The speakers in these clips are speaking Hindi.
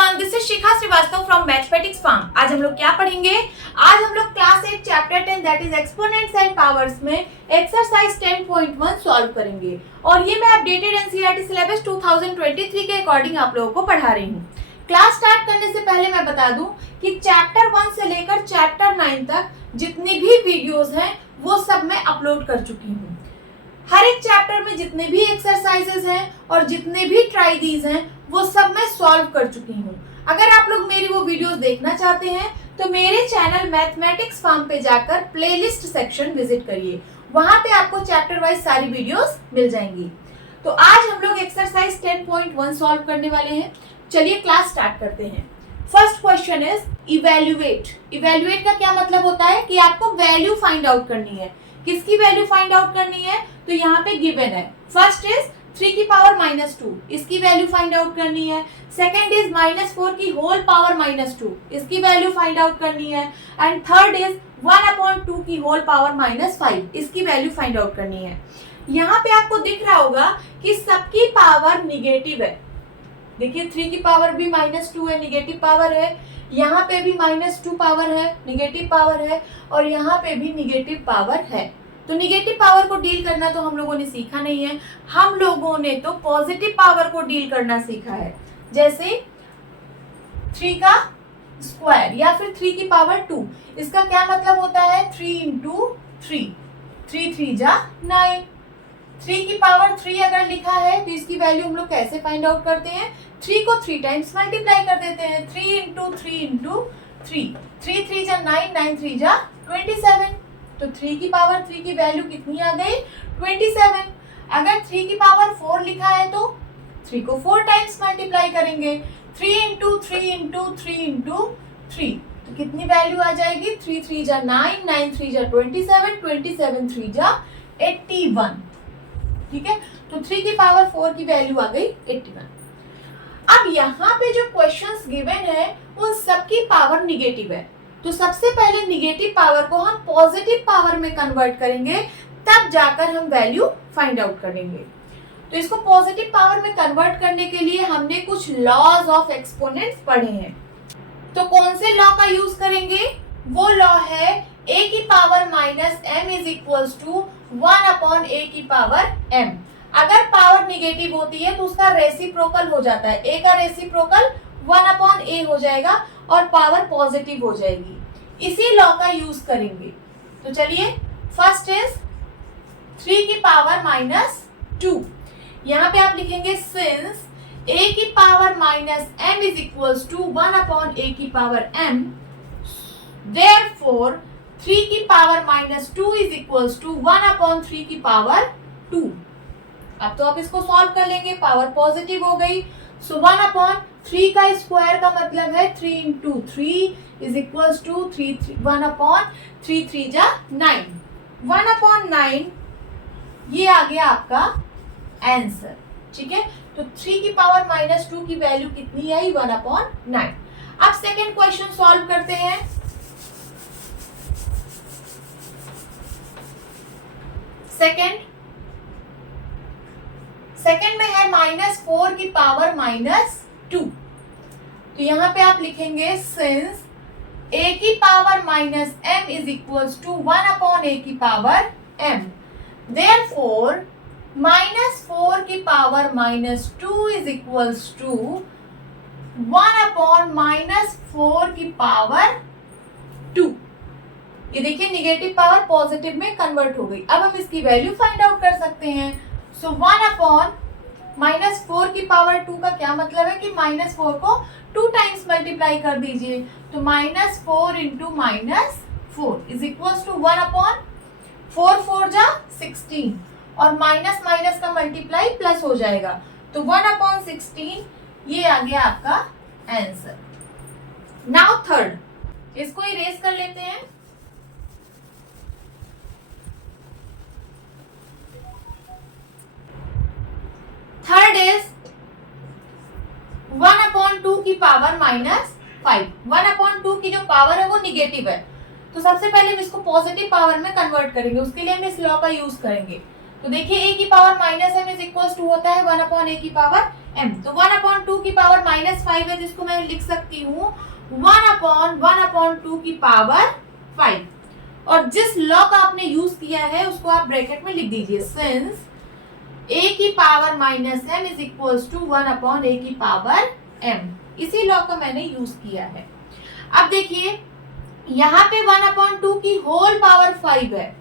Everyone, this is Shikha Srivastava from mathematics farm. आज हम लोग क्या पढ़ेंगे? आज हम लोग class 8 chapter 10 that is exponents and powers में एक्सरसाइज 10.1 सॉल्व करेंगे। और ये मैं अपडेटेड एनसीईआरटी सिलेबस 2023 के अकॉर्डिंग आप लोगों को पढ़ा रही हूँ। क्लास स्टार्ट करने से पहले मैं बता दूं कि चैप्टर 1 से लेकर चैप्टर 9 तक जितनी भी वीडियोस हैं वो सब मैं अपलोड कर चुकी हूँ। हर एक चैप्टर में जितने भी एक्सरसाइजेस हैं और जितने भी ट्राई दीज हैं वो सब मैं सॉल्व कर चुकी हूँ। अगर आप लोग मेरी वो वीडियोस देखना चाहते हैं तो मेरे चैनल मैथमेटिक्स फार्म पे जाकर प्लेलिस्ट सेक्शन विजिट करिए, वहां पे आपको चैप्टर वाइज सारी वीडियोस मिल जाएंगी। तो आज हम लोग एक्सरसाइज 10.1 सॉल्व करने वाले हैं। चलिए क्लास स्टार्ट करते हैं। First question is evaluate. Evaluate का क्या मतलब होता है कि आपको वैल्यू फाइंड आउट करनी है। किसकी वैल्यू फाइंड आउट करनी है? तो यहाँ पे गिवन है। फर्स्ट इज 3 की पावर -2, इसकी वैल्यू फाइंड आउट करनी है। सेकंड इज -4 की होल पावर -2, इसकी वैल्यू फाइंड आउट करनी है। एंड थर्ड इज 1/2 की होल पावर -5, इसकी वैल्यू फाइंड आउट करनी है। यहाँ पे आपको दिख रहा होगा कि सबकी पावर निगेटिव है। देखिए 3 की पावर भी -2 है, निगेटिव पावर है। यहाँ पे भी -2 पावर है, निगेटिव पावर है। और यहाँ पे भी निगेटिव पावर है। तो निगेटिव पावर को डील करना तो हम लोगों ने सीखा नहीं है। हम लोगों ने तो पॉजिटिव पावर को डील करना सीखा है। जैसे 3 का स्क्वायर या फिर 3 की पावर 2, इसका क्या मतलब होता है? 3 × 3, 3 3 जा 9। 3 की पावर 3 अगर लिखा है तो इसकी वैल्यू हम लोग कैसे फाइंड आउट करते हैं? 3 को 3 टाइम्स मल्टीप्लाई कर देते हैं। 3 × 3 × 3, 3 3 जा 9, 9 3 जा 27। तो 3 की पावर 3 की वैल्यू कितनी आ गई? 27। अगर 3 की पावर 4 लिखा है तो 3 को 4 टाइम्स मल्टीप्लाई करेंगे। 3 × 3 × 3 × 3, तो कितनी वैल्यू आ जाएगी? 3 3 जा 9, 9 3 जा 27, 27 3 जा 81। ठीक है, तो 3 की पावर 4 की वैल्यू आ गई 81। अब यहाँ पे जो क्वेश्चंस गिवन है उन सबकी पावर निगेटिव है। तो सबसे पहले निगेटिव पावर को हम पॉजिटिव पावर में कन्वर्ट करेंगे, तब जाकर हम वैल्यू फाइंड आउट करेंगे। तो इसको पॉजिटिव पावर में कन्वर्ट करने के लिए हमने कुछ लॉज ऑफ एक्सपोनेंट्स पढ़े हैं। तो कौन से लॉ का यूज करेंगे? वो लॉ है a की power -m is equals to 1/a की पावर m। अगर पावर निगेटिव होती है तो उसका रेसिप्रोकल हो जाता है। a का रेसिप्रोकल 1/a हो जाएगा और पावर पॉजिटिव हो जाएगी। इसी लॉ का यूज करेंगे। तो चलिए, फर्स्ट इज 3 की पावर -2। यहाँ पे आप लिखेंगे सिंस a की power -m is equals to 1/a की पावर m, therefore 3 की पावर -2 इज इक्वल्स टू 1/3 की पावर 2। अब तो आप इसको सॉल्व कर लेंगे, पावर पॉजिटिव हो गई। सो 1/3 का स्क्वायर का मतलब है 3 × 3 इज इक्वल्स टू 1/3 3 जा 9, 1/9 ये आ गया आपका आंसर। ठीक है, तो 3 की पावर -2 की वैल्यू कितनी आई? 1/9। अब सेकेंड क्वेश्चन सॉल्व करते हैं। सेकेंड में है -4 की पावर -2। तो यहाँ पे आप लिखेंगे सिंस a की power -m is equals to 1/a की पावर m, therefore -4 की पावर -2 इज इक्वल्स टू 1/-4 की पावर 2। ये देखिए निगेटिव पावर पॉजिटिव में कन्वर्ट हो गई। अब हम इसकी वैल्यू फाइंड आउट कर सकते हैं। सो 1/-4 की पावर 2 का क्या मतलब है कि -4 को 2 टाइम्स मल्टीप्लाई कर दीजिए। तो -4 × -4 इज इक्वल्स टू 1/4 4 जा 16 और माइनस माइनस का मल्टीप्लाई प्लस हो जाएगा। तो 1/16 ये आ गया आपका आंसर। नाउ थर्ड, इसको इरेज कर लेते हैं। थर्ड इज 1/2 की पावर -5। 1/2 की जो पावर है वो निगेटिव है, तो सबसे पहले हम इसको पॉजिटिव पावर में कन्वर्ट करेंगे। उसके लिए हम इस लॉ का यूज करेंगे। तो देखिए a की power -m is equals to होता है 1/a की पावर m। तो 1/2 की पावर -5 है, जिसको मैं लिख सकती हूँ 1/2 की पावर 5। और जिस लॉ का आपने यूज किया है उसको आप ब्रैकेट में लिख दीजिए, सिंस a की power -m is equals to 1/a की पावर m। इसी लॉ का मैंने यूज किया है। अब देखिए यहाँ पे 1/2 की होल पावर 5 है,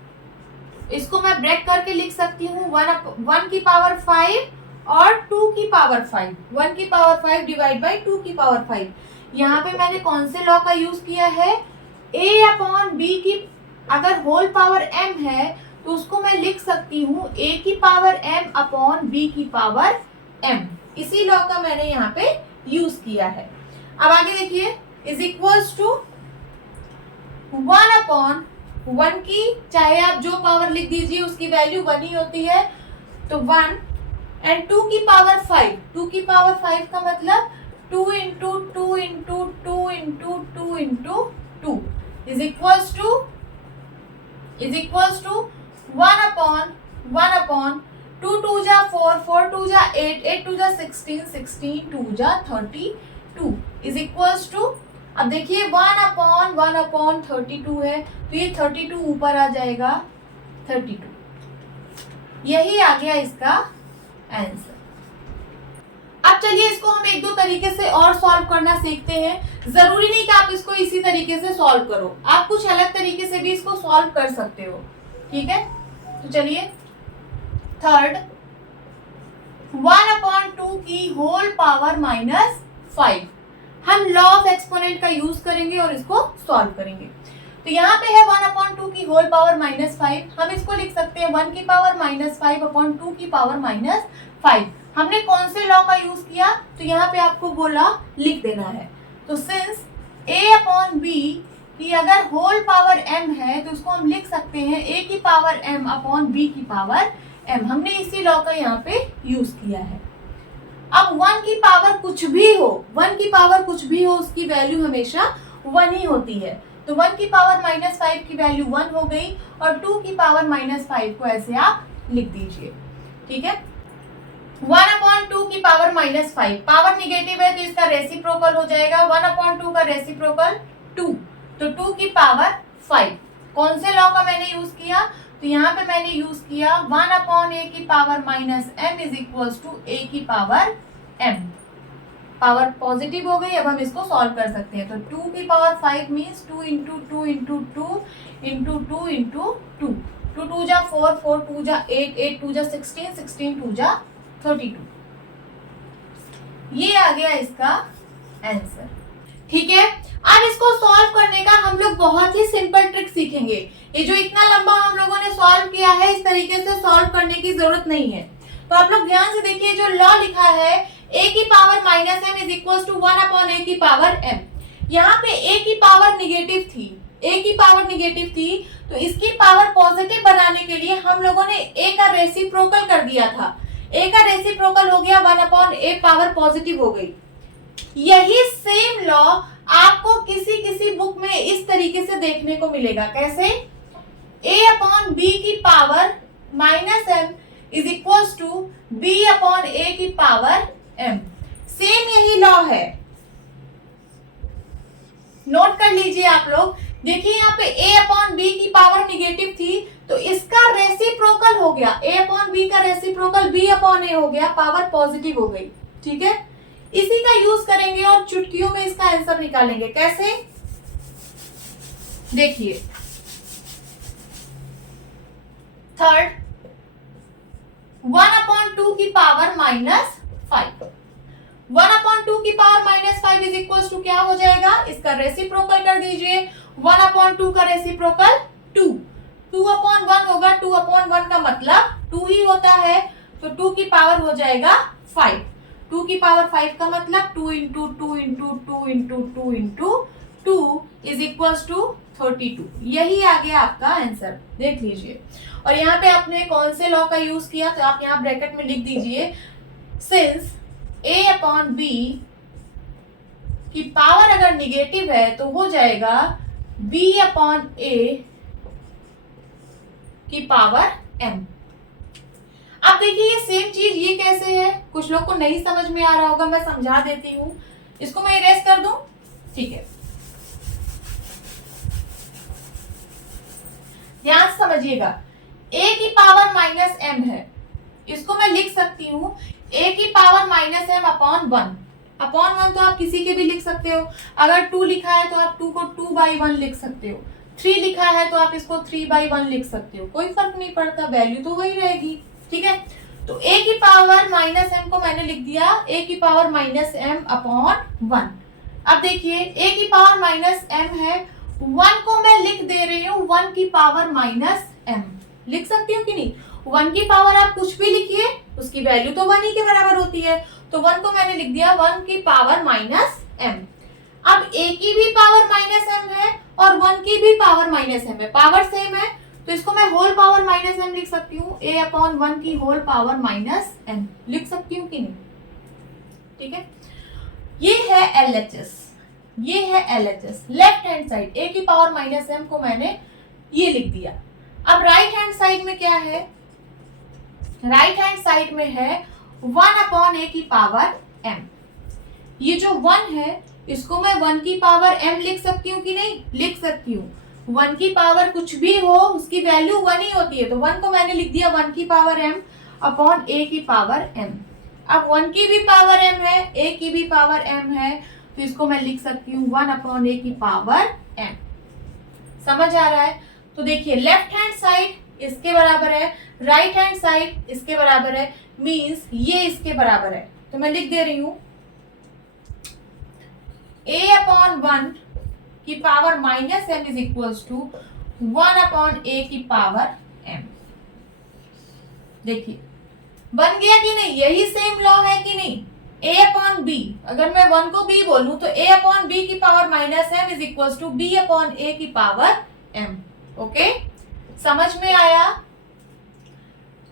इसको मैं ब्रेक करके लिख सकती हूँ 1 की पावर 5 और 2 की पावर 5। 1 की पावर 5 डिवाइड बाई 2 की पावर 5। यहाँ पे मैंने कौन से लॉ का यूज किया है, a/b की अगर होल पावर m है तो उसको मैं लिख सकती हूँ a की पावर m अपॉन b की पावर m। इसी लॉ का मैंने यहाँ पे यूज किया है। अब आगे देखिए, इज इक्वल्स टू 1/1 की, चाहे आप जो पावर लिख दीजिए उसकी वैल्यू 1 ही होती है, तो 1 एंड 2 की पावर 5। 2 की पावर 5 का मतलब 2 into 2 into 2 into 2 into 2 is equals to 1/1/2 2 जा 4 4 2 जा 8 8 2 जा 16 16 2 जा 32 इज इक्वल्स टू, अब देखिए 1/1/32 है तो ये 32 ऊपर आ जाएगा 32। यही आ गया इसका आंसर। अब चलिए इसको हम एक दो तरीके से और सॉल्व करना सीखते हैं। जरूरी नहीं कि आप इसको इसी तरीके से सॉल्व करो, आप कुछ अलग तरीके से भी इसको सॉल्व कर सकते हो। ठीक है, तो चलिए थर्ड 1/2 की होल पावर -5, हम लॉ ऑफ एक्सपोनेंट का यूज करेंगे और इसको सॉल्व करेंगे। तो यहाँ पे है 1/2 की होल पावर -5, हम इसको लिख सकते हैं 1 की पावर -5 अपॉन 2 की पावर -5। हमने कौन से लॉ का यूज किया, तो यहाँ पे आपको वो लॉ लिख देना है। तो सिंस a/b की अगर होल पावर m है तो उसको हम लिख सकते हैं a की पावर m अपॉन b की पावर m। हमने इसी लॉ का यहाँ पे यूज किया है। अब 1 की पावर कुछ भी हो, 1 की पावर कुछ भी हो, उसकी वैल्यू हमेशा 1 ही होती है। तो 1 की पावर -5 की वैल्यू 1 हो गई और 2 की पावर -5 को ऐसे आप लिख दीजिए। ठीक है, 1/2 की पावर -5, पावर निगेटिव है तो इसका रेसिप्रोकल हो जाएगा 1/2 का रेसिप्रोकल 2, तो 2 की पावर 5। कौन से लॉ का मैंने यूज किया, तो यहाँ पे मैंने यूज किया 1/a की power -m is equals to a की पावर m। पावर पॉजिटिव हो गई, अब हम इसको सॉल्व कर सकते हैं। तो 2 की power 5 means 2 into 2 into 2 into 2 into 2, 2 2 जा 4 4 2 जा 8 8 2 जा 16 16 2 जा 32। ये आ गया इसका आंसर। ठीक है, अब इसको सॉल्व करने का हम लोग बहुत ही सिंपल ट्रिक सीखेंगे। ये जो इतना लंबा हम लोगों ने सॉल्व किया है, इस तरीके से सॉल्व करने की जरूरत नहीं है। तो आप लोग ध्यान से देखिए, जो लॉ लिखा है a की power -m is equals to 1/a की पावर m। यहाँ पे a की पावर निगेटिव थी, a की पावर निगेटिव थी, तो इसकी पावर पॉजिटिव बनाने के लिए हम लोगों ने a का रेसिप्रोकल कर दिया था। a का रेसिप्रोकल हो गया 1/a, पावर पॉजिटिव हो गई। यही सेम लॉ आपको किसी किसी बुक में इस तरीके से देखने को मिलेगा। कैसे, a/b की power -m is equals to b/a की पावर m। सेम यही लॉ है, नोट कर लीजिए आप लोग। देखिए यहाँ पे a/b की पावर निगेटिव थी तो इसका रेसिप्रोकल हो गया, a/b का रेसिप्रोकल b/a हो गया, पावर पॉजिटिव हो गई। ठीक है, इसी का यूज करेंगे और चुटकियों में इसका आंसर निकालेंगे। कैसे, देखिए थर्ड 1/2 की पावर -5, 1/2 की पावर -5 इज इक्वल्स टू क्या हो जाएगा, इसका रेसिप्रोकल कर दीजिए। 1/2 का रेसिप्रोकल 2, 2/1 होगा, 2/1 का मतलब 2 ही होता है, तो 2 की पावर हो जाएगा 5। 2 की पावर 5 का मतलब 2 into 2 into 2 into 2 into 2 is equals to 32। यही आ गया आपका आंसर, देख लीजिए। और यहाँ पे आपने कौन से लॉ का यूज किया, तो आप यहाँ ब्रैकेट में लिख दीजिए, सिंस a/b की पावर अगर निगेटिव है तो हो जाएगा b/a की पावर m। अब देखिए ये सेम चीज ये कैसे है, कुछ लोग को नहीं समझ में आ रहा होगा, मैं समझा देती हूँ। इसको मैं इरेज कर दूं, ठीक है, ध्यान से समझिएगा। a की पावर माइनस m है, इसको मैं लिख सकती हूँ a की power minus m upon 1। Upon 1 तो आप किसी के भी लिख सकते हो, अगर 2 लिखा है तो आप 2 को 2/1 लिख सकते हो, 3 लिखा है तो आप इसको 3/1 लिख सकते हो, कोई फर्क नहीं पड़ता, वैल्यू तो वही रहेगी, ठीक है। तो a की पावर माइनस m को मैंने लिख दिया a की पावर माइनस m अपॉन 1। अब देखिए a की पावर माइनस m है, 1 को मैं लिख दे रही हूँ 1 की पावर माइनस m, लिख सकती हूँ कि नहीं। 1 की पावर आप कुछ भी लिखिए, उसकी वैल्यू तो 1 ही के बराबर होती है, तो 1 को मैंने लिख दिया 1 की पावर माइनस m। अब a की भी पावर माइनस m है और 1 की भी पावर माइनस m है, पावर सेम है, तो इसको मैं होल पावर माइनस m लिख सकती हूँ, a अपॉन 1 की होल पावर माइनस m लिख सकती हूँ कि नहीं, ठीक है। ये है LHS, ये है LHS, left hand side a की पावर माइनस m को मैंने ये लिख दिया। अब राइट हैंड साइड में क्या है, राइट हैंड साइड में है 1 अपॉन a की पावर m। ये जो 1 है इसको मैं 1 की पावर m लिख सकती हूँ कि नहीं, लिख सकती हूँ। 1 की पावर कुछ भी हो उसकी वैल्यू 1 ही होती है, तो 1 को मैंने लिख दिया 1 की पावर m अपॉन a की पावर m। अब 1 की भी पावर m है, a की भी पावर m है, तो इसको मैं लिख सकती हूँ 1 अपॉन a की पावर m। समझ आ रहा है। तो देखिए लेफ्ट हैंड साइड इसके बराबर है, राइट हैंड साइड इसके बराबर है, मींस ये इसके बराबर है, तो मैं लिख दे रही हूं a अपॉन 1 की power minus m is equals to 1 upon a की पावर m। देखिए बन गया कि नहीं, यही सेम लॉ है कि नहीं। a अपॉन b, अगर मैं 1 को b बोलूं तो a अपॉन b की power minus m is equals to b upon a की पावर m। ओके, समझ में आया।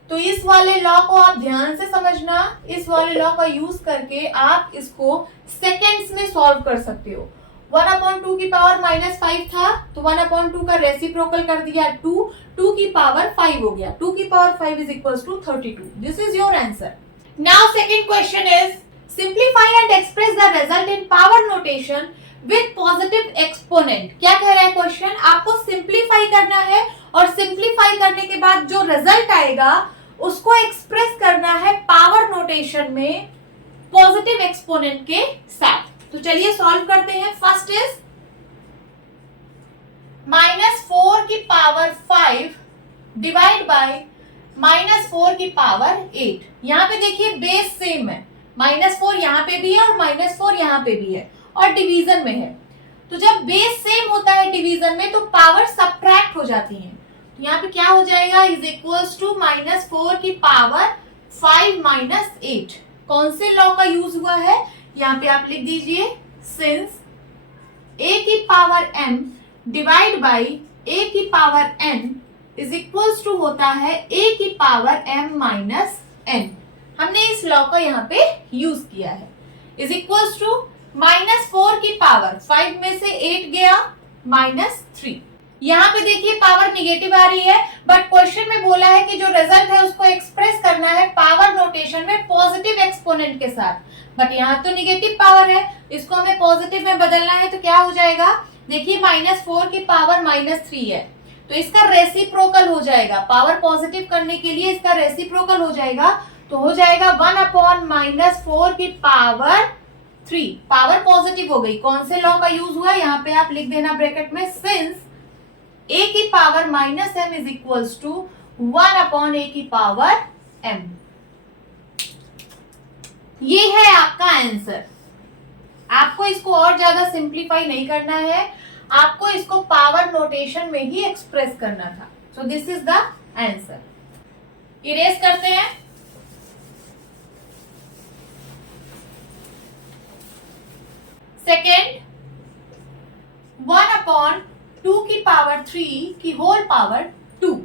तो इस वाले लॉ को आप ध्यान से समझना, इस वाले लॉ का यूज करके आप इसको सेकेंड्स में सॉल्व कर सकते हो। 1 अपॉन 2 की पावर माइनस 5 था, तो 1 अपॉन 2 का रेसिप्रोकल कर दिया 2, 2 की पावर 5 हो गया, 2 की power 5 is equals to 32। This is your answer. Now second question is simplify and express the result in power notation with positive exponent. क्या कह रहा है क्वेश्चन, आपको सिंप्लीफाई करना है और सिंप्लीफाई करने के बाद जो रिजल्ट आएगा उसको एक्सप्रेस करना है पावर नोटेशन में पॉजिटिव एक्सपोनेंट के साथ। तो चलिए सॉल्व करते हैं। फर्स्ट इज -4 की पावर 5 डिवाइड बाय -4 की पावर 8। यहाँ पे देखिए बेस सेम है, -4 यहाँ पे भी है और -4 यहाँ पे भी है और डिवीजन में है। तो जब बेस सेम होता है डिवीजन में तो पावर सबट्रैक्ट हो जाती है। तो यहाँ पे क्या हो जाएगा, इज इक्वल्स टू -4 की पावर 5 माइनस 8। कौन से लॉ का यूज हुआ है, यहाँ पे आप लिख दीजिए सिंस a की power m divide by a की power n is equals to होता है a की पावर m माइनस n। हमने इस लॉ का यहाँ पे यूज किया है। इज इक्वल्स टू -4 की पावर 5 में से 8 गया -3। यहाँ पे देखिए पावर निगेटिव आ रही है, बट क्वेश्चन में बोला है कि जो रिजल्ट है उसको एक्सप्रेस करना है पावर नोटेशन में पॉजिटिव एक्सपोनेंट के साथ, बट यहाँ तो निगेटिव पावर है, इसको हमें पॉजिटिव में बदलना है। तो क्या हो जाएगा, देखिए -4 की पावर -3 है, तो इसका रेसिप्रोकल हो जाएगा, पावर पॉजिटिव करने के लिए इसका रेसिप्रोकल हो जाएगा, तो हो जाएगा 1 अपॉन -4 की पावर 3। पावर पॉजिटिव हो गई, कौन से लॉ का यूज हुआ, यहाँ पे आप लिख देना ब्रैकेट में सिंस a की power -m is equals to 1 upon a की पावर m। ये है आपका आंसर। आपको इसको और ज्यादा सिंप्लीफाई नहीं करना है, आपको इसको पावर नोटेशन में ही एक्सप्रेस करना था। सो this is the answer. Erase करते हैं। सेकेंड 1 अपॉन 2 की पावर 3 की होल पावर 2।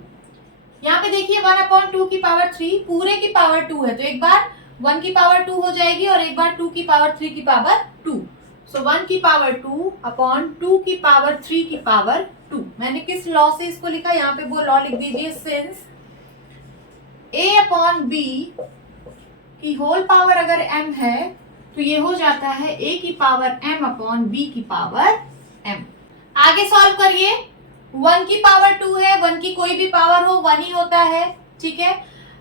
यहाँ पे देखिए 1 अपॉन 2 की पावर 3 पूरे की पावर 2 है, तो एक बार 1 की पावर 2 हो जाएगी और एक बार 2 की पावर 3 की पावर 2। सो 1 की पावर 2 अपॉन 2 की पावर 3 की पावर 2। मैंने किस लॉ से इसको लिखा, यहाँ पे वो लॉ लिख दीजिए सिंस a अपॉन b की होल पावर अगर m है तो ये हो जाता है a की पावर m अपॉन b की पावर m। आगे सॉल्व करिए। 1 की पावर 2 है, 1 की कोई भी पावर हो 1 ही होता है, ठीक है।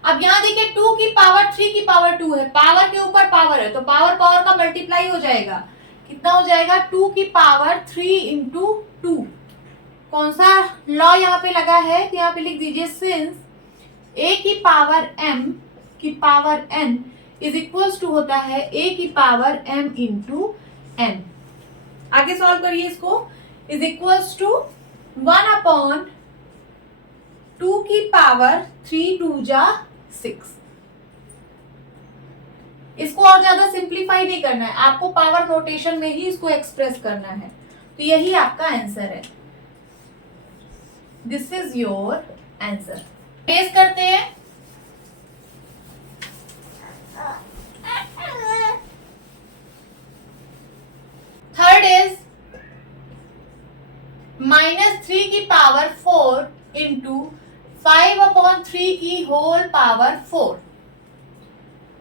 अब यहाँ देखिए 2 की पावर 3 की पावर 2 है, पावर के ऊपर पावर है तो पावर पावर का मल्टीप्लाई हो जाएगा। कितना हो जाएगा? 2 की पावर 3 इंटू 2। कौन सा लॉ यहाँ पे लगा है? तो यहाँ पे लिख दीजिए सिंस a की पावर m की power n is equals to होता है a की पावर m इंटू n। आगे सॉल्व करिए इसको। इज इक्वल्स टू 1 अपॉन 2 की पावर 3 2 जा 6। इसको और ज्यादा सिंप्लीफाई नहीं करना है, आपको पावर नोटेशन में ही इसको एक्सप्रेस करना है। तो यही आपका आंसर है। This is your answer. Test करते हैं। थर्ड इज -3 की पावर 4 इंटू 5 अपॉन 3 की होल पावर 4।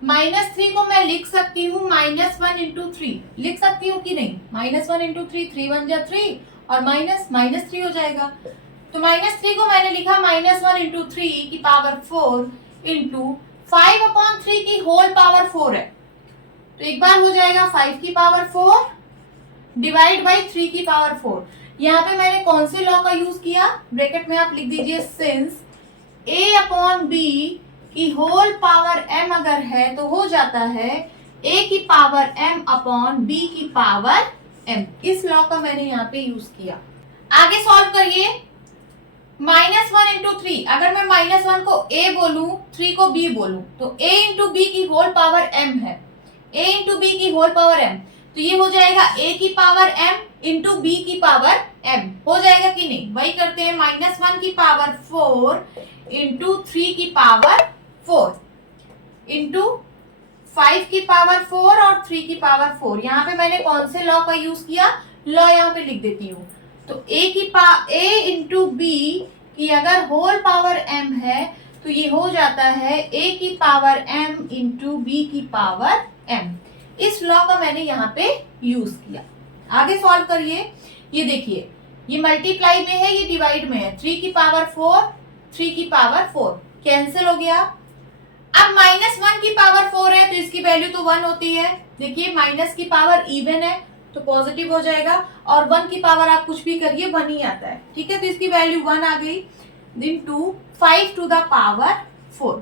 -3 को मैं लिख सकती हूँ -1 इंटू 3, लिख सकती हूँ कि नहीं? -1 इंटू 3, 3 1 जा 3 और -3 हो जाएगा। तो -3 को मैंने लिखा -1 इंटू 3 की पावर 4 इंटू 5 अपॉन 3 की होल पावर 4 है तो एक बार हो जाएगा 5 की पावर 4 डिवाइड बाई 3 की पावर 4। यहाँ पे मैंने कौन से लॉ का यूज किया? ब्रैकेट में आप लिख दीजिए सिंस a अपॉन b की होल पावर m अगर है तो हो जाता है a की पावर m अपॉन b की पावर m। इस लॉ का मैंने यहाँ पे यूज किया। आगे सॉल्व करिए। -1 इंटू 3, अगर मैं -1 को a बोलूं 3 को b बोलूं तो a इंटू बी की होल पावर m है, a इंटू बी की होल पावर m तो ये हो जाएगा a की पावर m इंटू बी की पावर m। हो जाएगा कि नहीं? वही करते हैं। -1 की पावर 4 इंटू 3 की पावर 4 इंटू 5 की पावर 4 और 3 की पावर 4। यहाँ पे मैंने कौन से लॉ का यूज किया? लॉ यहाँ पे लिख देती हूँ। तो a इंटू बी की अगर होल पावर m है तो ये हो जाता है a की पावर m इंटू बी की पावर m। इस लॉ का मैंने यहाँ पे यूज किया। आगे सॉल्व करिए। ये देखिए, ये मल्टीप्लाई में है, ये डिवाइड में है। 3 की पावर 4, 3 की पावर 4 कैंसिल हो गया। अब -1 की पावर 4 है तो इसकी वैल्यू तो 1 होती है। देखिए माइनस की पावर इवन है तो पॉजिटिव हो जाएगा और 1 की पावर आप कुछ भी करिए 1 ही आता है, ठीक है। तो इसकी वैल्यू 1 आ गई। इनटू 5 टू द पावर 4,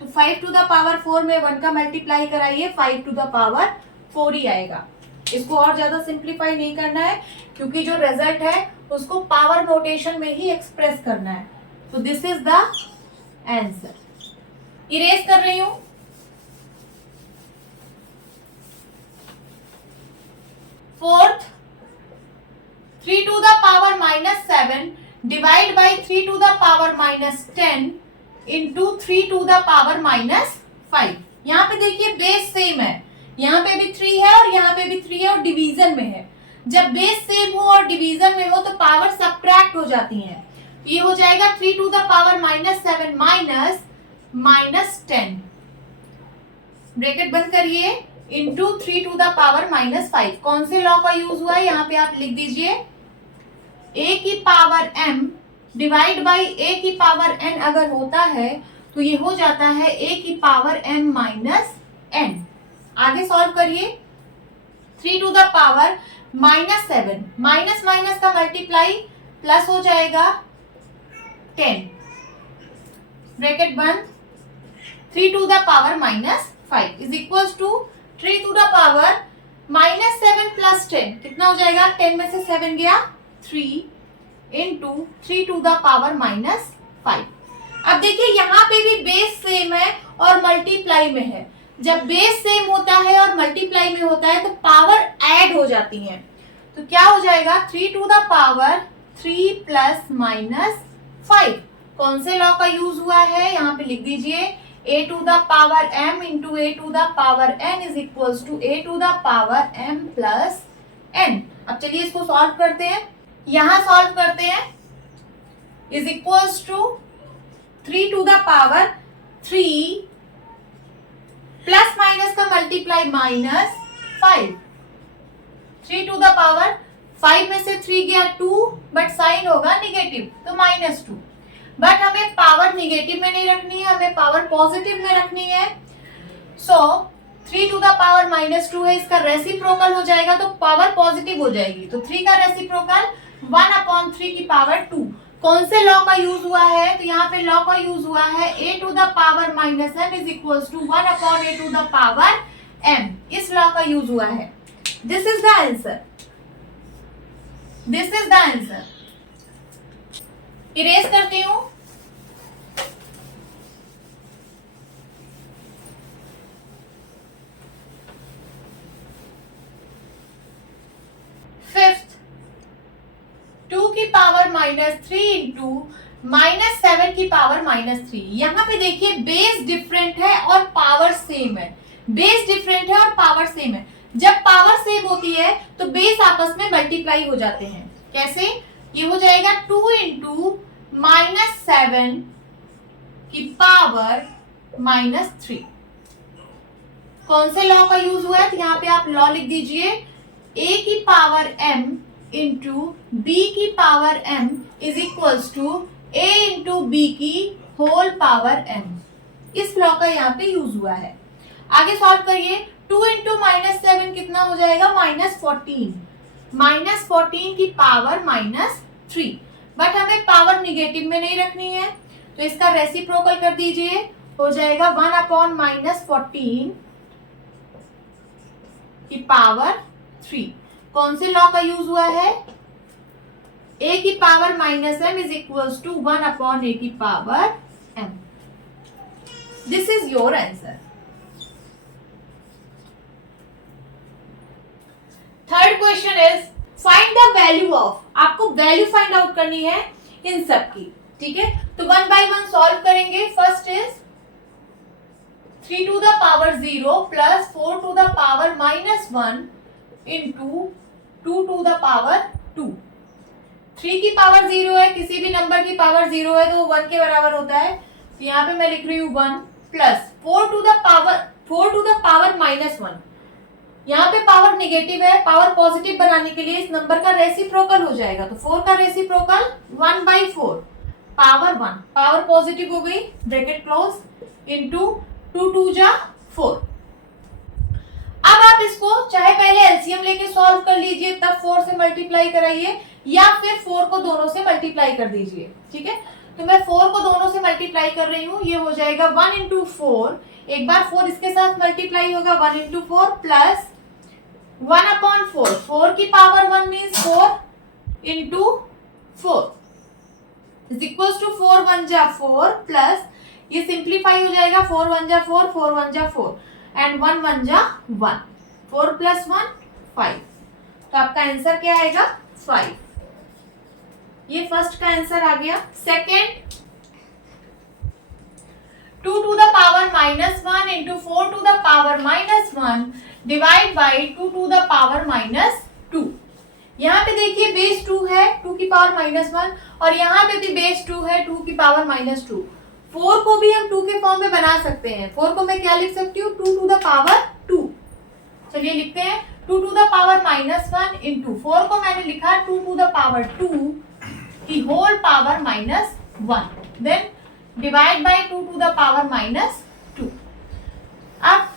तो 5 टू द पावर 4 में 1 का मल्टीप्लाई कराइए, 5 टू द पावर 4 ही आएगा। इसको और ज्यादा सिंप्लीफाई नहीं करना है क्योंकि जो रिजल्ट है उसको पावर नोटेशन में ही एक्सप्रेस करना है। तो this is the answer. Erase कर रही हूं। Fourth, 3 to the power -7 divide by 3 to the power -10 into 3 to the power -5। यहाँ पे देखिए बेस सेम है, यहाँ पे भी 3 है और यहाँ पे भी 3 है और डिवीजन में है। जब बेस सेम हो और डिवीजन में हो तो पावर सब्ट्रैक्ट हो जाती है। ये हो जाएगा 3 to the power -7 minus 10, bracket बंद करिए, इंटू 3 टू द पावर -5। कौन से लॉ का यूज हुआ है यहाँ पे आप लिख दीजिए। a की power m divide by a की पावर n अगर होता है तो ये हो जाता है a की पावर m माइनस n। आगे सॉल्व करिए। 3 to the power -7 minus minus का मल्टीप्लाई प्लस हो जाएगा 10, ब्रैकेट बंद, 3 to the power -5 is equal to 3 to the power -7 plus 10 कितना हो जाएगा? 10 में से 7 गया 3 इंटू 3 टू द पावर -5। अब देखिए यहाँ पे भी बेस सेम है और मल्टीप्लाई में है। जब बेस सेम होता है और मल्टीप्लाई में होता है तो पावर ऐड हो जाती है। तो क्या हो जाएगा? 3 टू द पावर 3 प्लस -5। कौन से लॉ का यूज हुआ है यहाँ पे लिख दीजिए। a to the power m into a to the power n is equals to a to the power m plus n। अब चलिए इसको सॉल्व करते हैं। यहां सॉल्व करते हैं। Is equals to 3 to the power 3 plus minus का मल्टीप्लाई -5, 3 टू द पावर 5 में से 3 गया 2, बट साइन होगा निगेटिव तो -2। बट हमें पावर निगेटिव में नहीं रखनी है, हमें पावर पॉजिटिव में रखनी है। सो 3 टू द पावर -2 है, इसका रेसिप्रोकल हो जाएगा तो पावर पॉजिटिव हो जाएगी। तो 3 का रेसिप्रोकल 1/3 की पावर 2। कौन से लॉ का यूज हुआ है? तो यहाँ पे लॉ का यूज हुआ है a to the power -m is equals to 1/a to the power m। इस लॉ का यूज हुआ है। This is the answer, this is the answer. Erase करती हूं। फिफ्थ, 2 की पावर -3 इंटू -7 की पावर -3। यहाँ पे देखिए बेस डिफरेंट है और पावर सेम है। बेस डिफरेंट है और पावर सेम है। जब पावर सेम होती है तो बेस आपस में मल्टीप्लाई हो जाते हैं। कैसे? ये हो जाएगा 2 इंटू -7 की पावर -3। कौन से लॉ का यूज हुआ है? तो यहाँ पे आप लॉ लिख दीजिए, a की पावर m इंटू b की power m is equals to a into b की होल पावर m। इस लॉ का यहाँ पे यूज हुआ है। आगे सॉल्व करिए। 2 इंटू -7 कितना हो जाएगा? -14, -14 की पावर -3। बट हमें पावर निगेटिव में नहीं रखनी है, तो इसका रेसिप्रोकल कर दीजिए, हो जाएगा 1/-14 की पावर 3। कौन से लॉ का यूज हुआ है? a की power -m is equals to 1/a की power m। This is your answer. Third question is find the value of. आपको वैल्यू फाइंड आउट करनी है इन सब की, ठीक है? तो 1 बाय 1 सॉल्व करेंगे। First is 3 to the power 0 plus 4 to the power -1 into 2 to the power 2। 3 की पावर 0 है, किसी भी नंबर की पावर 0 है तो वो 1 के बराबर होता है। तो यहाँ पे मैं लिख रही हूँ 1 प्लस 4 टू द पावर -1। यहाँ पे पावर निगेटिव है, पावर पॉजिटिव बनाने के लिए इस नंबर का रेसिप्रोकल हो जाएगा। तो 4 का रेसिप्रोकल 1/4 पावर 1, पावर पॉजिटिव हो गई, ब्रैकेट क्लोज, इंटू 2 2 जा 4। अब आप इसको चाहे पहले एलसीएम लेके सॉल्व कर लीजिए, तब 4 से मल्टीप्लाई कराइए, या फिर 4 को दोनों से मल्टीप्लाई कर दीजिए, ठीक है? तो मैं 4 को दोनों से मल्टीप्लाई कर रही हूँ। ये हो जाएगा 1 इंटू 4, एक बार 4 इसके साथ मल्टीप्लाई होगा, 1 इंटू 4 प्लस 1/4, 4 की power 1 means 4 into 4 is equals to 4 1 जा 4 प्लस ये सिंप्लीफाई हो जाएगा, 4 1 जा 4, 4 1 जा 4 एंड 1 1 जा 1, 4 प्लस 1 5। तो आपका आंसर क्या आएगा? 5। ये फर्स्ट का आंसर आ गया। Second, 2 to the power -1 into 4 to the power -1 divide by 2 to the power -2। यहाँ पे देखिए बेस 2 है, 2 की पावर -1, और यहाँ पे भी बेस 2 है, 2 की पावर -2। 4 को भी हम 2 के फॉर्म में बना सकते हैं। 4 को मैं क्या लिख सकती हूँ? 2 टू द पावर 2। चलिए लिखते हैं, 2 टू द पावर -1 इंटू 4 को मैंने लिखा 2 टू द पावर 2 की whole power -1, then divide by 2 to the power -2। अब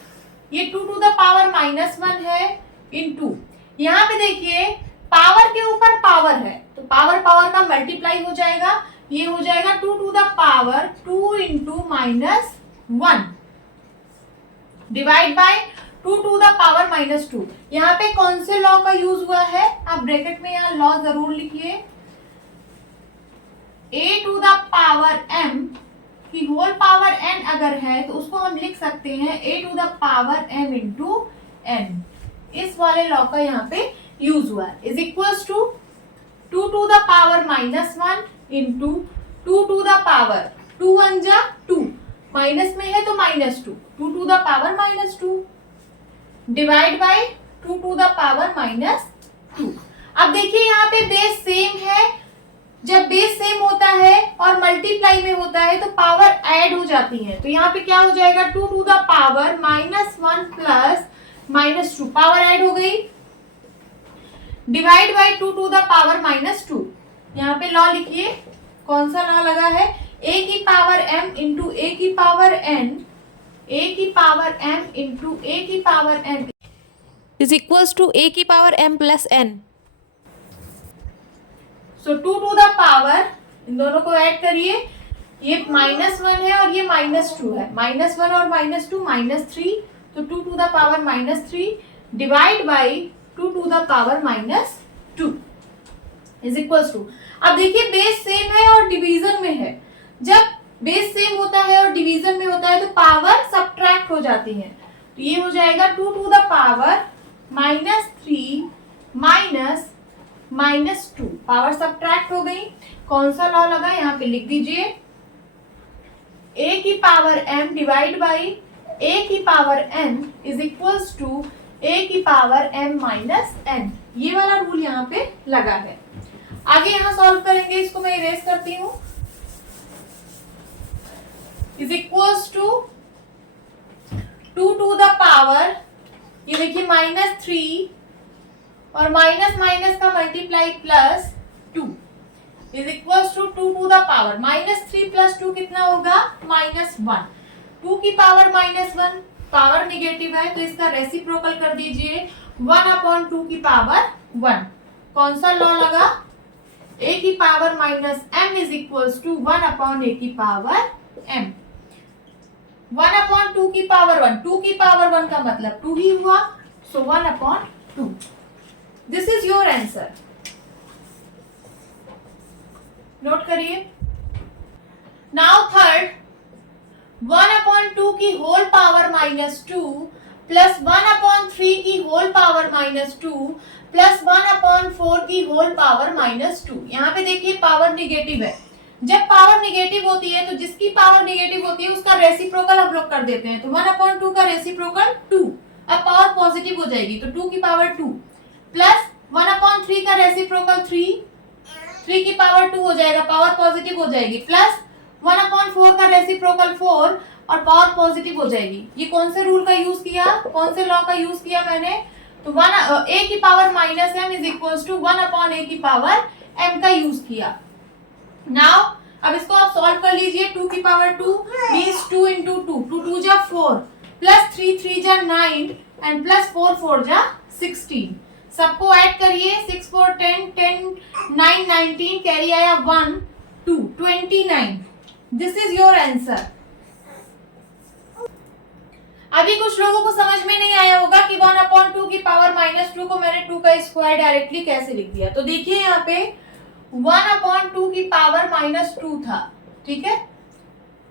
ये 2 टू द पावर -1 है इंटू, यहाँ पे देखिए पावर के ऊपर पावर है तो पावर पावर का मल्टीप्लाई हो जाएगा। ये हो जाएगा 2 to the power 2 into -1 divide by 2 to the power -2। यहाँ पे कौन से लॉ का यूज हुआ है? आप ब्रैकेट में यहाँ लॉ जरूर लिखिए। a to the power m की होल पावर n अगर है तो उसको हम लिख सकते हैं a to the power m into n। इस वाले लॉ का यहाँ पे यूज हुआ है। Is equals to 2 to the power -1 into 2 to the power 2 1 जा 2, माइनस में है तो -2, 2 to the power -2 divide by 2 to the power -2। अब देखिए यहाँ पे बेस सेम है, जब बेस सेम होता है और मल्टीप्लाई में होता है तो पावर ऐड हो जाती है। तो यहाँ पे क्या हो जाएगा, 2 to the power -1 plus -2, power add हो गई, divide by 2 to the power -2। यहाँ पे लॉ लिखिए, कौन सा लॉ लगा है, a की पावर m इंटू a की पावर n, a की पावर m इंटू a की power n is equals to a की power m plus n। So 2 to the power, इन दोनों को ऐड करिए, ये -1 है और ये -2 है, -1 और -2 -3, तो 2 to the power -3 divide by 2 to the power -2 is equals to. अब देखिए बेस सेम है और डिवीजन में है, जब बेस सेम होता है और डिवीजन में होता है तो पावर सब्ट्रैक्ट हो जाती है। तो ये हो जाएगा 2 to the power -3 -2, power subtract हो गई। कौन सा लॉ लगा, यहाँ पे लिख दीजिए, a की power m divide by a की power n is equals to a की पावर m माइनस n। ये वाला रूल यहाँ पे लगा है। आगे यहाँ सॉल्व करेंगे, इसको मैं इरेज करती हूँ, is equals to 2 to the power, ये देखिए -3 और माइनस माइनस का multiply +2 is equals to 2 to the power -3 + 2 कितना होगा, -1। 2 की पावर -1, पावर निगेटिव है तो इसका रेसिप्रोकल कर दीजिए, 1/2 की पावर 1। कौन सा लॉ लगा, a की power -m is equals to 1/a की पावर m। 1/2 की पावर 1, 2 की पावर 1 का मतलब 2 ही हुआ, सो 1/2। This is your answer, note करिए। नाउ थर्ड, 1/2 की होल पावर -2 प्लस 1/3 की होल पावर -2 प्लस 1/4 की होल पावर -2। यहाँ पे देखिए पावर निगेटिव है, जब पावर निगेटिव होती है तो जिसकी पावर निगेटिव होती है उसका रेसिप्रोकल हम लोग कर देते हैं, तो 1/2 का रेसिप्रोकल 2, अब पावर पॉजिटिव हो जाएगी तो 2 की पावर 2 प्लस 1/3 का रेसिप्रोकल 3 की पावर 2 हो जाएगा, पावर पॉजिटिव हो जाएगी, प्लस 1/4 का रेसिप्रोकल 4 और पावर पॉजिटिव हो जाएगी। ये कौन से रूल का यूज किया, कौन से लॉ का यूज किया मैंने, तो a की power -m is equals to 1/a की पावर m का यूज किया। नाउ अब इसको आप सॉल्व कर लीजिए, 2 की पावर 2 मींस 2 into 2, 2 2 जा 4 प्लस 3 3 जा 9 एंड प्लस 4 4 जा 16। सबको ऐड करिए, 6 4 10 10 9 19, कैरी आया 1 2 29। This is your answer. अभी कुछ लोगों को समझ में नहीं आया होगा कि 1/2 की पावर -2 को मैंने 2 का स्क्वायर डायरेक्टली कैसे लिख दिया। तो देखिए यहाँ पे 1/2 की पावर -2 था, ठीक है,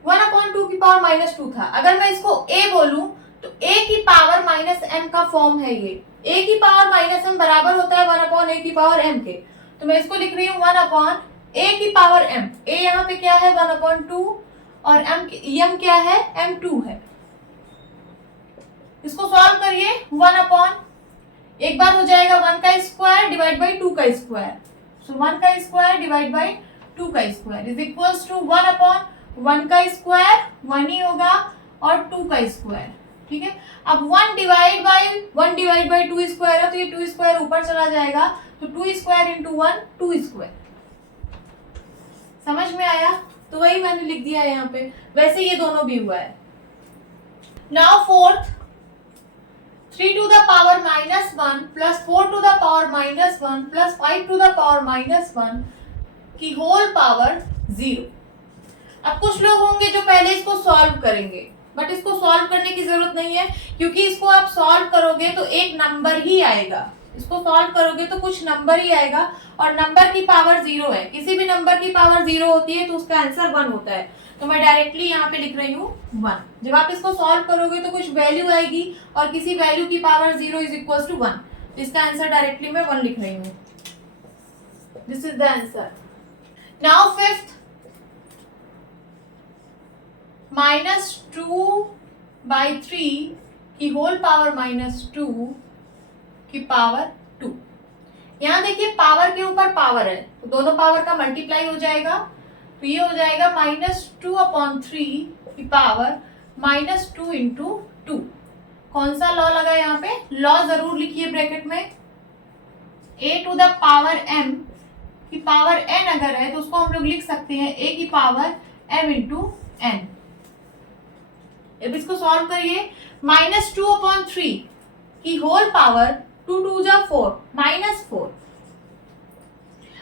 1/2 की पावर -2 था। अगर मैं इसको a बोलूं तो a की पावर -m का फॉर्म है ये, a की पावर -m बराबर होता है 1/a की पावर m के। तो मैं इसको लिख रही हूँ 1/a की पावर m। a यहाँ पे क्या है 1/2 और m क्या है, m2 है। इसको सॉल्व करिए, 1 एक बार हो जाएगा 1 का स्क्वायर डिवाइड बाई 2 का स्क्वायर, सो 1 का स्क्वायर डिवाइड बाई 2 का स्क्वायर इज इक्वल्स टू 1/1 का स्क्वायर 1 ही होगा और 2 का स्क्वायर, ठीक है। अब 1 डिवाइड बाई 2 स्क्वायर है तो ये 2 स्क्वायर ऊपर चला जाएगा, तो 2 स्क्वायर इंटू 1 2 स्क्वायर। समझ में आया, तो वही मैंने लिख दिया है यहाँ पे, वैसे ये दोनों भी हुआ है। Now fourth, 3 to the power -1 plus 4 to the power -1 plus 5 to the power -1 की होल पावर 0। अब कुछ लोग होंगे जो पहले इसको सॉल्व करेंगे, बट इसको सॉल्व करने की जरूरत नहीं है, क्योंकि इसको आप सॉल्व करोगे तो एक नंबर ही आएगा, इसको सॉल्व करोगे तो कुछ नंबर ही आएगा और नंबर की पावर 0 है। किसी भी नंबर की पावर 0 होती है तो उसका आंसर 1 होता है, तो मैं डायरेक्टली यहाँ पे लिख रही हूँ 1। जब आप इसको सॉल्व करोगे तो कुछ वैल्यू आएगी और किसी वैल्यू की पावर 0 इज इक्वल टू 1, तो इसका आंसर डायरेक्टली मैं 1 लिख रही हूँ। This is the answer. Now fifth, -2/3 की होल पावर -2 की पावर 2। यहाँ देखिए पावर के ऊपर पावर है, तो तो दोनों पावर का मल्टीप्लाई हो जाएगा, तो ये हो जाएगा -2/3 की पावर -2 इंटू 2। कौन सा लॉ लगा यहाँ पे? लॉ जरूर लिखिए ब्रैकेट में। a to the power m की पावर n अगर है तो उसको हम लोग लिख सकते हैं a की पावर m इंटू n। अब इसको सॉल्व करिए। -2/3 की होल पावर 2 2 जा 4 -4।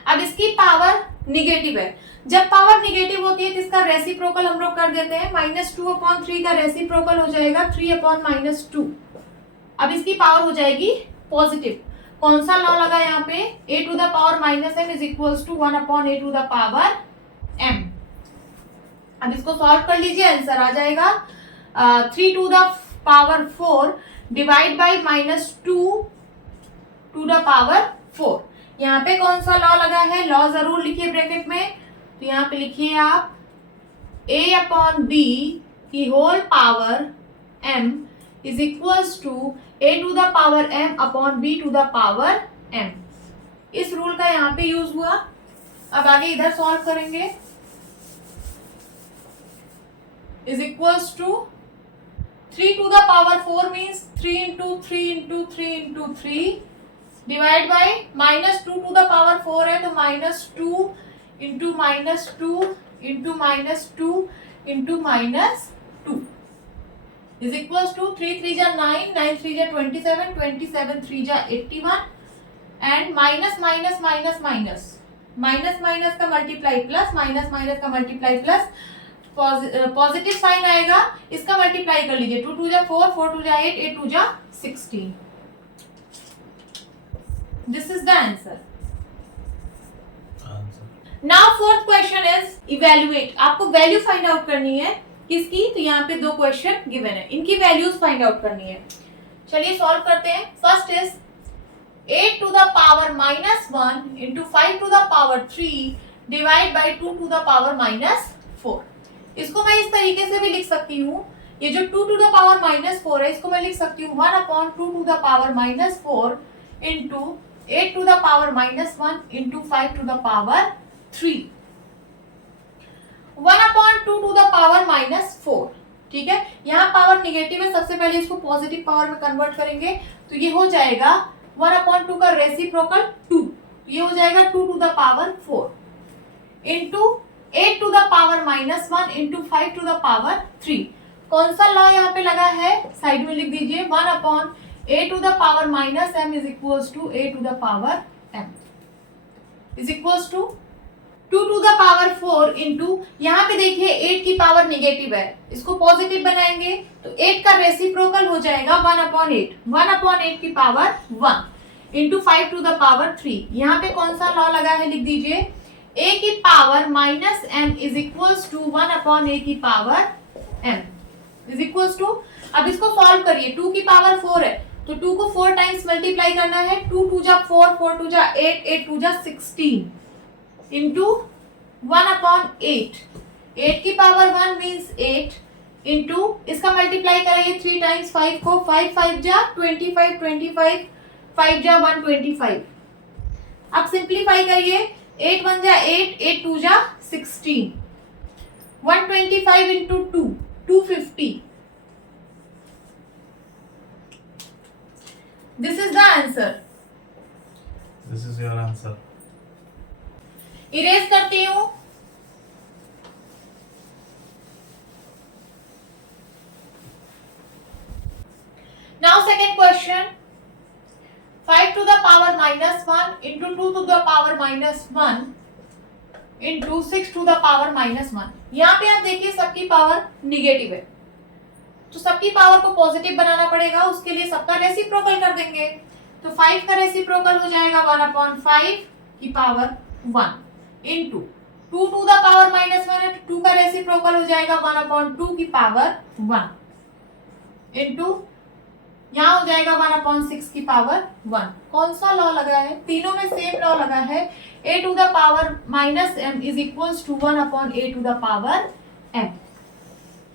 अब इसकी पावर निगेटिव है। जब पावर निगेटिव होती है तो इसका रेसिप्रोकल हम लोग कर देते हैं। -2/3 का रेसिप्रोकल हो जाएगा 3/-2। अब इसकी पावर हो जाएगी पॉजिटिव। कौन सा लॉ लगा यहाँ पे? a to the power -m is equals to 1/a to the power m। अब इसको सॉल्व कर लीजिए, आंसर आ जाएगा 3 to the power 4 divide by -2 to the power 4। यहाँ पे कौन सा लॉ लगा है? लॉ जरूर लिखिए ब्रैकेट में। तो यहाँ पे लिखिए आप a/b की whole power m is equals to a to the power m upon b to the power m। इस रूल का यहाँ पे यूज हुआ। अब आगे इधर सॉल्व करेंगे। Is equals to 3 to the power 4 means 3 into 3 into 3 into 3 divide by -2 to the power 4 है तो -2 into -2 into -2 into -2 is equals to 3 3 जा 9 9 3 जा 27 27 3 जा 81 and minus minus minus minus minus minus का मल्टीप्लाई प्लस माइनस माइनस का मल्टीप्लाई प्लस पॉजिटिव साइन आएगा, इसका मल्टीप्लाई कर लीजिए। 2 2 जा 4 4 2 जा 8 8 2 जा 16। This is the answer. Now fourth question is evaluate. आपको वैल्यू फाइंड आउट करनी है किसकी? तो यहाँ पे दो क्वेश्चन गिवन है, इनकी वैल्यूज फाइंड आउट करनी है। चलिए सॉल्व करते हैं। First is 8 to the power -1 into 5 to the power 3 divide by 2 to the power -4। इसको मैं इस तरीके से भी लिख सकती हूँ। ये जो 2 टू द पावर -4 है इसको मैं लिख सकती हूँ 1/2 to the power -4 into 8 to the power -1 into 5 to the power 3। 1/2 to the power -4। ठीक है, यहाँ पावर निगेटिव है, सबसे पहले इसको पॉजिटिव पावर में कन्वर्ट करेंगे तो ये हो जाएगा 1/2 का रेसिप्रोकल 2, ये हो जाएगा 2 to the power 4 into 8 to the power -1 into 5 to the power 3। कौन सा लॉ यहाँ पे लगा है? साइड में लिख दीजिए 1/a to the power -m is equals to a to the power m is equals to 2 to the power 4 into, यहाँ पे देखिए 8 की पावर निगेटिव है, इसको पॉजिटिव बनाएंगे तो 8 का रेसिप्रोकल हो जाएगा 1/8 की power 1 into 5 to the power 3। यहाँ पे कौन सा लॉ लगा है? लिख दीजिए a की power -m is equals to 1/a की power m is equals to. अब इसको सॉल्व करिए। 2 की पावर 4 है तो 2 को 4 टाइम्स मल्टीप्लाई करना है। 2 2 जा 4 4 2 जा 8 8 2 जा 16 इंटू 1/8। 8 की पावर 1 मीन्स 8 इंटू इसका मल्टीप्लाई करेंगे 3 टाइम्स 5 को, 5 5 जा 25 25 5 जा 125। अब सिंप्लीफाई करिए। 8 1 जा 8 8 2 जा 16 125 into 2 250। This is the answer. This is your answer. Erase करती हूं। Now second question 5 to the power -1 into 2 to the power -1 into 6 to the power -1। यहाँ पे आप देखिए सबकी पावर निगेटिव है तो सबकी पावर को पॉजिटिव बनाना पड़ेगा, उसके लिए सबका रेसिप्रोकल कर देंगे। तो 5 का रेसिप्रोकल हो जाएगा 1/5 की power 1 into 2 to the power -1 है तो 2 का रेसिप्रोकल हो जाएगा 1/2 की पावर 1 इंटू यहाँ हो जाएगा 1/6 की पावर 1। कौन सा लॉ लगा है? तीनों में सेम लॉ लगा है। a to the power -m is equals to 1/a to the power m।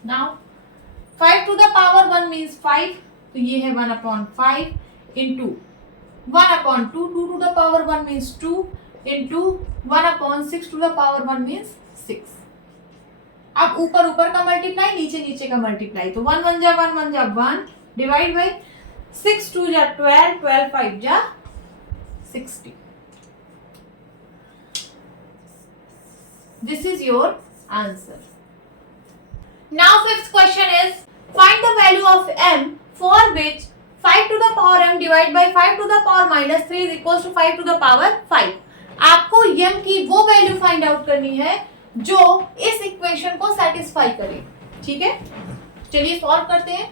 Now 5 to the power 1 means 5 तो ये है 1/5 into 1/2 2 to the power 1 means 2 into 1/6 to the power 1 means 6। अब ऊपर ऊपर का मल्टीप्लाई, नीचे नीचे का मल्टीप्लाई, तो 1 1 जा 1 1 जा 1 डिवाइड बाई 6 2 जा 12 12 5 जा 60। This is your answer. Now fifth question is find the value of m for which 5 to the power m divided by 5 to the power minus 3 is equals to 5 to the power 5। आपको m की वो वैल्यू फाइंड आउट करनी है जो इस इक्वेशन को सेटिस्फाई करे। ठीक है, चलिए सॉल्व करते हैं।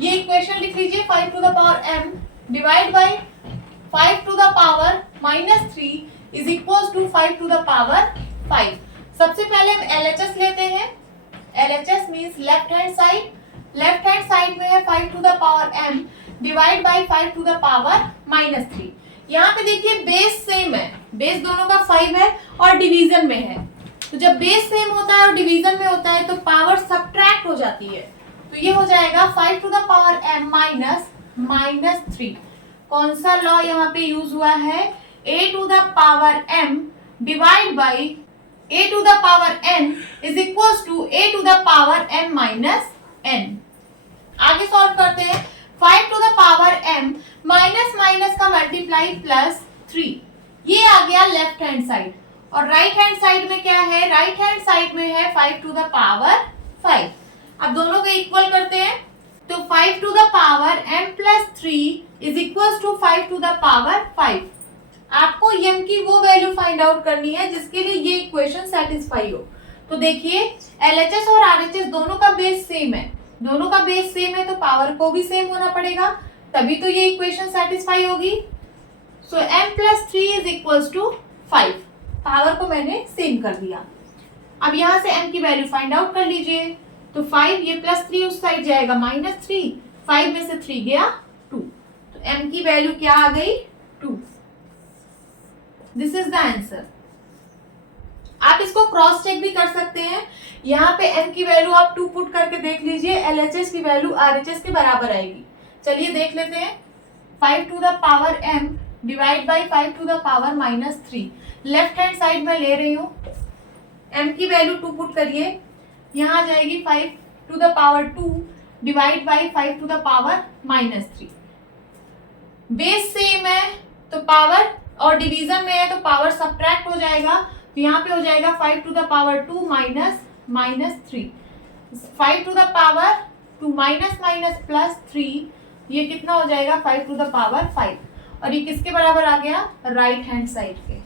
ये इक्वेशन लिख लीजिए 5 to the power m divide by 5 to the power minus 3 is equals to 5 to the power 5। सबसे पहले हम LHS लेते हैं। LHS means left hand side. Left hand side में है 5 to the power m divide by 5 to the power minus 3। यहाँ पे देखिए बेस सेम है, बेस दोनों का 5 है और डिवीजन में है। तो जब बेस सेम होता है और डिवीजन में होता है तो पावर सब्ट्रैक्ट हो जाती है। तो ये हो जाएगा 5 to the power m minus 3। कौन सा लॉ यहाँ पे यूज हुआ है? a to the power m divide by a to the power n is equals to a to the power m minus n। आगे सॉल्व करते हैं। 5 to the power m minus minus का मल्टीप्लाई प्लस 3, ये आ गया लेफ्ट हैंड साइड। और राइट हैंड साइड में क्या है? राइट हैंड साइड में है 5 टू द पावर 5। अब दोनों को इक्वल करते हैं तो 5 to the power m plus 3 is equals to 5 to the power 5। आपको m की वो वैल्यू फाइंड आउट करनी है जिसके लिए ये इक्वेशन सेटिस्फाई हो। तो देखिए LHS और RHS दोनों का बेस सेम है, दोनों का बेस सेम है तो पावर को भी सेम होना पड़ेगा, तभी तो ये इक्वेशन सेटिस्फाई होगी। So m plus 3 is equals to 5। Power को मैंने सेम कर दिया। अब यहाँ से m की वैल्यू फाइंड आउट कर लीजिए। तो 5, ये प्लस 3 उस साइड जाएगा माइनस 3, 5 में से 3 गया 2, तो m की वैल्यू क्या आ गई? 2। This is the answer. आप इसको क्रॉस चेक भी कर सकते हैं। यहाँ पे m की वैल्यू आप 2 पुट करके देख लीजिए, LHS की वैल्यू RHS के बराबर आएगी। चलिए देख लेते हैं। 5 to the power m divide by 5 to the power minus 3। Left hand side में ले रही हूँ, m की वैल्यू 2 पुट करिए, यहाँ आ जाएगी 5 to the power 2 divide by 5 to the power minus 3। Base same है तो पावर, और डिवीजन में है तो पावर सब्ट्रैक्ट हो जाएगा। तो यहाँ पे हो जाएगा 5 to the power 2 minus 3। 5 to the power 2 minus minus plus 3, ये कितना हो जाएगा? 5 टू द पावर 5। और ये किसके बराबर आ गया? राइट हैंड साइड के।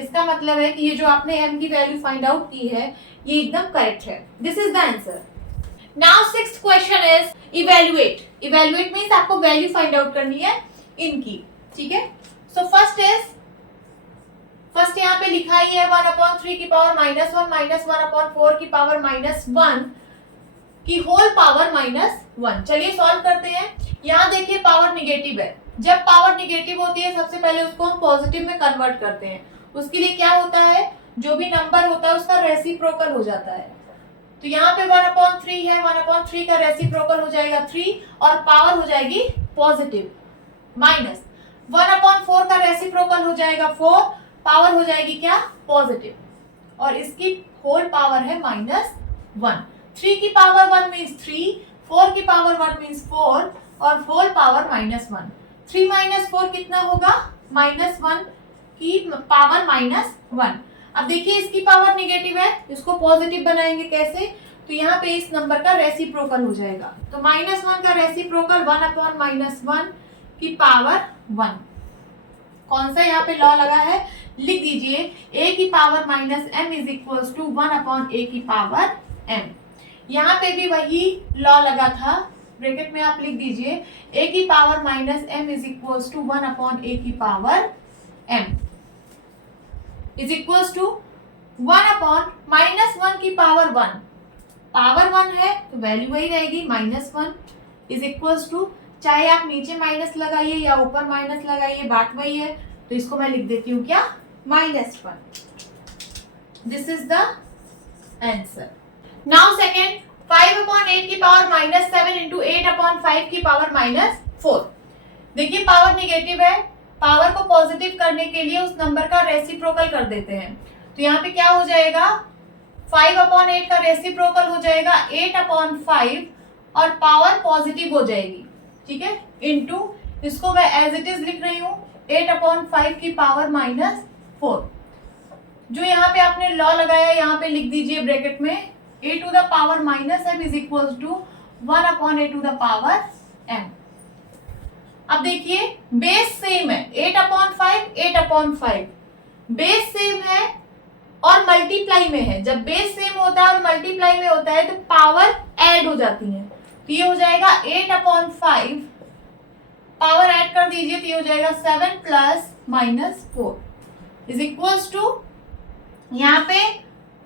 इसका मतलब है कि ये जो आपने m की वैल्यू फाइंड आउट की है ये एकदम करेक्ट है। This is the answer. Now sixth question is evaluate. Evaluate means आपको वैल्यू फाइंड आउट करनी है इनकी। ठीक है, सो फर्स्ट यहाँ पे लिखा ही है 1/3 की पावर माइनस 1 माइनस 1/4 की पावर माइनस 1 की होल पावर माइनस 1। चलिए सॉल्व करते हैं। यहाँ देखिए पावर निगेटिव है। जब पावर निगेटिव होती है सबसे पहले उसको हम पॉजिटिव में कन्वर्ट करते हैं। उसके लिए क्या होता है? जो भी नंबर होता है उसका रेसिप्रोकल हो जाता है। तो यहाँ पे 1/3 है, 1/3 का रेसिप्रोकल हो जाएगा 3 और पावर हो जाएगी पॉजिटिव। माइनस 1/4 का रेसिप्रोकल हो जाएगा 4, पावर हो जाएगी क्या? पॉजिटिव, और इसकी होल पावर है -1। 3 की पावर 1 मीन्स 3, 4 की पावर 1 मीन्स 4 और होल पावर -1। 3 - 4 कितना होगा? -1 की पावर -1। अब देखिए इसकी पावर निगेटिव है, इसको पॉजिटिव बनाएंगे कैसे? तो यहाँ पे इस नंबर का रेसिप्रोकल हो जाएगा। तो -1 का रेसिप्रोकल 1/-1 की पावर 1। कौन सा यहाँ पे लॉ लगा है? लिख दीजिए a की power -m is equals to 1/a की पावर m। यहाँ पे भी वही लॉ लगा था, ब्रैकेट में आप लिख दीजिए a की power -m is equals to 1/a की power m is equals to 1/-1 की पावर 1। पावर 1 है तो वैल्यू वही रहेगी -1 इज इक्वल्स टू, चाहे आप नीचे माइनस लगाइए या ऊपर माइनस लगाइए बात वही है। तो इसको मैं लिख देती हूँ क्या? -1। This is the answer. Now second 5/8 की पावर -7 इंटू 8/5 की पावर -4। देखिए पावर निगेटिव है पावर को पॉजिटिव करने के लिए उस नंबर का रेसिप्रोकल कर देते हैं। तो यहाँ पे क्या हो जाएगा, 5/8 का रेसिप्रोकल हो जाएगा 8/5 और पावर पॉजिटिव हो जाएगी, ठीक है, इनटू इसको मैं एज इट इज लिख रही हूँ 8/5 की पावर -4। जो यहाँ पे आपने लॉ लगाया यहाँ पे लिख दीजिए ब्रैकेट में a to the power -m is equal to 1/a to the power m। अब देखिए बेस सेम है, 8/5 बेस सेम है और मल्टीप्लाई में है। जब बेस सेम होता है और मल्टीप्लाई में होता है तो पावर ऐड हो जाती है। तो ये हो जाएगा 8/5, पावर ऐड कर दीजिए तो ये हो जाएगा 7 + -4 इज इक्वल्स टू, यहाँ पे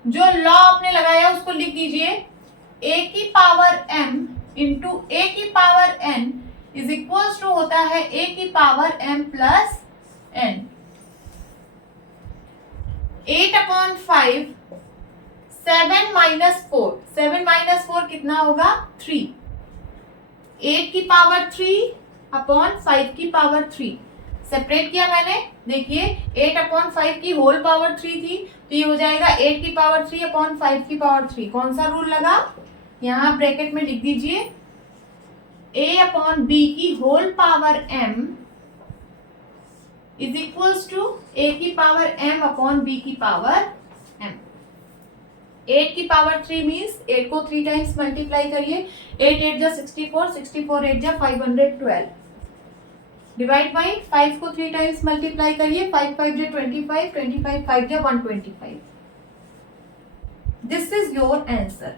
जो लॉ आपने लगाया उसको लिख दीजिए a की पावर m इंटू a की power n is equals to होता है a की पावर m प्लस n। 8/5 7 - 4 कितना होगा 3, 8 की पावर 3/5 की पावर 3 सेपरेट किया मैंने। देखिए 8/5 की होल पावर 3 थी तो ये हो जाएगा 8 की पावर 3/5 की पावर 3। कौन सा रूल लगा, यहाँ ब्रैकेट में लिख दीजिए a/b की whole power m is equals to a की पावर m/b की पावर m। 8 की पावर 3 मीन्स 8 को 3 टाइम्स मल्टीप्लाई करिए, 8 8 जा 64, 64 8 जा 512, डिवाइड बाई 5 को 3 टाइम्स मल्टीप्लाई करिए, 5 5 जा 25, 25 5 जा 125। This is your answer.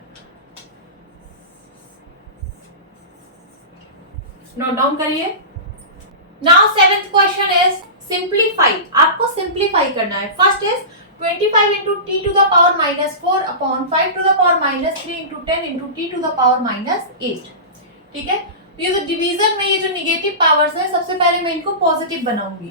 Note down करिए। Now 7th question is simplify. आपको सिंप्लीफाई करना है। First is 25 into T to the power -4/5 to the power -3 into 10 into T to the power -8। ठीक है, तो ये जो डिवीजन में ये जो निगेटिव पावर्स है सबसे पहले मैं इनको पॉजिटिव बनाऊंगी।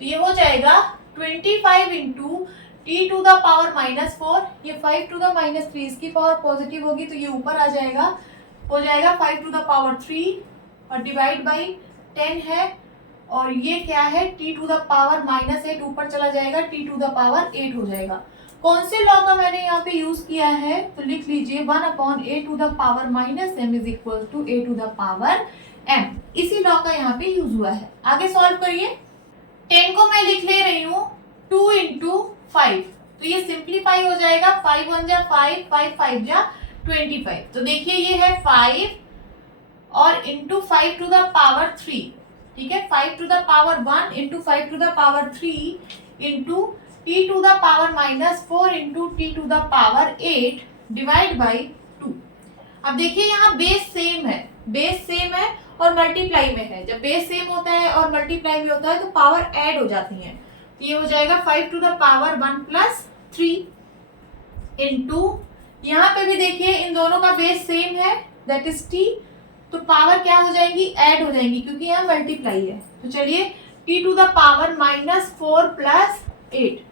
तो ये हो जाएगा 25 into T to the power -4, ये 5 टू द -3 इसकी पावर पॉजिटिव होगी तो ये ऊपर आ जाएगा, हो जाएगा 5 टू द पावर 3 और डिवाइड बाई 10 है और ये क्या है t टू द पावर -8 ऊपर चला जाएगा, t टू द पावर 8 हो जाएगा। कौन से लॉ का मैंने यहाँ पे यूज किया है तो लिख लीजिए 1/a to the power -m is equal to a to the power m। इसी लॉ का यहाँ पे यूज हुआ है। आगे सॉल्व करिए। 10 को मैं लिख ले रही हूँ 2 इंटू 5 तो ये सिंप्लीफाई हो जाएगा, 5 1 जा 5, 5 5 जा 25। तो देखिए ये है 5 और इंटू 5 टू द पावर 3, ठीक है, 5 to the power 1 into 5 to the power 3 into T to the power -4 into T to the power 8 divide by 2। अब देखिए यहाँ बेस सेम है, बेस सेम है और मल्टीप्लाई में है। जब बेस सेम होता है और मल्टीप्लाई में होता है तो पावर ऐड हो जाती है। तो ये हो जाएगा 5 to the power 1 plus 3 into, यहाँ पे भी देखिए इन दोनों का बेस सेम है दैट इज टी, तो पावर क्या हो जाएंगी, ऐड हो जाएंगी क्योंकि यहाँ मल्टीप्लाई है। तो चलिए T to the power -4 plus 8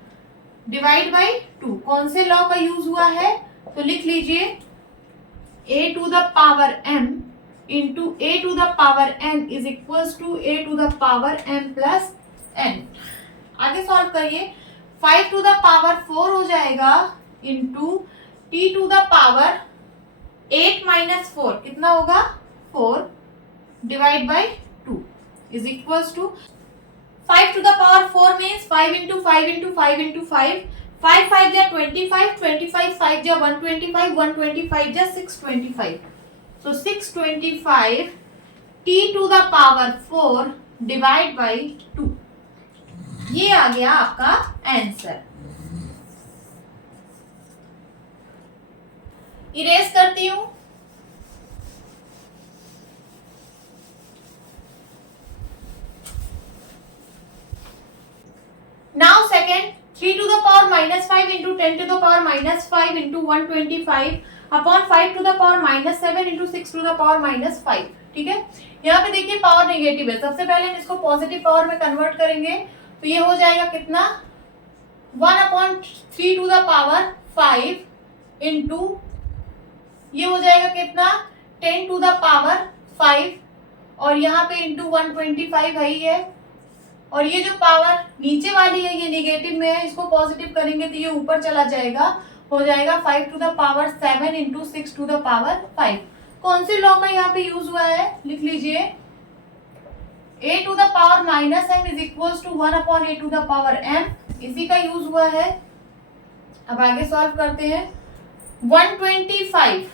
divide by 2। कौन से लॉ का यूज हुआ है तो लिख लीजिए a to the power m into a to the power n is equals to a to the power m plus n। आगे सॉल्व करिए। 5 टू द पावर 4 हो जाएगा into t to the power 8 - 4 कितना होगा 4 divide by 2 is equals to 5 to the power 4 means 5 into 5 into 5 into 5, 5 5 जा 25, 25 5 जा 125, 125 जा 625, so 625 t to the power 4 divide by 2। ये आ गया आपका आंसर। इरेज करती हूं। Now second, 3 to the power -5 into 10 to the power -5 into 125 upon 5 to the power -7 into 6 to the power -5। ठीक है, यहाँ पे देखिए पावर नेगेटिव है, सबसे पहले हम इसको पॉजिटिव पावर में कन्वर्ट करेंगे तो ये हो जाएगा कितना 1/3 टू द पावर 5 इंटू ये हो जाएगा कितना 10 टू द पावर 5 और यहाँ पे इंटू 125 है, और ये जो पावर नीचे वाली है ये नेगेटिव में है, इसको पॉजिटिव करेंगे तो ये ऊपर चला जाएगा, हो जाएगा 5 to the power 7 into 6 to the power 5। कौन से लॉ का यहाँ पे यूज हुआ है, लिख लीजिए, a to the power minus m is equal to 1 upon a to the power m, इसी का यूज हुआ है। अब आगे सॉल्व करते हैं। 125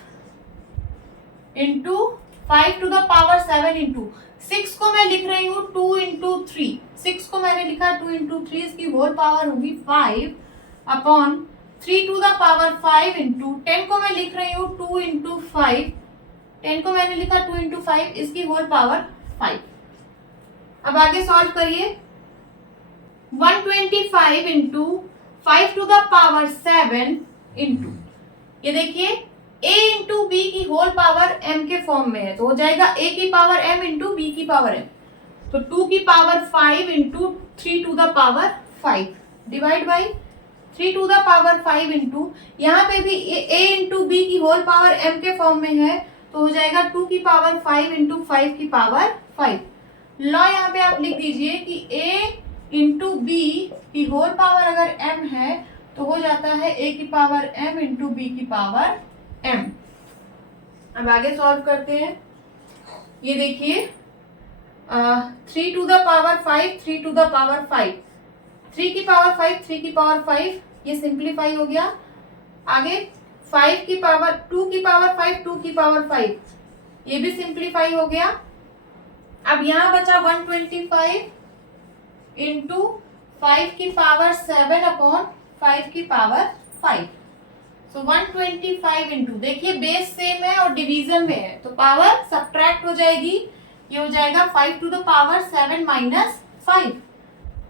into 5 to the power 7 into 6 को मैं लिख रही हूँ 2 इंटू 3, 6 को मैंने लिखा 2 इंटू 3, इसकी होल पावर होगी 5 upon 3 to the power 5 into 10 को मैं लिख रही हूँ 2 इंटू 5, 10 को मैंने लिखा 2 इंटू 5, इसकी होल पावर 5। अब आगे सॉल्व करिए। 125 into 5 to the power 7 into, ये देखिए a इंटू बी की होल पावर m के फॉर्म में है, तो हो जाएगा a की पावर m इंटू बी की पावर m, तो 2 की power 5 into 3 to the power 5 divide by 3 to the power 5 into, यहाँ पे भी a इंटू बी की होल पावर m के फॉर्म में है, तो हो जाएगा 2 की पावर 5 इंटू 5 की पावर 5। लॉ यहाँ पे आप लिख दीजिए कि a इंटू बी की होल पावर अगर m है तो हो जाता है a की पावर m इंटू बी की पावर m। अब आगे सॉल्व करते हैं। ये देखिए 3 to the power 5, 3 to the power 5, 3 की पावर 5, 3 की पावर 5, ये सिंप्लीफाई हो गया। आगे 5 की पावर 2 की पावर 5, 2 की पावर 5, ये भी सिंप्लीफाई हो गया। अब यहाँ बचा 125 इंटू 5 की पावर 7 अपॉन 5 की पावर 5, तो 125 इंटू, देखिए बेस सेम है और डिवीजन में है तो पावर सब्ट्रैक्ट हो जाएगी, ये हो जाएगा 5 टू द पावर 7 माइनस 5।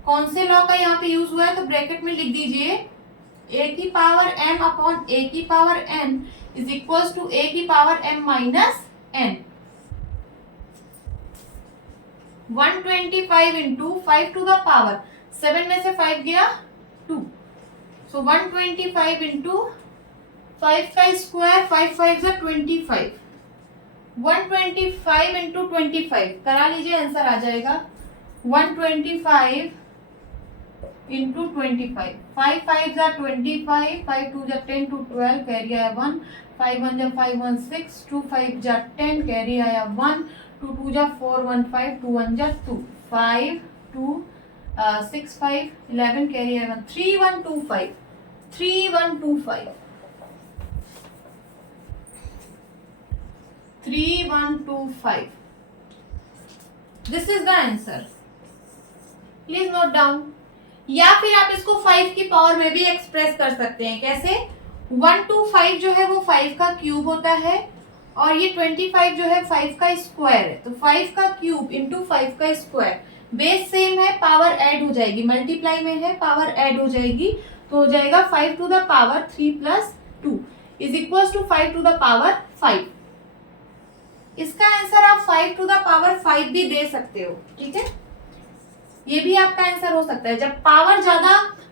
कौन से लॉ का यहाँ पे यूज हुआ है, तो ब्रैकेट में लिख दीजिए a की पावर m अपॉन a की power n is equal to a की power m minus n। 125 into 5 to the power 7 में से 5 गया 2, सो 125 इंटू 5 का स्क्वायर 5 5 जा 25, 125 इंटू 25 करा लीजिए, आंसर आ जाएगा 125 इंटू 25, 5 5 जा 25, 5 2 जा 10 टू 12 कैरी आया 1, 5 1 जा 5 1 6, 2 5 जा 10 कैरी आया 1, 2 2 जा 4 1 5, 2 1 जा 2, 5 2 6 5 11 कैरी आया 1, 3 1 2 5, 3 1 2 5, 3 1 2 5, this is the answer, please note down. या फिर आप इसको 5 की पावर में भी एक्सप्रेस कर सकते हैं, कैसे, 1 to 5 जो है वो 5 का क्यूब होता है और ये 25 जो है 5 का स्क्वायर है, तो 5 का क्यूब इंटू 5 का स्क्वायर, बेस सेम है, पावर ऐड हो जाएगी, मल्टीप्लाई में है पावर ऐड हो जाएगी, तो हो जाएगा 5 to the power 3 plus 2 is equal to 5 to the power 5। इसका आंसर आप 5 टू द पावर 5 भी दे सकते हो, ठीक है, ये भी आपका आंसर हो सकता है। जब पावर ज्यादा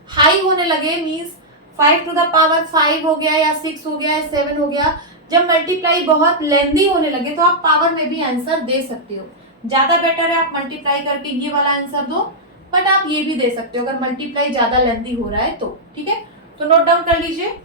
हाई होने लगे, मींस 5 टू द पावर 5 हो गया या 6 हो गया या 7 हो गया, जब मल्टीप्लाई बहुत लेंदी होने लगे तो आप पावर में भी आंसर दे सकते हो। ज्यादा बेटर है आप मल्टीप्लाई करके ये वाला आंसर दो, बट आप ये भी दे सकते हो अगर मल्टीप्लाई ज्यादा लेंदी हो रहा है तो, ठीक है। तो नोट डाउन कर लीजिए।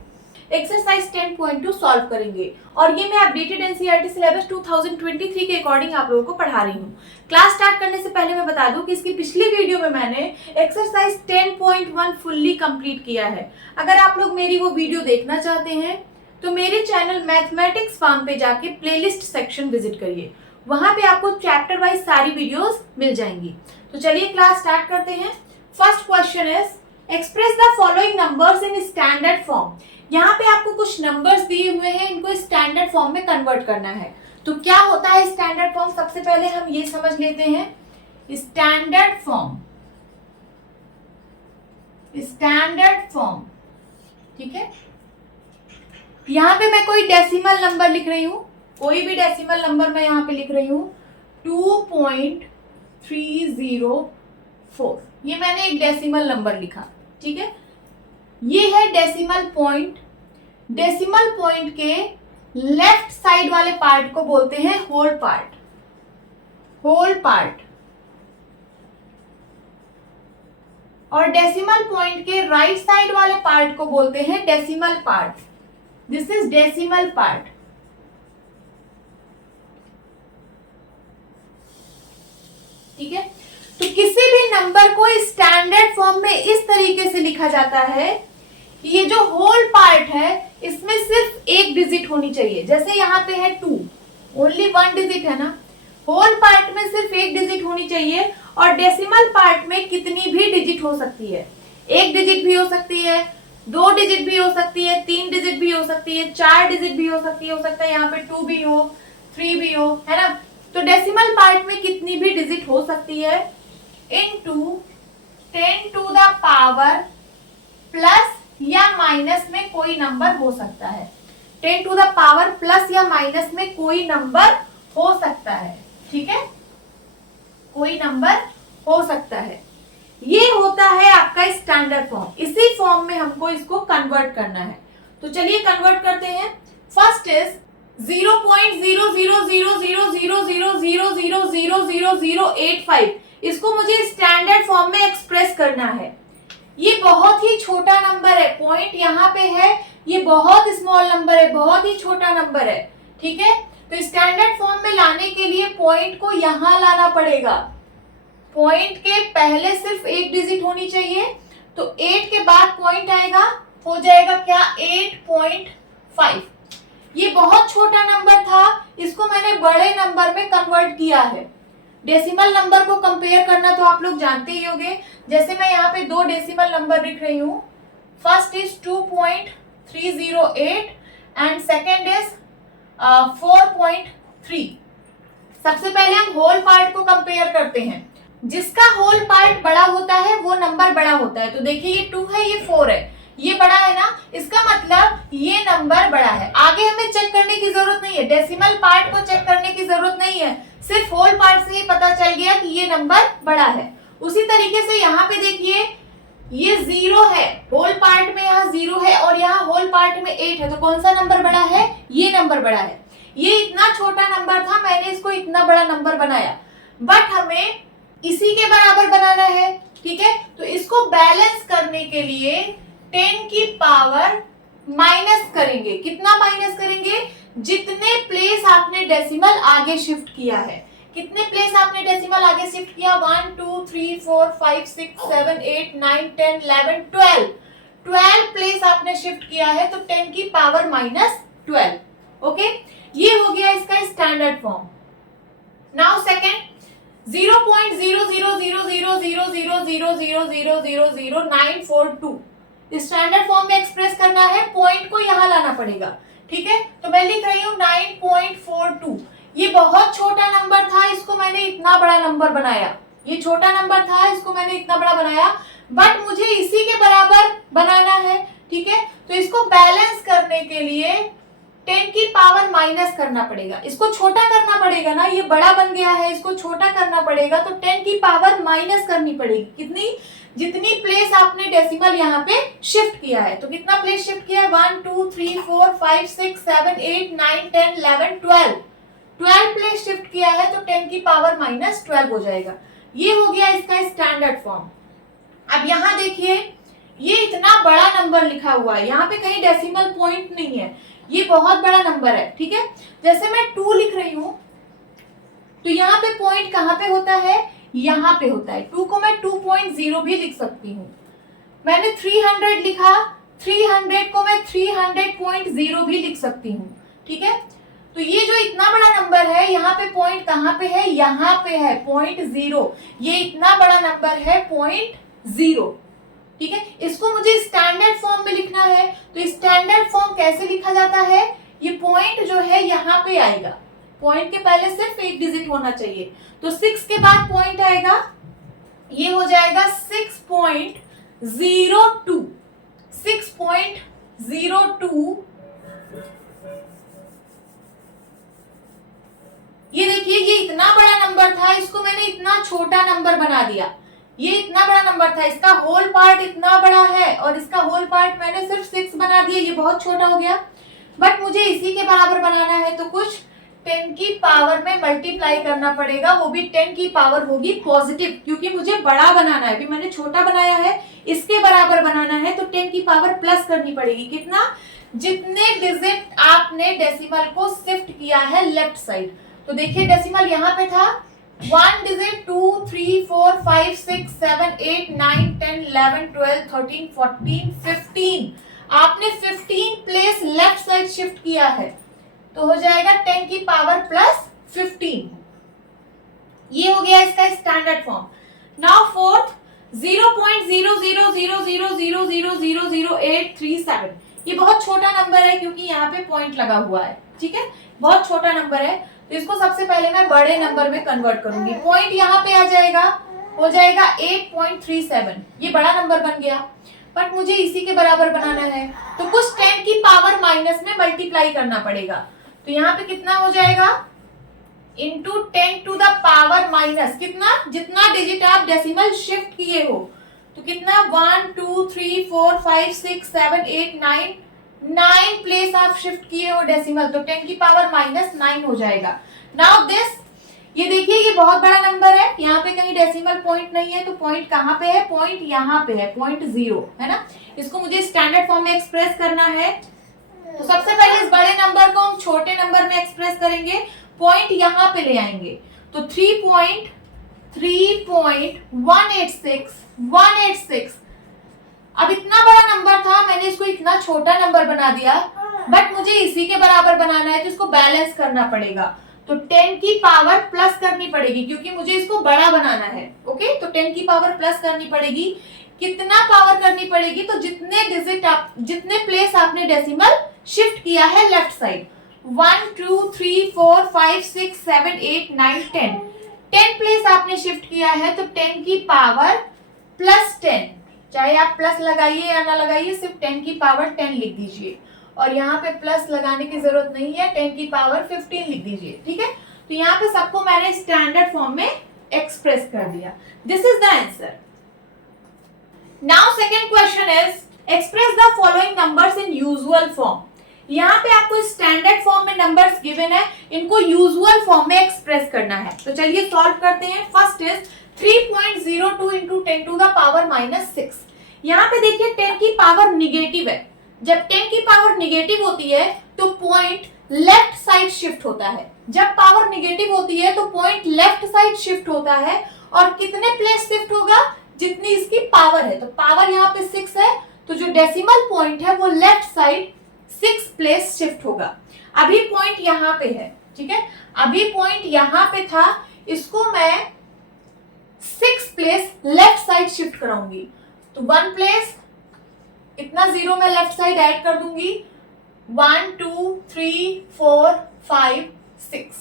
एक्सरसाइज 10.2 सॉल्व करेंगे और ये मैं अपडेटेड एनसीईआरटी सिलेबस 2023 के अकॉर्डिंग आप लोगों को पढ़ा रही हूँ। क्लास स्टार्ट करने से पहले मैं बता दूं कि इसकी पिछली वीडियो में मैंने एक्सरसाइज 10.1 फुल्ली कंप्लीट किया है। अगर आप लोग मेरी वो वीडियो देखना चाहते हैं तो मेरे चैनल मैथमेटिक्स फार्म पे जाके प्लेलिस्ट सेक्शन विजिट करिए, वहां पे आपको चैप्टर वाइज सारी वीडियोस मिल जाएंगी। तो चलिए क्लास स्टार्ट करते हैं। First question is express the following numbers in standard form. यहाँ पे आपको कुछ नंबर्स दिए हुए हैं, इनको स्टैंडर्ड फॉर्म में कन्वर्ट करना है। तो क्या होता है स्टैंडर्ड फॉर्म, सबसे पहले हम ये समझ लेते हैं। स्टैंडर्ड फॉर्म, स्टैंडर्ड फॉर्म, ठीक है। यहाँ पे मैं कोई डेसिमल नंबर लिख रही हूँ, कोई भी डेसिमल नंबर मैं यहाँ पे लिख रही हूँ 2.304, ये मैंने एक डेसिमल नंबर लिखा, ठीक है। ये है डेसिमल पॉइंट। डेसिमल पॉइंट के लेफ्ट साइड वाले पार्ट को बोलते हैं होल पार्ट। होल पार्ट, और डेसिमल पॉइंट के राइट साइड वाले पार्ट को बोलते हैं decimal part. This is decimal part. ठीक है, तो किसी भी नंबर को स्टैंडर्ड फॉर्म में इस तरीके से लिखा जाता है कि ये जो होल पार्ट है इसमें सिर्फ एक डिजिट होनी चाहिए। जैसे यहाँ पे है 2, ओनली 1 डिजिट है ना, होल पार्ट में सिर्फ एक डिजिट होनी चाहिए। और डेसिमल पार्ट में कितनी भी डिजिट हो सकती है, 1 डिजिट भी हो सकती है, 2 डिजिट भी हो सकती है, 3 डिजिट भी हो सकती है, 4 डिजिट भी हो सकती है, हो सकता है यहाँ पे 2 भी हो, 3 भी हो, है ना। तो डेसिमल पार्ट में कितनी भी डिजिट हो सकती है, into 10 to the power plus या माइनस में कोई नंबर हो सकता है। 10 टू द पावर प्लस या माइनस में कोई नंबर हो सकता है। ठीक है, कोई नंबर हो सकता है। ये होता है आपका स्टैंडर्ड फॉर्म। इसी फॉर्म में हमको इसको कन्वर्ट करना है। तो चलिए कन्वर्ट करते हैं। First is 0.000000000085। इसको मुझे स्टैंडर्ड फॉर्म में एक्सप्रेस करना है। ये बहुत ही छोटा नंबर है, पॉइंट यहाँ पे है, ये बहुत स्मॉल नंबर है, बहुत ही छोटा नंबर है। ठीक है, तो स्टैंडर्ड फॉर्म में लाने के लिए पॉइंट को यहां लाना पड़ेगा। पॉइंट के पहले सिर्फ एक डिजिट होनी चाहिए, तो 8 के बाद पॉइंट आएगा, हो जाएगा क्या 8.5। ये बहुत छोटा नंबर था, इसको मैंने बड़े नंबर में कन्वर्ट किया है। डेसिमल नंबर को कंपेयर करना तो आप लोग जानते ही होंगे। जैसे मैं यहाँ पे 2 डेसिमल नंबर लिख रही हूँ। First is 2.308 and second is 4.3। सबसे पहले हम होल पार्ट को कंपेयर करते हैं। जिसका होल पार्ट बड़ा होता है वो नंबर बड़ा होता है। तो देखिए ये 2 है, ये 4 है, ये बड़ा है ना, इसका मतलब ये नंबर बड़ा है। आगे हमें चेक करने की जरूरत नहीं है, डेसिमल पार्ट को चेक करने की जरूरत नहीं है, सिर्फ होल पार्ट से ही पता चल गया कि ये नंबर बड़ा है। उसी तरीके से यहाँ पे देखिए ये 0 है, होल पार्ट में यहाँ 0 है और यहाँ होल पार्ट में 8 है, तो कौन सा नंबर बड़ा है, ये नंबर बड़ा है। ये इतना छोटा नंबर था, मैंने इसको इतना बड़ा नंबर बनाया, बट हमें इसी के बराबर बनाना है। ठीक है, तो इसको बैलेंस करने के लिए 10 की पावर माइनस करेंगे। कितना माइनस करेंगे, जितने प्लेस आपने डेसिमल आगे शिफ्ट किया है। कितने प्लेस आपने डेसिमल आगे शिफ्ट किया, 1 2 3 4 5 6 7 8 9 10 11 12 प्लेस आपने शिफ्ट किया है, तो 10 की पावर माइनस 12। ओके, ये हो गया इसका standard form. Now second 0.00000000000942 standard form में एक्सप्रेस करना है, पॉइंट को यहां लाना पड़ेगा। ठीक है, तो मैं लिख रही हूँ 9.42। ये बहुत छोटा नंबर था, इसको मैंने इतना बड़ा नंबर बनाया। ये छोटा नंबर था, इसको मैंने इतना बड़ा बनाया, बट मुझे इसी के बराबर बनाना है। ठीक है, तो इसको बैलेंस करने के लिए 10 की पावर माइनस करना पड़ेगा। इसको छोटा करना पड़ेगा ना, ये बड़ा बन गया है, इसको छोटा करना पड़ेगा, तो 10 की पावर माइनस करनी पड़ेगी। कितनी, जितनी प्लेस आपने डेसिमल यहाँ पे शिफ्ट किया है। तो कितना प्लेस शिफ्ट किया है, 1 2 3 4 5 6 7 8 9 10 11 12 प्लेस शिफ्ट किया है, तो 10 की पावर माइनस 12 हो जाएगा। ये हो गया इसका स्टैंडर्ड फॉर्म। अब यहाँ देखिए ये इतना बड़ा नंबर लिखा हुआ है, यहाँ पे कहीं डेसिमल पॉइंट नहीं है, ये बहुत बड़ा नंबर है। ठीक है, जैसे मैं 2 लिख रही हूं, तो यहाँ पे पॉइंट कहाँ पे होता है, यहाँ पे होता है। 2 को मैं 2.0 भी लिख सकती हूँ। मैंने 300 लिखा, 300 को मैं 300.0 भी लिख सकती हूँ। ठीक है, तो ये जो इतना बड़ा नंबर है, यहाँ पे पॉइंट कहाँ पे है, यहाँ पे है 0.0। ये इतना बड़ा नंबर है 0.0। ठीक है, इसको मुझे स्टैंडर्ड फॉर्म में लिखना है। तो स्टैंडर्ड फॉर्म कैसे लिखा जाता है, ये पॉइंट जो है यहाँ पे आएगा, पॉइंट के पहले सिर्फ एक डिजिट होना चाहिए, तो 6 के बाद पॉइंट आएगा, ये हो जाएगा 6.02। 6.02। ये देखिए ये इतना बड़ा नंबर था, इसको मैंने इतना छोटा नंबर बना दिया। ये इतना बड़ा नंबर था, इसका होल पार्ट इतना बड़ा है और इसका होल पार्ट मैंने सिर्फ 6 बना दिया, ये बहुत छोटा हो गया। बट मुझे इसी के बराबर बनाना है, तो कुछ 10 की पावर में मल्टीप्लाई करना पड़ेगा, वो भी 10 की पावर होगी पॉजिटिव, क्योंकि मुझे बड़ा बनाना है। अभी मैंने छोटा बनाया है, इसके बराबर बनाना है तो 10 की पावर प्लस करनी पड़ेगी। कितना? जितने डिजिट आपने डेसिमल को शिफ्ट किया है लेफ्ट साइड। तो देखिए डेसिमल यहाँ पे था 1 डिजिट 2 3 4 5 6 7 8 9 10 11 12 13 14 15, आपने 15 प्लेस लेफ्ट साइड शिफ्ट किया है, तो हो जाएगा 10 की पावर प्लस 15। ये हो गया इसका स्टैंडर्ड फॉर्म। नाउ फोर्थ 0.0000000837, ये बहुत छोटा नंबर है क्योंकि यहाँ पे पॉइंट लगा हुआ है, ठीक है, बहुत छोटा नंबर है, तो इसको सबसे पहले मैं बड़े नंबर में कन्वर्ट करूंगी। पॉइंट यहाँ पे आ जाएगा, हो जाएगा 8.37, ये बड़ा नंबर बन गया, बट मुझे इसी के बराबर बनाना है तो कुछ 10 की पावर माइनस में मल्टीप्लाई करना पड़ेगा। तो यहाँ पे कितना हो जाएगा? Into 10 to the power minus कितना, जितना डिजिट आप डेसिमल शिफ्ट किए हो, तो कितना 1 2 3 4 5 6 7 8 9 प्लेस आप शिफ्ट किए हो डेसिमल, तो 10 की पावर माइनस 9 हो जाएगा। नाउ दिस, ये देखिए ये बहुत बड़ा नंबर है, यहाँ पे कहीं डेसिमल पॉइंट नहीं है, तो पॉइंट कहाँ पे है? पॉइंट यहाँ पे है, पॉइंट 0 है ना। इसको मुझे स्टैंडर्ड फॉर्म में एक्सप्रेस करना है, तो सबसे पहले इस बड़े नंबर को हम छोटे नंबर में एक्सप्रेस करेंगे, पॉइंट यहाँ पे ले आएंगे, तो 3.186। अब इतना बड़ा नंबर था, मैंने इसको इतना छोटा नंबर बना दिया, बट मुझे इसी के बराबर बनाना है तो इसको बैलेंस करना पड़ेगा, तो 10 की पावर प्लस करनी पड़ेगी क्योंकि मुझे इसको बड़ा बनाना है। ओके, तो 10 की पावर प्लस करनी पड़ेगी। कितना पावर करनी पड़ेगी? तो जितने प्लेस आपने डेसिमल शिफ्ट किया है लेफ्ट साइड, 1 2 3 4 5 6 7 8 9 10 प्लेस आपने शिफ्ट किया है, तो 10 की पावर प्लस 10, चाहे आप प्लस लगाइए या ना लगाइए, सिर्फ 10 की पावर 10 लिख दीजिए, और यहाँ पे प्लस लगाने की जरूरत नहीं है, 10 की पावर 15 लिख दीजिए, ठीक है। तो यहाँ पे सबको मैंने स्टैंडर्ड फॉर्म में एक्सप्रेस कर दिया। This is the answer. Now second question is express the following numbers in usual form. यहाँ पे आपको स्टैंडर्ड फॉर्म में नंबर्स गिवन है, इनको यूजुअल फॉर्म में एक्सप्रेस करना है, तो चलिए सॉल्व करते हैं। First is 3.02 into 10 to the power minus 6। यहाँ पे देखिए 10 की पावर निगेटिव है, जब 10 की पावर निगेटिव होती है तो पॉइंट लेफ्ट साइड शिफ्ट होता है, जब पावर निगेटिव होती है तो पॉइंट लेफ्ट साइड शिफ्ट होता है, और कितने प्लेस शिफ्ट होगा? जितनी इसकी पावर है, तो पावर यहाँ पे 6 है, तो जो डेसिमल पॉइंट है वो लेफ्ट साइड 6 प्लेस शिफ्ट होगा। अभी पॉइंट यहाँ पे है, ठीक है, अभी पॉइंट यहाँ पे था, इसको मैं 6 प्लेस लेफ्ट साइड शिफ्ट कराऊंगी, तो 1 प्लेस, इतना 0 में लेफ्ट साइड ऐड कर दूंगी, 1 2 3 4 5 6,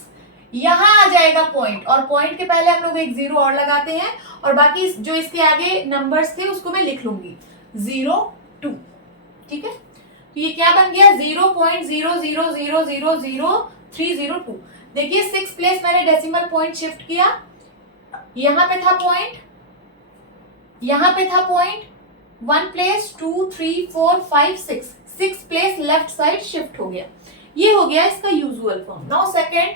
यहां आ जाएगा पॉइंट, और पॉइंट के पहले हम लोग एक 0 और लगाते हैं, और बाकी जो इसके आगे नंबर्स थे उसको मैं लिख लूंगी 0 2, ठीक है। तो ये क्या बन गया? 0.000000302। देखिए 6 प्लेस मैंने डेसिमल पॉइंट शिफ्ट किया, यहां पे था पॉइंट, यहां पे था point, 1 place 2 3 4 5 6 place left side shift हो गया। ये हो गया इसका usual form. Now second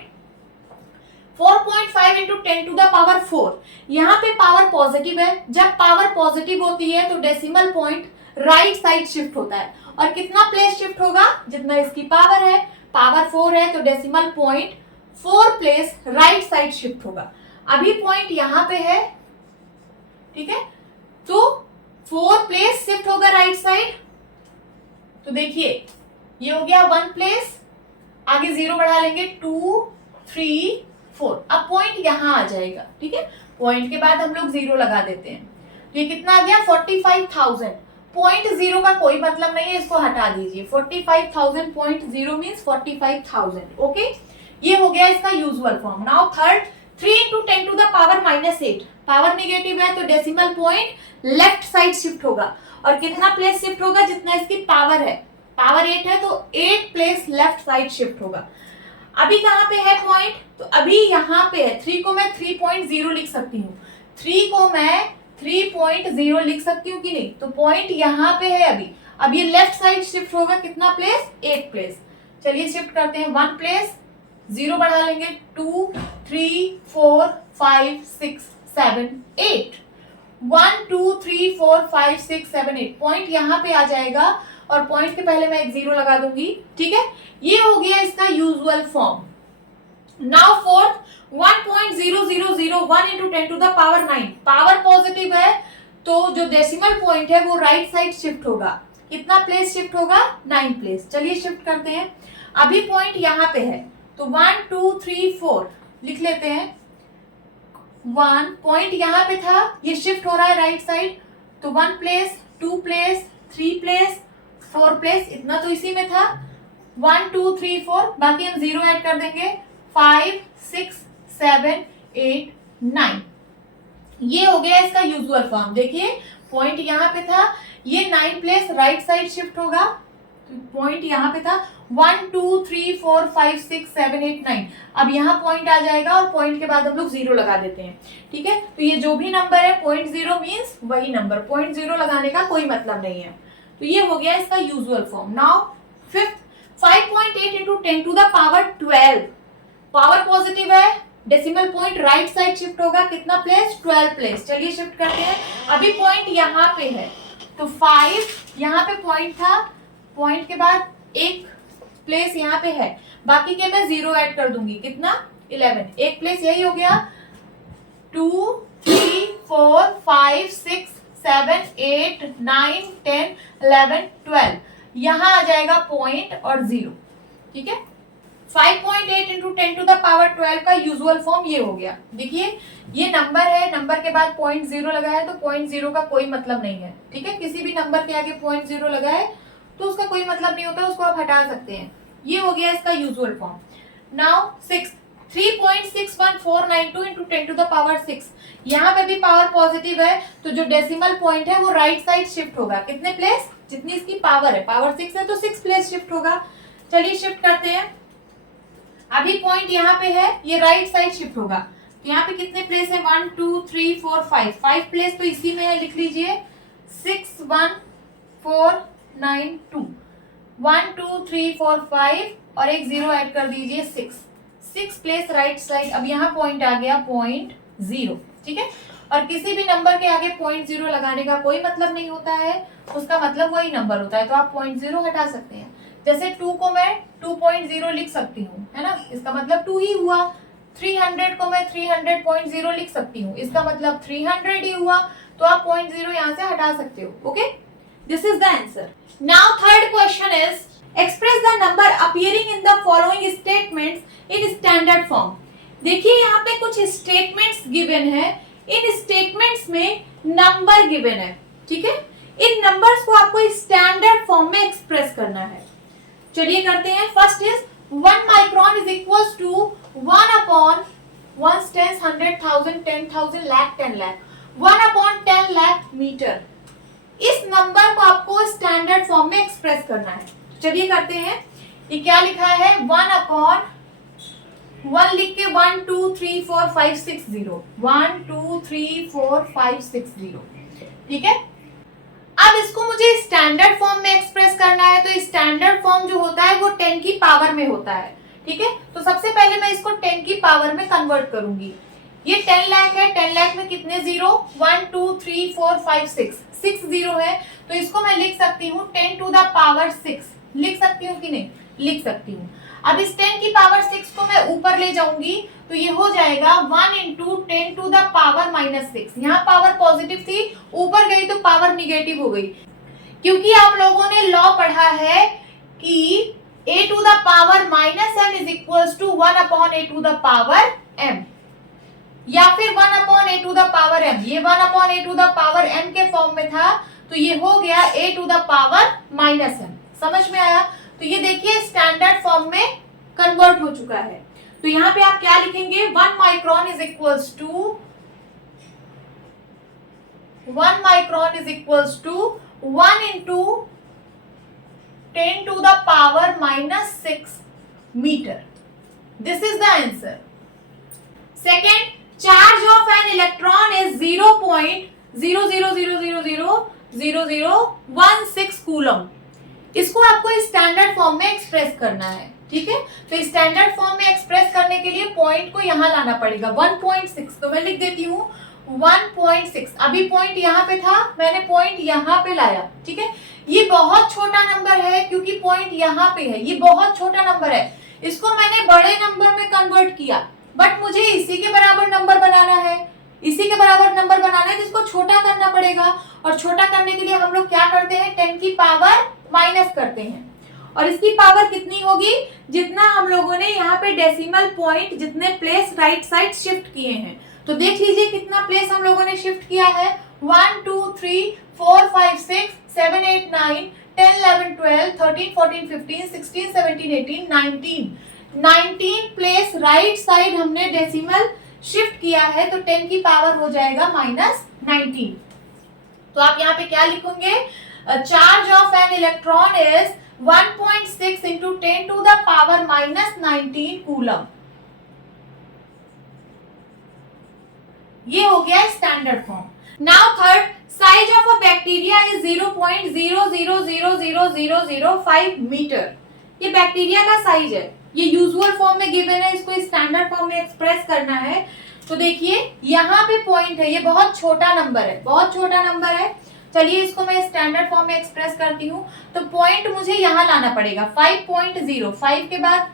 4.5 into 10 to the power 4। यहाँ पे पावर पॉजिटिव है, जब पावर पॉजिटिव होती है तो decimal point right side shift होता है, और कितना प्लेस शिफ्ट होगा? जितना इसकी पावर है, पावर 4 है तो decimal point 4 place right side shift होगा। अभी पॉइंट यहाँ पे है, ठीक है, तो 4 प्लेस शिफ्ट होगा राइट साइड, तो देखिए ये हो गया 1 प्लेस, आगे 0 बढ़ा लेंगे 2 3 4, अब पॉइंट यहां आ जाएगा, ठीक है, पॉइंट के बाद हम लोग 0 लगा देते हैं, तो ये कितना आ गया? 45,000। पॉइंट 0 का कोई मतलब नहीं है, इसको हटा दीजिए, 45,000 पॉइंट 0 मीन्स 45,000। ओके, ये हो गया इसका usual form. Now third 3 into 10 to the power minus 8, power negative है तो decimal point left side shift होगा, और कितना प्लेस शिफ्ट होगा? जितना इसकी पावर है, पावर 8 है तो 8 प्लेस लेफ्ट साइड शिफ्ट होगा। अभी कहाँ पे है पॉइंट? तो अभी यहाँ पे है, 3 को मैं 3.0 लिख सकती हूँ, 3 को मैं 3.0 लिख सकती हूँ कि नहीं? तो पॉइंट यहाँ पे है अभी, अब ये लेफ्ट साइड शिफ्ट होगा, कितना प्लेस? 8 प्लेस। चलिए शिफ्ट करते हैं, 1 प्लेस 0 बढ़ा लेंगे 2 3 4 5 6 7 8 1 2 3 4 5 6 7 8 पॉइंट यहाँ पे आ जाएगा और पॉइंट के पहले मैं एक 0 लगा दूंगी, ठीक है। ये हो गया इसका usual form. Now fourth 1.0001 into 10 to the power 9 power positive है तो जो डेसिमल पॉइंट है वो राइट साइड शिफ्ट होगा। कितना प्लेस शिफ्ट होगा? 9 प्लेस। चलिए शिफ्ट करते हैं। अभी पॉइंट यहाँ पे है तो 1 2 3 4 लिख लेते हैं। 1 पॉइंट यहाँ पे था, ये शिफ्ट हो रहा है राइट साइड, तो 1 प्लेस 2 प्लेस 3 प्लेस 4 प्लेस, इतना तो इसी में था। 1 2 3 4 बाकी हम 0 ऐड कर देंगे। 5 6 7 8 9 ये हो गया इसका यूजुअल फॉर्म। देखिए पॉइंट यहाँ पे था, ये 9 प्लेस राइट साइड शिफ्ट होगा, पॉइंट यहाँ पे था 1 2 3 4 5 6 7 8 9। अब यहाँ पॉइंट आ जाएगा और पॉइंट के बाद हम लोग 0 लगा देते हैं, ठीक है। तो ये जो भी नंबर है 0.0 मीन्स वही नंबर, 0.0 लगाने का कोई मतलब नहीं है। तो ये हो गया इसका usual form. Now fifth 5.8 into 10 to the power 12 power positive है, decimal point right side shift होगा, कितना प्लेस? 12 प्लेस। चलिए शिफ्ट करते हैं। अभी पॉइंट यहाँ पे है तो 5 यहाँ पे पॉइंट था, पॉइंट के बाद एक प्लेस यहाँ पे है, बाकी के मैं 0 ऐड कर दूंगी, कितना? 11। एक प्लेस यही हो गया। 2 3 4 5 6 7 8 9 10 11 12 यहाँ आ जाएगा पॉइंट और 0, ठीक है। 5.8 into 10 to the power 12 का यूजुअल फॉर्म ये हो गया। देखिए ये नंबर है, नंबर के बाद 0.0 लगा है तो 0.0 का कोई मतलब नहीं है, ठीक है। किसी भी नंबर के आगे 0.0 लगा है तो उसका कोई मतलब नहीं होता, उसको आप हटा सकते हैं। ये हो गया इसका usual form. Now 6 3.61492 into 10 to the power 6 यहाँ पे भी पावर पॉजिटिव है तो जो डेसिमल पॉइंट है वो राइट साइड शिफ्ट होगा, कितने प्लेस? जितनी इसकी पावर है, पावर 6 है तो 6 प्लेस शिफ्ट होगा। चलिए शिफ्ट करते हैं। अभी पॉइंट यहाँ पे है, ये राइट साइड शिफ्ट होगा तो यहाँ पे कितने प्लेस है? 1 2 3 4 5 प्लेस तो इसी में है, लिख लीजिए 6 1 4 9 2 1 2 3 4 5 और एक 0 ऐड कर दीजिए 6 प्लेस राइट साइड। अब यहाँ पॉइंट आ गया 0.0, ठीक है। और किसी भी नंबर के आगे 0.0 लगाने का कोई मतलब नहीं होता है, उसका मतलब वही नंबर होता है, तो आप 0.0 हटा सकते हैं। जैसे 2 को मैं 2.0 लिख सकती हूँ, है ना, इसका मतलब 2 ही हुआ। 300 को मैं 300.0 लिख सकती हूँ, इसका मतलब 300 ही हुआ, तो आप 0.0 यहाँ से हटा सकते हो। Okay, this is the answer. Now third question is express the number appearing in the following statements in standard form. देखिए यहाँ पे कुछ स्टेटमेंट्स गिवन है, इन स्टेटमेंट्स में नंबर गिवन है, ठीक है। इन नंबर्स को आपको स्टैंडर्ड फॉर्म में एक्सप्रेस करना है। चलिए करते हैं। First is 1 micron is equals to 1 upon 1 10 100,000 10,000 lakh 10 lakh 1 upon 10 lakh metre. इस नंबर को आपको स्टैंडर्ड फॉर्म में एक्सप्रेस करना है। चलिए करते हैं। ये क्या लिखा है? 1 अपॉन 1 लिख के 1 2 3 4 5 6 0 1 2 3 4 5 6 0, ठीक है। अब इसको मुझे स्टैंडर्ड फॉर्म में एक्सप्रेस करना है, तो स्टैंडर्ड फॉर्म जो होता है वो 10 की पावर में होता है, ठीक है। तो सबसे पहले मैं इसको 10 की पावर में कन्वर्ट करूंगी। ये 10 लाख है, 10 लाख में कितने जीरो? 1 2 3 4 5 6 जीरो है, तो इसको मैं लिख सकती हूँ 10 टू द पावर 6। लिख सकती हूँ कि नहीं? लिख सकती हूँ। अब इस 10 की पावर 6 को मैं ऊपर ले जाऊंगी तो ये हो जाएगा 1 इंटू 10 टू द पावर -6। यहाँ पावर पॉजिटिव थी, ऊपर गई तो पावर निगेटिव हो गई, क्योंकि आप लोगों ने लॉ पढ़ा है कि a to the power -m is equals to 1 upon a to the power m, या फिर 1 upon a to the power m। ये 1 upon a to the power m के फॉर्म में था, तो ये हो गया a to the power -m। समझ में आया? तो ये देखिए स्टैंडर्ड फॉर्म में कन्वर्ट हो चुका है। तो यहाँ पे आप क्या लिखेंगे? 1 micron is equals to 1 into 10 to the power -6 metre. This is the answer. Second, charge of an electron is 0.000000016 coulomb. इसको आपको स्टैंडर्ड फॉर्म में एक्सप्रेस करना है, ठीक है। तो स्टैंडर्ड फॉर्म में एक्सप्रेस करने के लिए पॉइंट को यहाँ लाना पड़ेगा 1.6, तो मैं लिख देती हूँ 1.6। अभी पॉइंट यहाँ पे था, मैंने पॉइंट यहाँ पे लाया, ठीक है। ये बहुत छोटा नंबर है क्योंकि पॉइंट यहाँ पे है, ये बहुत छोटा नंबर है, इसको मैंने बड़े नंबर में कन्वर्ट किया, बट मुझे इसी के बराबर नंबर बनाना है, इसी के बराबर नंबर बनाना है जिसको छोटा करना पड़ेगा। और छोटा करने के लिए हम लोग क्या करते हैं, 10 की पावर माइनस करते हैं। और इसकी पावर कितनी होगी, जितना हम लोगों ने यहाँ पे डेसिमल पॉइंट जितने प्लेस राइट साइड शिफ्ट किए हैं। तो देख लीजिए कितना प्लेस हम लोगों ने शिफ्ट किया है, 1 2 3 4 5 6 7 8 9 10 11 12 13 14 15 16 17 18 19 प्लेस राइट साइड हमने डेसिमल शिफ्ट किया है, तो 10 की पावर हो जाएगा -19। तो आप यहाँ पे क्या लिखोगे, charge of an electron is 1.6 into 10 to the power -19 coulomb. ये हो गया standard form. Now third, size of a bacteria is 0.000005 metre. ये बैक्टीरिया का साइज है, ये यूजुअल फॉर्म में गिवन है, इसको स्टैंडर्ड फॉर्म में एक्सप्रेस करना है। तो देखिए यहाँ पे पॉइंट है, ये बहुत छोटा नंबर है, बहुत छोटा नंबर है। चलिए इसको मैं स्टैंडर्ड फॉर्म में एक्सप्रेस करती हूँ। तो पॉइंट मुझे यहाँ लाना पड़ेगा 5.0, 5 के बाद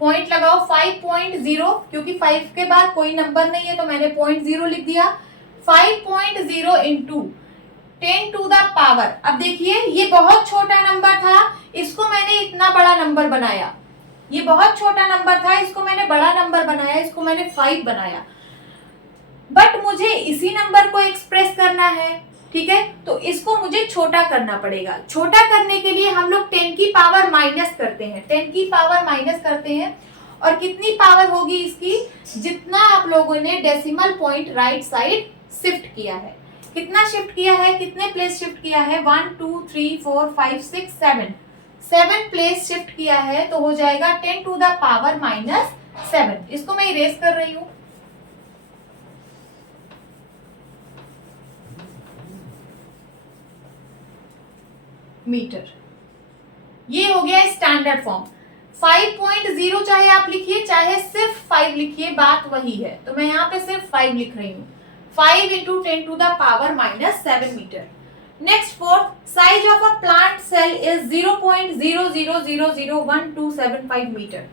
पॉइंट लगाओ 5.0, क्योंकि 5 के बाद कोई नंबर नहीं है तो मैंने 0.0 लिख दिया। 5.0 इंटू 10 टू द पावर। अब देखिए ये बहुत छोटा नंबर था, इसको मैंने इतना बड़ा नंबर बनाया, ये बहुत छोटा नंबर था, इसको मैंने बड़ा नंबर बनाया, इसको मैंने 5 बनाया। बट मुझे इसी नंबर को एक्सप्रेस करना है, ठीक है, तो इसको मुझे छोटा करना पड़ेगा। छोटा करने के लिए हम लोग 10 की पावर माइनस करते हैं, 10 की पावर माइनस करते हैं। और कितनी पावर होगी इसकी, जितना आप लोगों ने decimal point right side shift किया है। कितना शिफ्ट किया है, कितने प्लेस शिफ्ट किया है, 1 2 3 4 5 6 7 प्लेस शिफ्ट किया है, तो हो जाएगा 10 टू द पावर -7। इसको मैं इरेज कर रही हूं। मीटर। ये हो गया स्टैंडर्ड फॉर्म। 5.0 चाहे आप लिखिए चाहे सिर्फ 5 लिखिए, बात वही है। तो मैं यहाँ पे सिर्फ 5 लिख रही हूँ। 5 into 10 to the power -7 metre. Next fourth, size of a plant cell is 0.00001275 metre.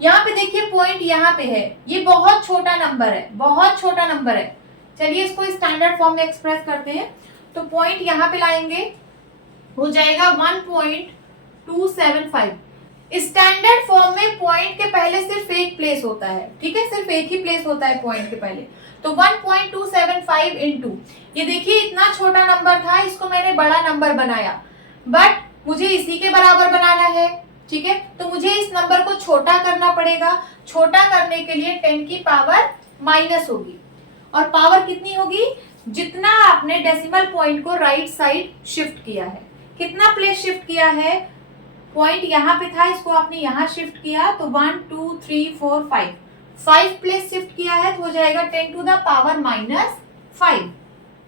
यहाँ पे देखिए पॉइंट यहाँ पे है, ये बहुत छोटा नंबर है, बहुत छोटा नंबर है। चलिए इसको स्टैंडर्ड फॉर्म में एक्सप्रेस करते हैं। तो पॉइंट यहाँ पे लाएंगे, हो जाएगा 1.275। स्टैंडर्ड फॉर्म में पॉइंट के पहले सिर्फ एक प्लेस होता है, ठीक है, सिर्फ एक ही प्लेस होता है पॉइंट के पहले। तो 1.275 इंटू, ये देखिए इतना छोटा नंबर था, इसको मैंने बड़ा नंबर बनाया, बट मुझे इसी के बराबर बनाना है, ठीक है, तो मुझे इस नंबर को छोटा करना पड़ेगा। छोटा करने के लिए 10 की पावर माइनस होगी, और पावर कितनी होगी, जितना आपने डेसिमल पॉइंट को राइट साइड शिफ्ट किया है। कितना प्लेस शिफ्ट किया है, पॉइंट यहाँ पे था, इसको आपने यहाँ शिफ्ट किया, तो 1 2 3 4 5 प्लेस शिफ्ट किया है, तो हो जाएगा 10 टू द पावर -5।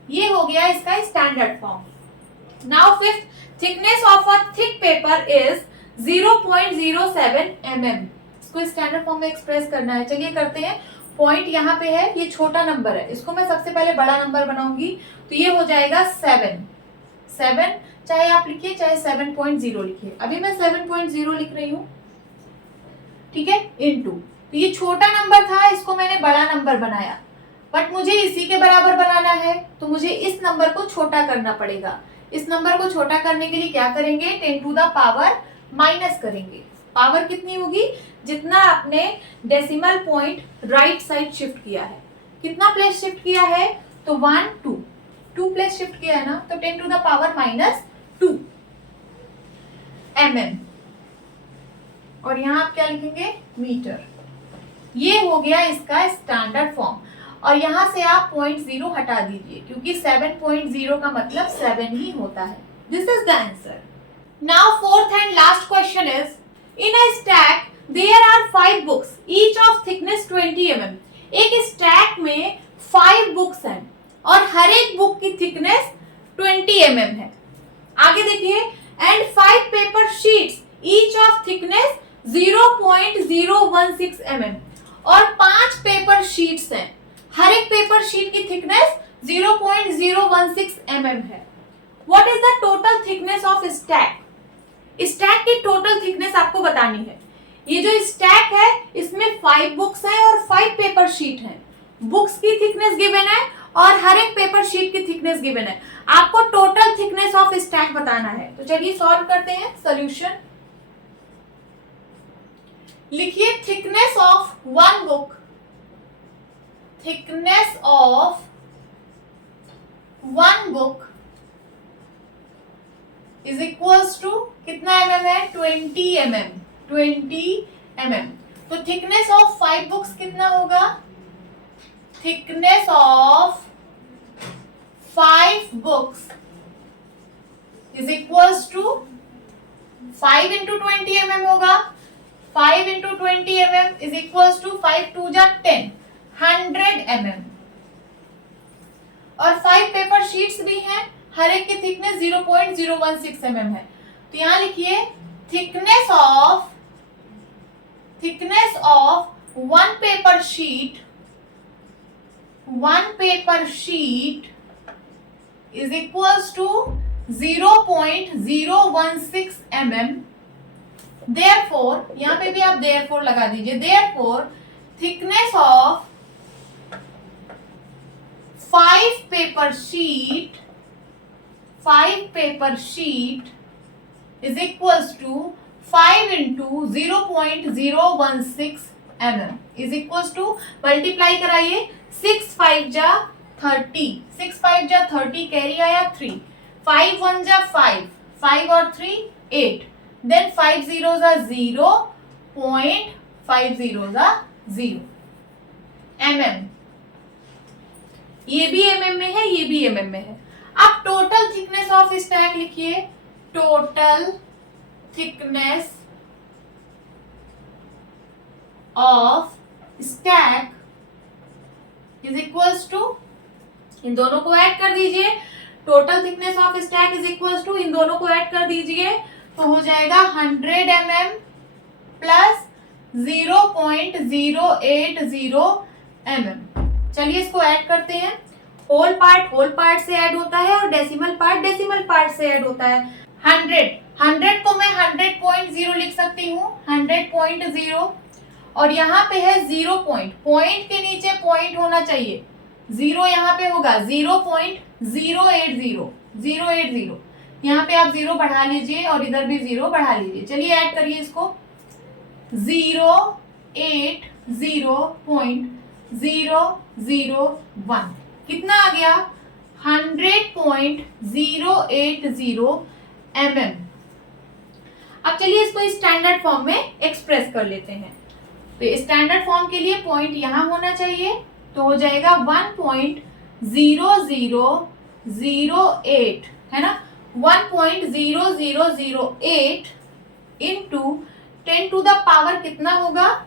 ये हो गया इसका standard form. Now fifth, thickness of a thick paper is 0.07 mm। इसको स्टैंडर्ड फॉर्म में एक्सप्रेस करना है। चलिए करते हैं। पॉइंट यहाँ पे है, ये छोटा नंबर है, इसको मैं सबसे पहले बड़ा नंबर बनाऊंगी, तो ये हो जाएगा 7, चाहे आप लिखिए चाहे 7.0 लिखिए। अभी मैं 7.0 लिख रही हूँ, ठीक है, इनटू, तो ये छोटा नंबर था, इसको मैंने बड़ा नंबर बनाया, बट मुझे इसी के बराबर बनाना है, तो मुझे इस नंबर को छोटा करना पड़ेगा। इस नंबर को छोटा करने के लिए क्या करेंगे, 10 टू द पावर माइनस करेंगे। पावर कितनी होगी, जितना आपने decimal point right side shift किया है। कितना प्लेस शिफ्ट किया है, तो 1 2 प्लेस शिफ्ट किया है ना, तो 10 टू द पावर -2 mm। और यहाँ आप क्या लिखेंगे, मीटर। ये हो गया इसका स्टैंडर्ड फॉर्म। और यहाँ से आप 0.0 हटा दीजिए, क्योंकि 7.0 का मतलब 7 ही होता है। This is the answer. Now fourth and last question is, in a stack there are 5 books each of thickness 20 mm। एक स्टैक में 5 बुक्स हैं और हर एक बुक की थिकनेस 20 mm है। आगे देखिए, and 5 paper sheets each of thickness 0.016 mm और 5 पेपर शीट्स हैं। हर एक पेपर शीट की थिकनेस 0.016 mm है। What is the total thickness of stack? Stack की टोटल थिकनेस आपको बतानी है। ये जो स्टैक है इसमें 5 बुक्स हैं और 5 पेपर शीट हैं। बुक्स की थिकनेस गिवन है और हर एक पेपर शीट की थिकनेस गिवन है। आपको टोटल थिकनेस ऑफ स्टैक बताना है। तो चलिए सॉल्व करते हैं। सॉल्यूशन लिखिए, thickness of one book, thickness of one book is equals to कितना mm है? 20 mm, 20 mm। तो थिकनेस ऑफ 5 बुक्स कितना होगा? Thickness of 5 books is equals to 5 into 20 mm होगा। 5 into 20 mm is equals to 5 2 जा 10, 100 mm। और 5 पेपर शीट्स भी हैं, हर एक की थिकनेस 0.016 mm है। तो यहां लिखिए, thickness of one paper sheet is equals to 0.016 mm। Therefore, यहां पे भी आप देयरफॉर लगा दीजिए, therefore thickness of 5 paper sheet is equals to 5 into 0.016 mm is equals to, multiply कराइए, 6 5 जा 30, 6 5 जा 30, कैरी आया 3, 5 1 जा 5, 5 और 3 8, देन 5 0 जा 0.50 जा 0 mm। ये भी mm में है, ये भी mm में है। अब टोटल थिकनेस ऑफ स्टैक लिखिए, total thickness of stack is equals to, इन दोनों को ऐड कर दीजिए। Total thickness of stack is equals to, इन दोनों को ऐड कर दीजिए तो हो जाएगा 100 mm प्लस 0.080 mm। चलिए इसको ऐड करते हैं। होल पार्ट से ऐड होता है और डेसिमल पार्ट से ऐड होता है। 100 को मैं 100.0 लिख सकती हूँ, 100.0, और यहाँ पे है 0 पॉइंट के नीचे पॉइंट होना चाहिए, 0 यहाँ पे होगा 0.080। यहाँ पे आप 0 बढ़ा लीजिए और इधर भी 0 बढ़ा लीजिए। चलिए ऐड करिए इसको, 080.001 कितना आ गया? 100.080 mm। अब चलिए इसको स्टैंडर्ड फॉर्म में एक्सप्रेस कर लेते हैं। तो स्टैंडर्ड फॉर्म के लिए पॉइंट यहां होना चाहिए, तो हो जाएगा 1.0008, है ना, 1.0008 इंटू 10 टू द पावर कितना होगा?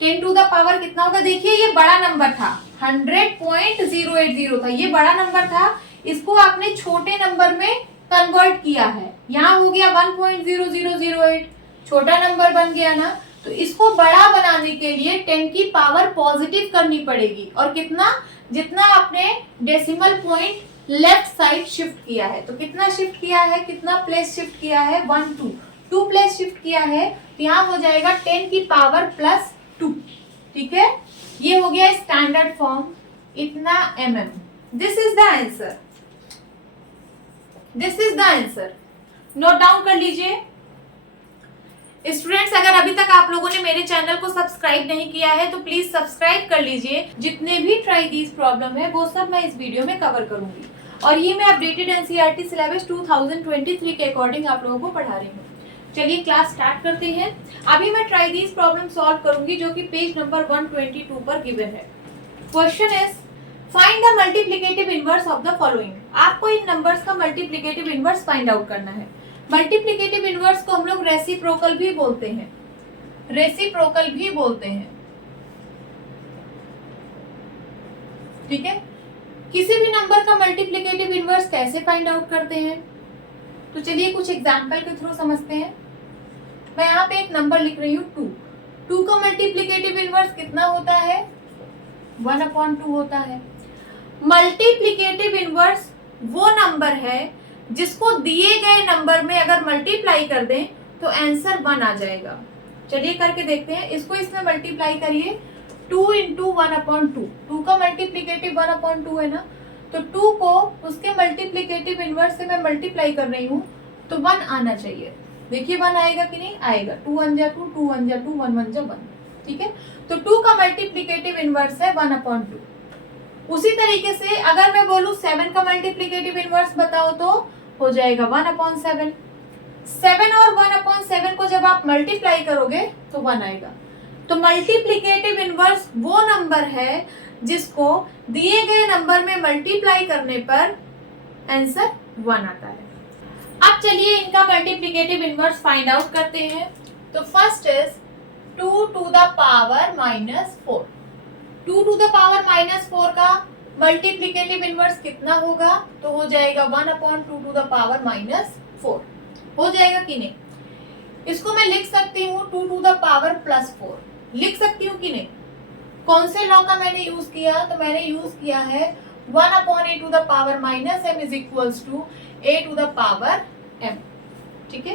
10 टू द पावर कितना होगा? देखिए ये बड़ा नंबर था, 100.080 था, ये बड़ा नंबर था, इसको आपने छोटे नंबर में कन्वर्ट किया है। यहाँ हो गया 1.0008, छोटा नंबर बन गया ना। तो इसको बड़ा बनाने के लिए 10 की पावर पॉजिटिव करनी पड़ेगी, और कितना? जितना आपने decimal point left side shift किया है। तो कितना शिफ्ट किया है? कितना प्लेस शिफ्ट किया है? 1 2 प्लेस शिफ्ट किया है। तो यहाँ हो जाएगा 10 की पावर प्लस 2। ठीक है, ये हो गया स्टैंडर्ड फॉर्म, इतना mm। This is the answer, this is the answer. Note down कर लीजिए। स्टूडेंट्स, अगर अभी तक आप लोगों ने मेरे चैनल को सब्सक्राइब नहीं किया है तो प्लीज सब्सक्राइब कर लीजिए। जितने भी ट्राई दीज प्रॉब्लम है वो सब मैं इस वीडियो में कवर करूंगी, और ये मैं अपडेटेड एनसीईआरटी सिलेबस 2023 के अकॉर्डिंग आप लोगों को पढ़ा रही हूँ। चलिए क्लास स्टार्ट करते हैं। अभी मैं ट्राई दीज प्रॉब्लम सॉल्व करूंगी जो कि पेज नंबर 122 पर गिवन है। Question is find the multiplicative inverse of the following. आपको इन नंबर्स का मल्टीप्लिकेटिव इनवर्स फाइंड आउट करना है। मल्टीप्लिकेटिव इनवर्स को हम लोग रेसिप्रोकल भी बोलते हैं, रेसिप्रोकल भी बोलते हैं। ठीक है, किसी भी नंबर का मल्टीप्लिकेटिव इनवर्स कैसे फाइंड आउट करते हैं? तो चलिए कुछ एग्जांपल के थ्रू समझते हैं। मैं यहाँ पे एक नंबर लिख रही हूँ 2। 2 का मल्टीप्लिकेटिव इनवर्स कितना होता है? 1/2 होता है। मल्टीप्लिकेटिव इनवर्स वो नंबर है जिसको दिए गए नंबर में अगर मल्टीप्लाई कर दें तो आंसर 1 आ जाएगा। चलिए करके देखते हैं। इसको इसमें मल्टीप्लाई करिए, 2 × 1/2। 2 का मल्टीप्लिकेटिव 1/2 है ना, तो 2 को उसके मल्टीप्लिकेटिव इनवर्स से मैं मल्टीप्लाई कर रही हूँ तो 1 आना चाहिए। देखिए 1 आएगा कि नहीं आएगा। 2 1 जा 2, 2 1 जा 2, 1 1 जा 1। ठीक है, तो 2 का मल्टीप्लिकेटिव इनवर्स है 1/2। उसी तरीके से अगर मैं बोलूं 7 का मल्टीप्लिकेटिव इनवर्स बताओ तो हो जाएगा 1/7। 7 और 1/7 को जब आप मल्टीप्लाई करोगे तो 1 आएगा। तो मल्टीप्लिकेटिव इनवर्स वो नंबर है जिसको दिए गए नंबर में मल्टीप्लाई करने पर आंसर 1 आता है। अब चलिए इनका मल्टीप्लिकेटिव इनवर्स फाइंड आउट करते हैं। तो first is 2 to the power -4। 2 to the power -4 का मल्टीप्लिकेटिव इनवर्स कितना होगा? तो हो जाएगा 1/2 to the power -4। हो जाएगा कि नहीं? इसको मैं लिख सकती हूँ 2 to the power +4। लिख सकती हूँ कि नहीं? कौन से लॉ का मैंने यूज किया? तो मैंने यूज किया है 1/a to the power -m is equals to a to the power m। ठीक है,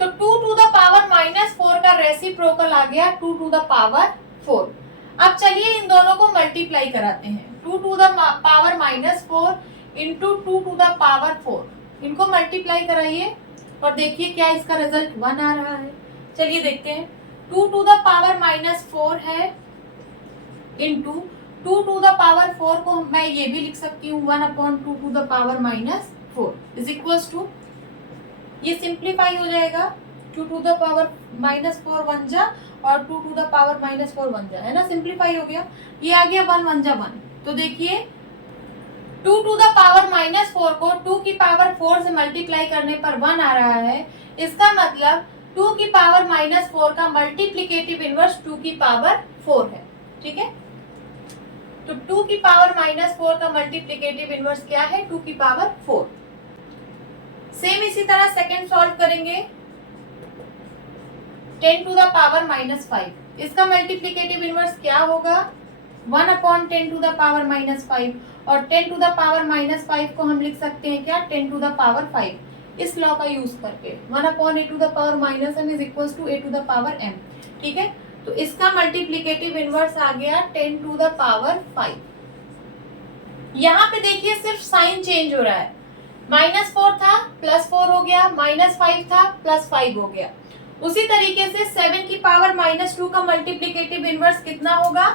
तो 2 to the power -4 का रेसिप्रोकल आ गया 2 to the power 4। अब चलिए इन दोनों को मल्टीप्लाई कराते हैं। 2 to the power -4 into 2 to the power 4, इनको मल्टीप्लाई कराइए और देखिए क्या इसका रिजल्ट 1 आ रहा है। चलिए देखते हैं। 2 to the power -4 है इंटू 2 to the power 4 को मैं ये भी लिख सकती हूँ 1/2 to the power -4 is equals to, ये सिंप्लीफाई हो जाएगा 2 to the power -4 1 जा और 2 to the power -4 1 जा, है ना, सिंप्लीफाई हो गया। ये आ गया 1 1 जा 1। तो देखिए 2 to the power -4 को 2 की पावर 4 से मल्टीप्लाई करने पर 1 आ रहा है। इसका मतलब 2 की पावर -4 का मल्टीप्लिकेटिव इनवर्स 2 की पावर 4 है। ठीक है, तो 2 की पावर -4 का मल्टीप्लिकेटिव इनवर्स क्या है? 2 की पावर 4। सेम इसी तरह सेकंड सॉल्व करेंगे 10 to the power -5। इसका मल्टीप्लिकेटिव इनवर्स क्या होगा? 1/10 to the power -5 और 10 to the power -5 को हम लिख सकते हैं क्या? 10 to the power 5 इस लॉ का यूज करके 1/a to the power -m is equals to a to the power m। ठीक है, तो इसका मल्टीप्लिकेटिव इनवर्स आ गया 10 to the power 5। यहाँ पे देखिए सिर्फ साइन चेंज हो रहा है। -4 था +4 हो गया, -5 था +5 हो गया। उसी तरीके से 7 की पावर -2 का मल्टीप्लिकेटिव इनवर्स कितना होगा?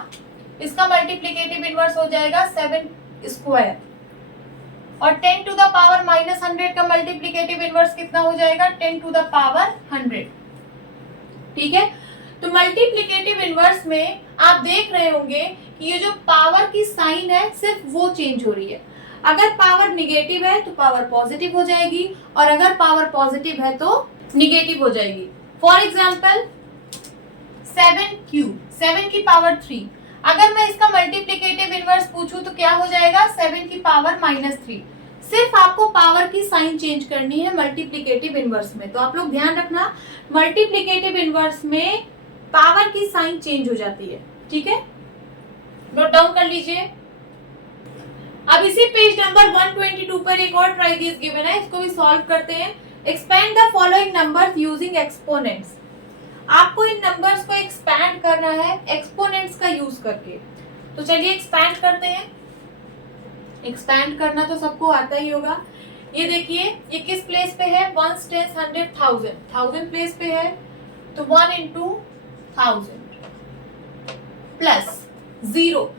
इसका मल्टीप्लिकेटिव इनवर्स हो जाएगा 7 स्क्वायर और 10 to the power -100 का मल्टीप्लिकेटिव इनवर्स कितना हो जाएगा? 10 to the power 100। ठीक है, तो मल्टीप्लिकेटिव इनवर्स में आप देख रहे होंगे कि ये जो पावर की साइन है सिर्फ वो चेंज हो रही है। अगर पावर निगेटिव है तो पावर पॉजिटिव हो जाएगी और अगर पावर पॉजिटिव है तो निगेटिव हो जाएगी। फॉर एग्जाम्पल 7 की पावर 3, अगर मैं इसका मल्टीप्लिकेटिव इनवर्स पूछूं तो क्या हो जाएगा? 7 की पावर -3। सिर्फ आपको पावर की साइन चेंज करनी है मल्टीप्लिकेटिव इनवर्स में। तो आप लोग ध्यान रखना, मल्टीप्लिकेटिव इनवर्स में पावर की साइन चेंज हो जाती है। ठीक है, नोट डाउन कर लीजिए। अब इसी पेज नंबर 122 पर एक और ट्राई दिस गिवन है, इसको भी सॉल्व करते हैं। Expand the following numbers using exponents. आपको इन नंबर्स को एक्सपैंड करना है एक्सपोनेंट्स का यूज करके। तो चलिए एक्सपैंड करते हैं। एक्सपैंड करना तो सबको आता ही होगा। ये देखिए ये किस प्लेस पे है? 1 10 100 1000, 1000 प्लेस पे है तो 1 × 1000 प्लस 0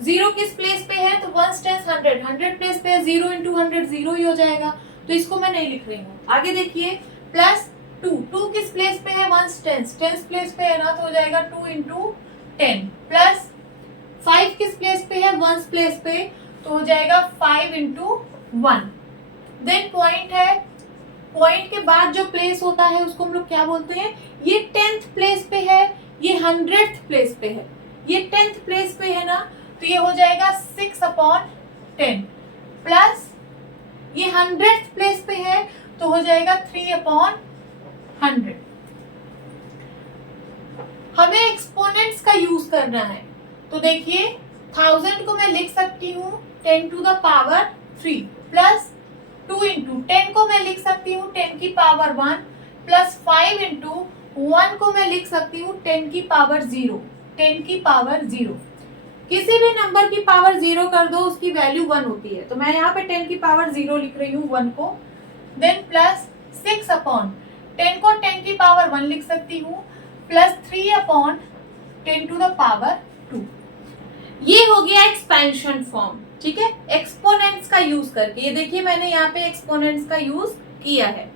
0 किस प्लेस पे है? तो 1 10 100, 100 प्लेस पे है, 0 × 100 0 ही हो जाएगा, तो इसको मैं नहीं लिख रही हूँ। आगे देखिए प्लस 2 किस प्लेस पे है? 1 10 प्लेस पे है ना, तो हो जाएगा 2 × 10 प्लस 5 किस प्लेस पे है? 1 प्लेस पे, तो हो जाएगा 5 × 1। देन पॉइंट है, पॉइंट के बाद जो प्लेस होता है उसको हम लोग क्या बोलते हैं? ये 10th प्लेस पे है, ये 100th प्लेस पे है, ये 10th प्लेस पे है ना, तो ये हो जाएगा 6/10 प्लस ये 100th प्लेस पे है तो हो जाएगा 3/100। एक्सपोनेंट्स का यूज करना है। तो देखिए 1000 को मैं लिख सकती हूँ 10 to the power 3 plus 2 into 10 को मैं लिख सकती हूँ 10 की पावर 1 प्लस 5 इंटू 1 को मैं लिख सकती हूँ 10 की पावर 0, 10 की पावर 0। किसी भी नंबर की पावर 0 कर दो उसकी वैल्यू 1 होती है, तो मैं यहाँ पे 10 की पावर 0 लिख रही हूँ 1 को, देन प्लस 6 अपॉन 10 को 10 की पावर 1 लिख सकती हूँ plus 3 upon 10 to the power 2। ये हो गया एक्सपेंशन फॉर्म, ठीक है, एक्सपोनेंट्स का यूज करके। ये देखिए मैंने यहाँ पे एक्सपोनेंट्स का यूज किया है।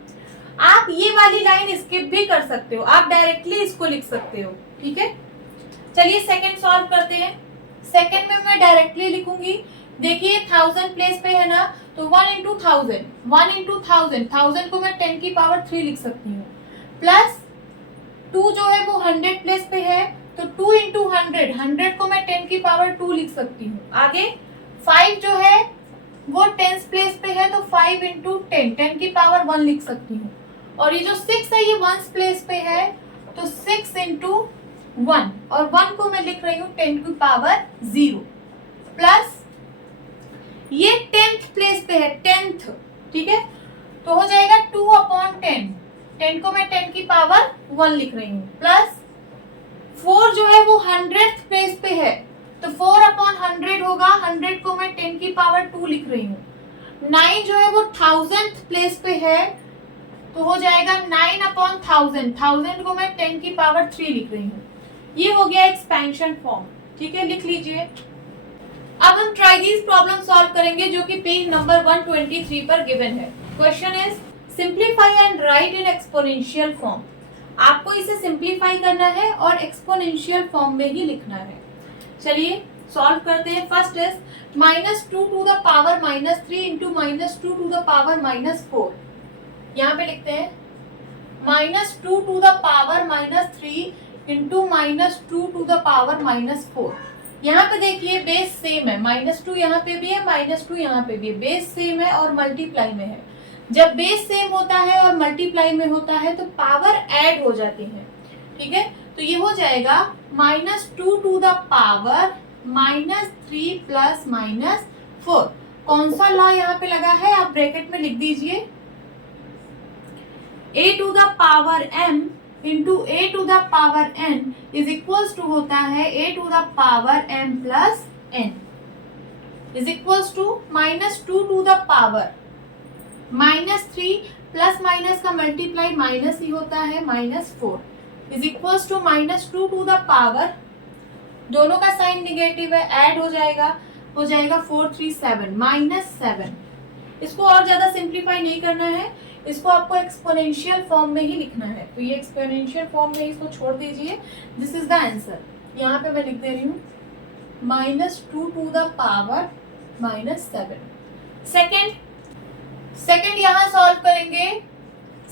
आप ये वाली लाइन स्किप भी कर सकते हो, आप डायरेक्टली इसको लिख सकते हो, ठीक है। चलिए सेकंड सॉल्व करते हैं। सेकंड में मैं डायरेक्टली लिखूंगी। देखिए 1000 प्लेस पे है ना, तो 1 इंटू 1000, 1 इंटू 1000, 1000 को मैं 10 की पावर 3 लिख सकती हूँ, प्लस 2 जो है वो 100 प्लेस पे है, तो 2 इंटू 100, 100 को मैं 10 की पावर 2 लिख सकती हूँ। आगे 5 जो है वो 10 प्लेस पे है, तो 5 इंटू 10, 10 की पावर 1 लिख सकती हूँ। और ये जो 6 है ये 1 प्लेस पे है, तो 6 इंटू 1, और 1 को मैं लिख रही हूँ 10 की पावर 0, प्लस ये 10th प्लेस पे है, 10th, ठीक है, तो हो जाएगा 2 अपॉन 10, 10 को मैं 10 की पावर 1 लिख रही हूँ, प्लस 4 जो है वो 100th प्लेस पे है, तो 4 अपॉन 100 होगा, 100 को मैं 10 की पावर 2 लिख रही हूँ। 9 जो है वो 1000th प्लेस पे है, तो हो जाएगा 9 अपॉन 1000, 1000 को मैं 10 की पावर 3 लिख रही हूँ। ये हो गया एक्सपेंशन फॉर्म, ठीक है, लिख लीजिए। अब हम ट्राइगीज प्रॉब्लम सॉल्व करेंगे जो कि पेज नंबर 123 पर गिवन है। Question is simplify and right in exponential form. आपको इसे सिंप्लीफाई करना है और एक्सपोनेंशियल फॉर्म में ही लिखना है। चलिए सॉल्व करते हैं। First is -2 to the power -3 into -2 to the power -4। यहाँ पे लिखते हैं -2 to the power -3 into -2 to the power -4। यहाँ पे देखिए बेस सेम है, -2 यहाँ पे भी है, -2 यहाँ पे भी है, बेस सेम है और मल्टीप्लाई में है। जब बेस सेम होता है और मल्टीप्लाई में होता है तो पावर ऐड हो जाती है, ठीक है। तो ये हो जाएगा -2 टू द पावर -3 प्लस -4। कौन सा लॉ यहाँ पे लगा है आप ब्रैकेट में लिख दीजिए, a to the power m into a to the power n is equals to होता है a to the power m plus n is equals to -2 to the power -3 plus minus का मल्टीप्लाई माइनस ही होता है -4 is equals to -2 to the power, दोनों का साइन निगेटिव है, ऐड हो जाएगा 4 3 7 -7। इसको और ज्यादा सिंप्लीफाई नहीं करना है, इसको आपको एक्सपोनेंशियल फॉर्म में ही लिखना है। तो ये एक्सपोनेंशियल फॉर्म में इसको छोड़ दीजिए, दिस इज द आंसर। यहाँ पे मैं लिख दे रही हूँ -2 टू द पावर -7। सेकेंड यहाँ सॉल्व करेंगे।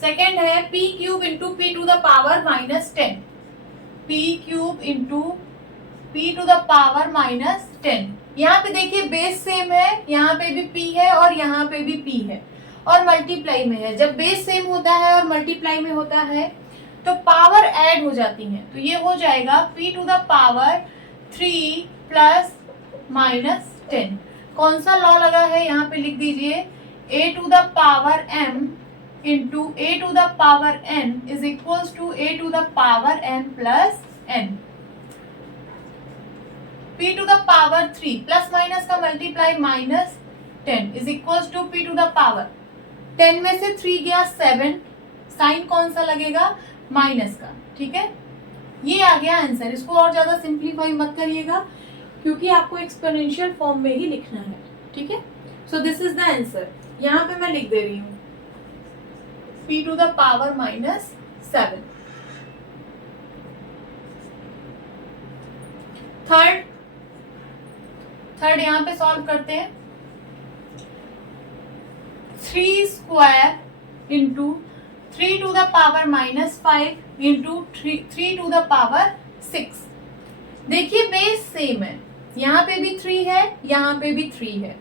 सेकेंड है p cube into p to the power -10, p cube into p to the power -10। यहाँ पे देखिए बेस सेम है, यहाँ पे भी p है और यहाँ पे भी p है और मल्टीप्लाई में है। जब बेस सेम होता है और मल्टीप्लाई में होता है तो पावर ऐड हो जाती है, तो ये हो जाएगा p to the power 3 plus -10। कौन सा लॉ लगा है यहाँ पे लिख दीजिए, a to the power m into a to the power n is equals to a to the power n plus n। p to the power 3 plus minus का multiply -10 is equals to p to the power 10 में से 3 गया 7, साइन कौन सा लगेगा, माइनस का, ठीक है। ये आ गया आंसर। इसको और ज्यादा सिंप्लीफाई मत करिएगा क्योंकि आपको एक्सपोनेंशियल फॉर्म में ही लिखना है, ठीक है। So this is the answer. यहाँ पे मैं लिख दे रही हूँ p to the power -7। Third यहाँ पे सॉल्व करते हैं। 3 square into 3 to the power -5 into 3 to the power 6। देखिए बेस सेम है, यहाँ पे भी 3 है, यहाँ पे भी 3 है।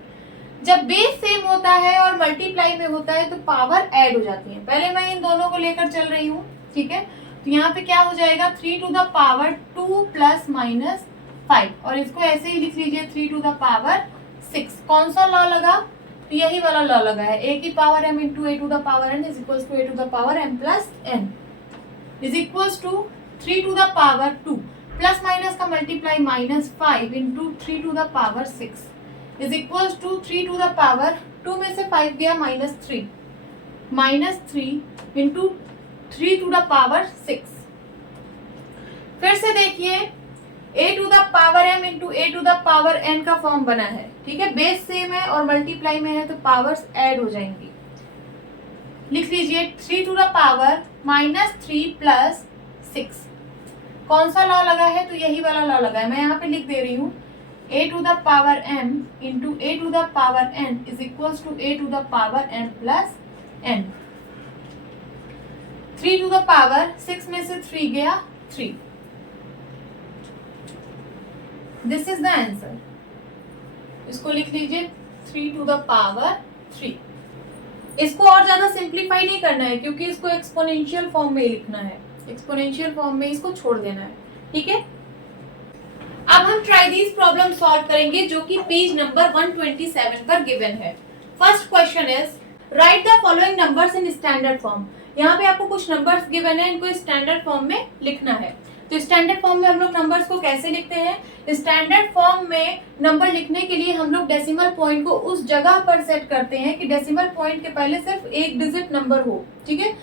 जब बेस सेम होता है और मल्टीप्लाई में होता है तो पावर ऐड हो जाती है। पहले मैं इन दोनों को लेकर चल रही हूँ, ठीक है। तो यहाँ पे क्या हो जाएगा 3 to the power 2 plus minus 5, और इसको ऐसे ही लिख लीजिए 3 टू द पावर 6। कौन सा लॉ लगा? तो यही वाला लॉ लगा है, a की power m into a to the power n is equal to a to the power m plus n is equal to 3 to the power 2 plus minus का multiply minus 5 into 3 to the power 6 is equal to 3 to the power 2 में से 5 गया minus 3 into 3 to the power 6। फिर से देखिए a to the power m into a to the power n का फॉर्म बना है, ठीक है, बेस सेम है और मल्टीप्लाई में है तो पावर्स ऐड हो जाएंगी। लिख लीजिए 3 to the power minus 3 plus 6। कौन सा लॉ लगा है? तो यही वाला लॉ लगा है, मैं यहाँ पे लिख दे रही हूँ a to the power m into a to the power n is equal to a to the power n plus n। 3 to the power 6 में से 3 गया 3। This is the answer. इसको लिख लीजिए 3 टू द पावर 3। इसको और ज्यादा सिंप्लीफाई नहीं करना है क्योंकि इसको एक्सपोनेंशियल फॉर्म में लिखना है, एक्सपोनेंशियल फॉर्म में इसको छोड़ देना है, ठीक है। अब हम ट्राई दीज प्रॉब्लम सॉल्व करेंगे जो कि पेज नंबर 127 पर गिवन है। First question is right the following numbers in standard form. यहाँ पे आपको कुछ नंबर्स गिवन है, इनको स्टैंडर्ड फॉर्म में लिखना है। तो स्टैंडर्ड फॉर्म में हम लोग नंबर्स को कैसे लिखते हैं? स्टैंडर्ड फॉर्म में नंबर लिखने के लिए हम लोग डेसिमल पॉइंट को उस जगह पर सेट करते हैं कि डेसिमल पॉइंट के पहले सिर्फ एक डिजिट नंबर हो, ठीक है।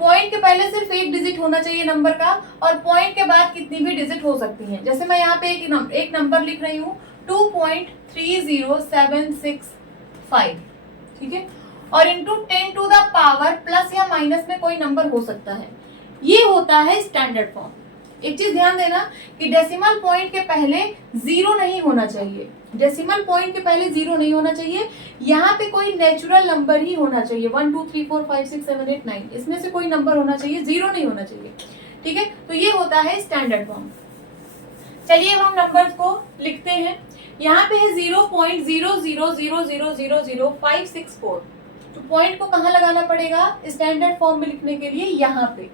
पॉइंट के पहले सिर्फ एक डिजिट होना चाहिए नंबर का, और पॉइंट के बाद कितनी भी डिजिट हो सकती हैं। जैसे मैं यहाँ पे एक नंबर लिख रही हूँ 2.30765, ठीक है, और into 10 to the power plus या माइनस में कोई नंबर हो सकता है। ये होता है स्टैंडर्ड फॉर्म। एक चीज ध्यान देना कि डेसिमल पॉइंट के पहले जीरो नहीं होना चाहिए, डेसिमल पॉइंट के पहले जीरो नहीं होना चाहिए। यहाँ पे कोई नेचुरल नंबर ही होना चाहिए, 1 2 3 4 5 6 7 8 9, इसमें से कोई नंबर होना चाहिए, जीरो नहीं होना चाहिए, ठीक है। तो ये होता है स्टैंडर्ड फॉर्म। चलिए अब हम नंबर्स को लिखते हैं। यहाँ पे है 0.0000000564। तो पॉइंट को कहाँ लगाना पड़ेगा स्टैंडर्ड फॉर्म में लिखने के लिए? यहाँ पे।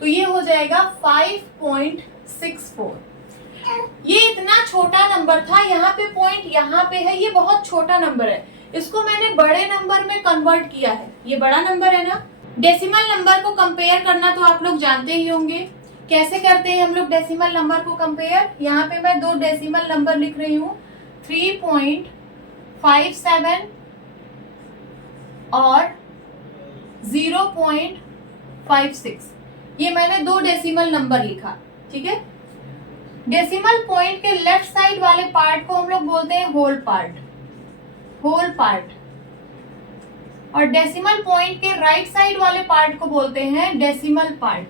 तो ये हो जाएगा 5.64। ये इतना छोटा नंबर था, यहाँ पे पॉइंट यहाँ पे है, ये बहुत छोटा नंबर है, इसको मैंने बड़े नंबर में कन्वर्ट किया है। ये बड़ा नंबर है ना। डेसिमल नंबर को कंपेयर करना तो आप लोग जानते ही होंगे। कैसे करते हैं हम लोग डेसिमल नंबर को कंपेयर? यहाँ पे मैं दो डेसिमल नंबर लिख रही हूँ 3.57 और 0.56। ये मैंने दो डेसिमल नंबर लिखा, ठीक है। डेसिमल पॉइंट के लेफ्ट साइड वाले पार्ट को हम लोग बोलते हैं होल पार्ट, और डेसिमल पॉइंट के राइट साइड वाले पार्ट को बोलते हैं डेसिमल पार्ट।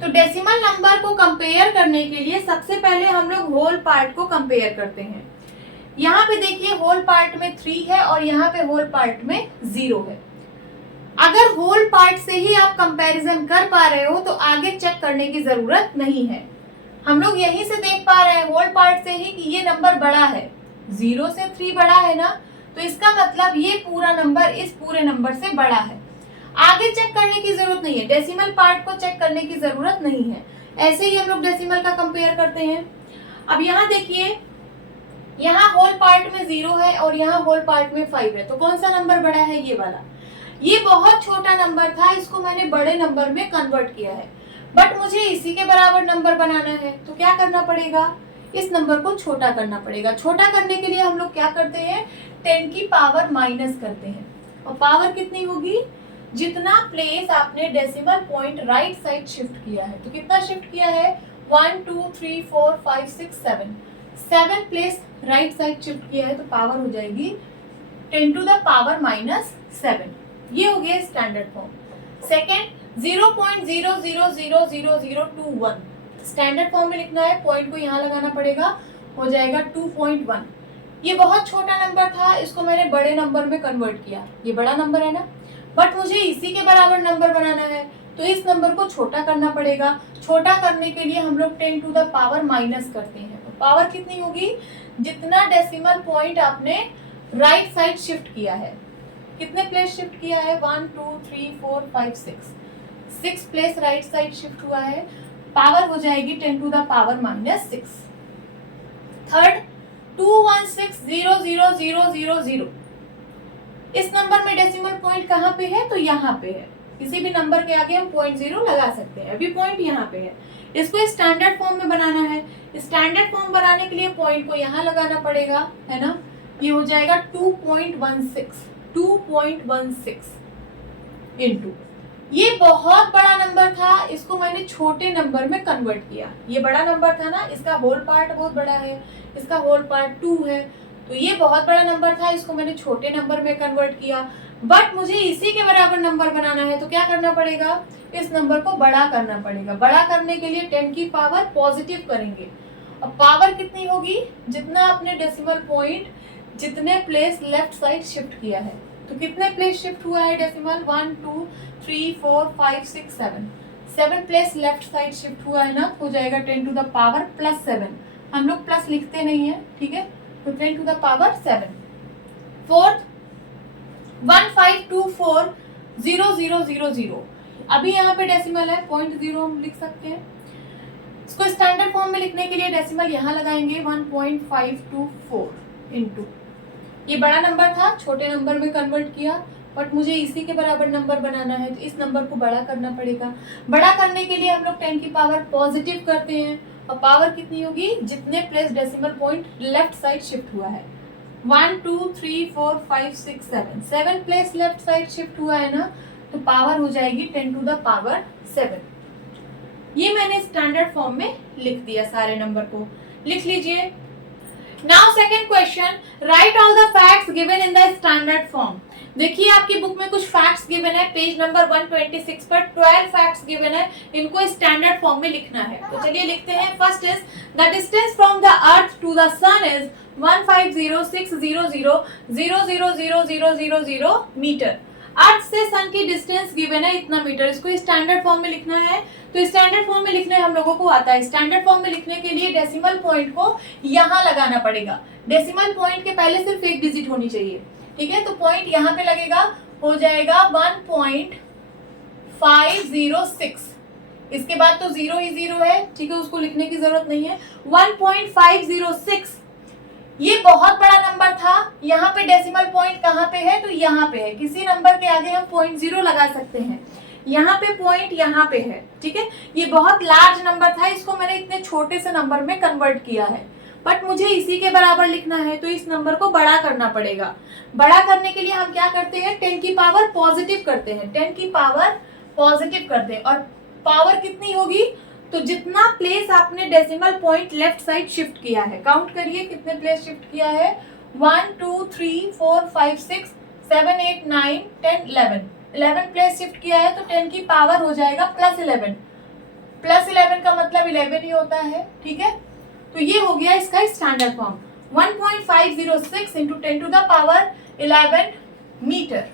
तो डेसिमल नंबर को कंपेयर करने के लिए सबसे पहले हम लोग होल पार्ट को कंपेयर करते हैं। यहाँ पे देखिए होल पार्ट में 3 है और यहाँ पे होल पार्ट में 0 है। अगर होल पार्ट से ही आप कंपैरिजन कर पा रहे हो तो आगे चेक करने की जरूरत नहीं है। हम लोग यहीं से देख पा रहे हैं होल पार्ट से ही कि ये नंबर बड़ा है, 0 से 3 बड़ा है ना, तो इसका मतलब ये पूरा नंबर इस पूरे नंबर से बड़ा है। आगे चेक करने की जरूरत नहीं है, डेसिमल पार्ट को चेक करने की जरूरत नहीं है। ऐसे ही हम लोग डेसिमल का कंपेयर करते हैं। अब यहाँ देखिए, यहाँ होल पार्ट में 0 है और यहाँ होल पार्ट में 5 है, तो कौन सा नंबर बड़ा है? ये वाला। ये बहुत छोटा नंबर था, इसको मैंने बड़े नंबर में कन्वर्ट किया है, बट मुझे इसी के बराबर नंबर बनाना है, तो क्या करना पड़ेगा? इस नंबर को छोटा करना पड़ेगा। छोटा करने के लिए हम लोग क्या करते हैं? 10 की पावर माइनस करते हैं, और पावर कितनी होगी? जितना प्लेस आपने decimal point right side shift किया है। तो कितना शिफ्ट किया है? 1 2 3 4 5 6 7 प्लेस राइट साइड शिफ्ट किया है, तो पावर हो जाएगी 10 टू द पावर माइनस 7। ये हो गया standard form. Second 0.00000021 standard form में लिखना है, पॉइंट को यहाँ लगाना पड़ेगा, हो जाएगा 2.1। ये बहुत छोटा नंबर था, इसको मैंने बड़े नंबर में कन्वर्ट किया। ये बड़ा नंबर है ना, बट मुझे इसी के बराबर नंबर बनाना है, तो इस नंबर को छोटा करना पड़ेगा। छोटा करने के लिए हम लोग 10 टू द पावर माइनस करते हैं, तो पावर कितनी होगी? जितना डेसिमल पॉइंट आपने राइट साइड शिफ्ट किया है, कितने प्लेस शिफ्ट किया है? 1 2 3 4 5 6 प्लेस राइट साइड शिफ्ट हुआ है। पावर हो जाएगी 10 टू द पावर -6। थर्ड 2160000। इस नंबर में डेसिमल पॉइंट कहाँ पे है? तो यहाँ पे है। किसी भी नंबर के आगे हम 0.0 लगा सकते हैं। अभी पॉइंट यहाँ पे है। इसको स्टैंडर्ड फॉर्म में बनाना है। स्टैंडर्ड फॉर्म बनाने के लिए पॉइंट को यहाँ लगाना पड़ेगा, है ना। ये हो जाएगा 2.16 इनटू, ये बहुत बड़ा नंबर था, इसको मैंने छोटे नंबर में कन्वर्ट किया। ये बड़ा नंबर था ना, इसका होल पार्ट बहुत बड़ा है, इसका होल पार्ट 2 है, तो ये बहुत बड़ा नंबर था, इसको मैंने छोटे नंबर में कन्वर्ट किया। बट मुझे इसी के बराबर नंबर बनाना है, तो क्या करना पड़ेगा? इस नंबर को बड़ा करना पड़ेगा। बड़ा करने के लिए 10 की पावर पॉजिटिव करेंगे। अब पावर कितनी होगी? जितना आपने डेसिमल पॉइंट जितने प्लेस लेफ्ट साइड शिफ्ट किया है। तो कितने प्लेस शिफ्ट हुआ है decimal? 1 2 3 4 5 6 7 place left side shift हुआ है ना, हो जाएगा 10 टू द पावर +7। हम लोग प्लस लिखते नहीं है, ठीक है, तो 10 टू द पावर 7। फोर्थ 15240000। अभी यहाँ पे डेसिमल है, 0.0 हम लिख सकते हैं। इसको स्टैंडर्ड फॉर्म में लिखने के लिए डेसिमल यहाँ लगाएंगे 1.524 इनटू, ये बड़ा नंबर था, छोटे नंबर में कन्वर्ट किया, बट मुझे इसी के बराबर नंबर बनाना है, तो इस नंबर को बड़ा करना पड़ेगा। बड़ा करने के लिए हम लोग 10 की पावर पॉजिटिव करते हैं, और पावर कितनी होगी? जितने place decimal point left side shift हुआ है। 1 2 3 4 5 6 7 प्लेस लेफ्ट साइड शिफ्ट हुआ है ना, तो पावर हो जाएगी 10 टू द पावर 7। ये मैंने स्टैंडर्ड फॉर्म में लिख दिया, सारे नंबर को लिख लीजिए। Now second question, right all the facts given in the standard form. देखिए आपकी बुक में कुछ फैक्ट्स गिवन है, पेज नंबर 126 पर 12 फैक्ट्स गिवन है, इनको स्टैंडर्ड फॉर्म में लिखना है। तो चलिए लिखते हैं। First is the distance from the earth to the sun is 150,600,000,000 metre. Earth से सन की डिस्टेंस गिवन है इतना मीटर, इसको स्टैंडर्ड फॉर्म में लिखना है। तो स्टैंडर्ड फॉर्म में लिखने हम लोगों को आता है। स्टैंडर्ड फॉर्म में लिखने के लिए डेसिमल पॉइंट को यहाँ लगाना पड़ेगा। डेसिमल पॉइंट के पहले सिर्फ एक डिजिट होनी चाहिए, ठीक है, तो पॉइंट यहाँ पे लगेगा, हो जाएगा 1.506। इसके बाद तो 0 ही 0 है, ठीक है, उसको लिखने की जरूरत नहीं है। 1.506 ये बहुत बड़ा नंबर था। यहाँ पे डेसिमल पॉइंट कहाँ पे है? तो यहाँ पे है। किसी नंबर के आगे हम 0.0 लगा सकते हैं। यहाँ पे पॉइंट यहाँ पे है, ठीक है। ये बहुत लार्ज नंबर था, इसको मैंने इतने छोटे से नंबर में कन्वर्ट किया है, बट मुझे इसी के बराबर लिखना है, तो इस नंबर को बड़ा करना पड़ेगा। बड़ा करने के लिए हम क्या करते हैं? 10 की पावर पॉजिटिव करते हैं। 10 की पावर पॉजिटिव करते हैं, और पावर कितनी होगी? तो जितना प्लेस आपने decimal point left side shift किया है, काउंट करिए कितने प्लेस शिफ्ट किया है। 1 2 3 4 5 6 7 8 9 10 11 प्लेस शिफ्ट किया है, तो 10 की पावर हो जाएगा +11। +11 का मतलब 11 ही होता है, ठीक है। तो ये हो गया इसका standard form, 1.506 into 10 to the power 11 metre.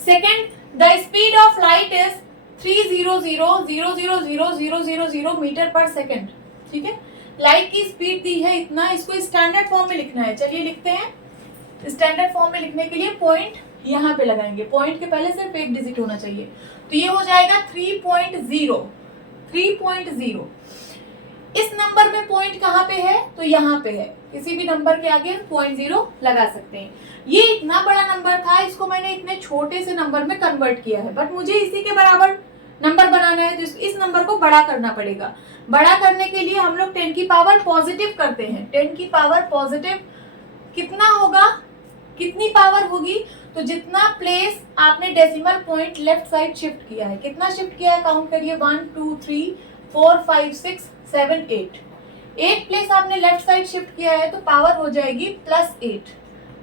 Second, the speed of light is 300,000,000 metre per second, ठीक है। लाइट की स्पीड दी है इतना, इसको स्टैंडर्ड फॉर्म में लिखना है। चलिए लिखते हैं। स्टैंडर्ड फॉर्म में लिखने के लिए पॉइंट यहाँ पे लगाएंगे, पॉइंट के पहले सिर्फ एक डिजिट होना चाहिए, तो ये हो जाएगा 3.0। इस नंबर में पॉइंट कहाँ पे है? तो यहाँ पे है। किसी भी नंबर के आगे 0.0 लगा सकते हैं। ये इतना बड़ा नंबर था, इसको मैंने इतने छोटे से नंबर में कन्वर्ट किया है, बट मुझे इसी के बराबर नंबर बनाना है, तो इस नंबर को बड़ा करना पड़ेगा। बड़ा करने के लिए हम लोग 10 की पावर पॉजिटिव करते हैं। 10 की पावर पॉजिटिव कितना होगा? कितनी पावर होगी? तो जितना प्लेस आपने decimal point left side shift किया है, कितना शिफ्ट किया है काउंट करिए। 1 2 3 4 5 6 7 8 प्लेस आपने लेफ्ट साइड शिफ्ट किया है, तो पावर हो जाएगी +8।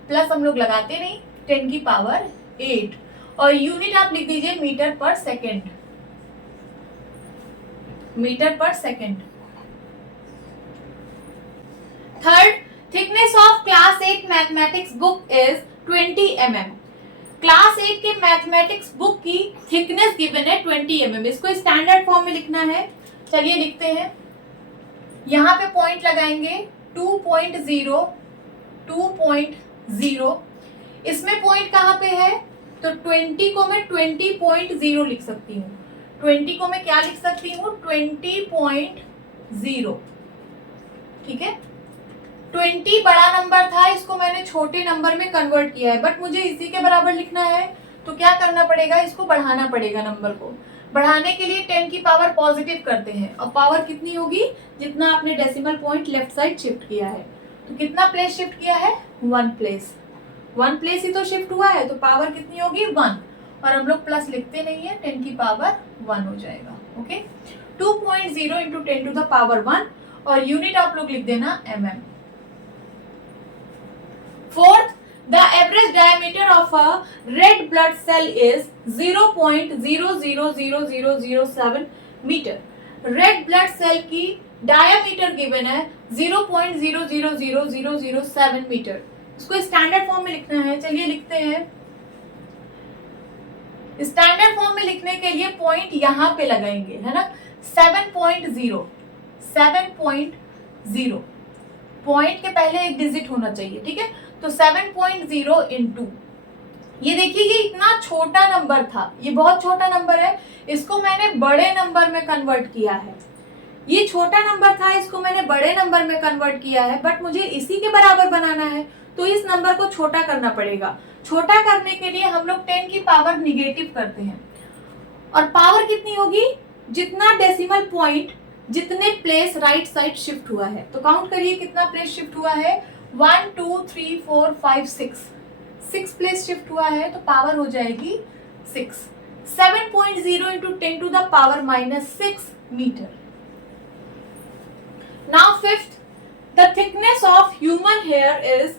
प्लस हम लोग लगाते नहीं, 10 की पावर 8, और यूनिट आप लिख दीजिए metre per second. Metre per second. Third, thickness of class 8 mathematics book is 20 mm। Class 8 के मैथमेटिक्स बुक की थिकनेस गिवन है 20 mm। इसको स्टैंडर्ड फॉर्म में लिखना है। चलिए लिखते हैं। यहाँ पे पॉइंट लगाएंगे 2.0। इसमें पॉइंट कहाँ पे है, तो 20 को मैं 20.0 लिख सकती हूँ। 20 को मैं क्या लिख सकती हूँ, 20.0। ठीक है, 20 बड़ा नंबर था, इसको मैंने छोटे नंबर में कन्वर्ट किया है, बट मुझे इसी के बराबर लिखना है तो क्या करना पड़ेगा, इसको बढ़ाना पड़ेगा। नंबर को बढ़ाने के लिए 10 की पावर पॉजिटिव करते हैं, और पावर कितनी होगी, जितना आपने decimal point left side shift किया है। तो कितना प्लेस शिफ्ट किया है, 1 प्लेस। 1 प्लेस ही तो शिफ्ट हुआ है, तो पावर कितनी होगी, 1। और हम लोग प्लस लिखते नहीं है, 10 की पावर 1 हो जाएगा। Okay, 2.0 into 10 to the power 1, और यूनिट आप लोग लिख देना mm। Fourth, the average diameter of a red blood cell is 0.000007 metre. Red blood cell की डायमीटर गिवन है 0.000007 मीटर। इसको स्टैंडर्ड फॉर्म में लिखना है, चलिए लिखते हैं। स्टैंडर्ड फॉर्म में लिखने के लिए पॉइंट यहाँ पे लगाएंगे, है ना, 7.0। पॉइंट के पहले एक डिजिट होना चाहिए, ठीक है। तो 7.0 इंटू, ये देखिए ये इतना छोटा नंबर था, ये बहुत छोटा नंबर है, इसको मैंने बड़े नंबर में कन्वर्ट किया है। ये छोटा नंबर था, इसको मैंने बड़े नंबर में कन्वर्ट किया है, बट मुझे इसी के बराबर बनाना है, तो इस नंबर को छोटा करना पड़ेगा। छोटा करने के लिए हम लोग 10 की पावर निगेटिव करते हैं, और पावर कितनी होगी, जितना डेसिमल पॉइंट जितने प्लेस राइट साइड शिफ्ट हुआ है। तो काउंट करिए कितना प्लेस शिफ्ट हुआ है, 1 2 3 4 5 6 प्लेस शिफ्ट हुआ है, तो पावर हो जाएगी 6। 7.0 into 10 to the power -6 metre. Now fifth, the thickness of human hair is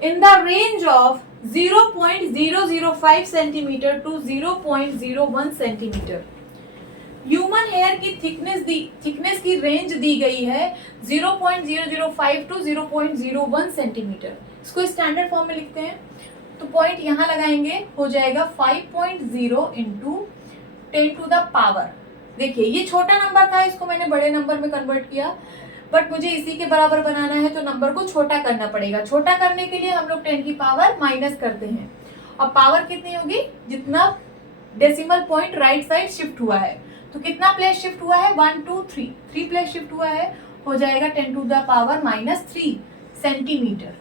in the range of 0.005 centimetre to 0.01 centimetre. Human hair की थिकनेस की रेंज दी गई है 0.005 टू 0.01 सेंटीमीटर। इसको स्टैंडर्ड फॉर्म में लिखते हैं, तो पॉइंट यहाँ लगाएंगे, हो जाएगा 5.0 इंटू 10 टू द पावर। देखिए ये छोटा नंबर था, इसको मैंने बड़े नंबर में कन्वर्ट किया, बट मुझे इसी के बराबर बनाना है, तो नंबर को छोटा करना पड़ेगा। छोटा करने के लिए हम लोग 10 की पावर माइनस करते हैं, और पावर कितनी होगी, जितना decimal point right side shift हुआ है। तो कितना प्लेस शिफ्ट हुआ है, 1 2 3 प्लेस शिफ्ट हुआ है, हो जाएगा 10 टू द पावर -3 सेंटीमीटर।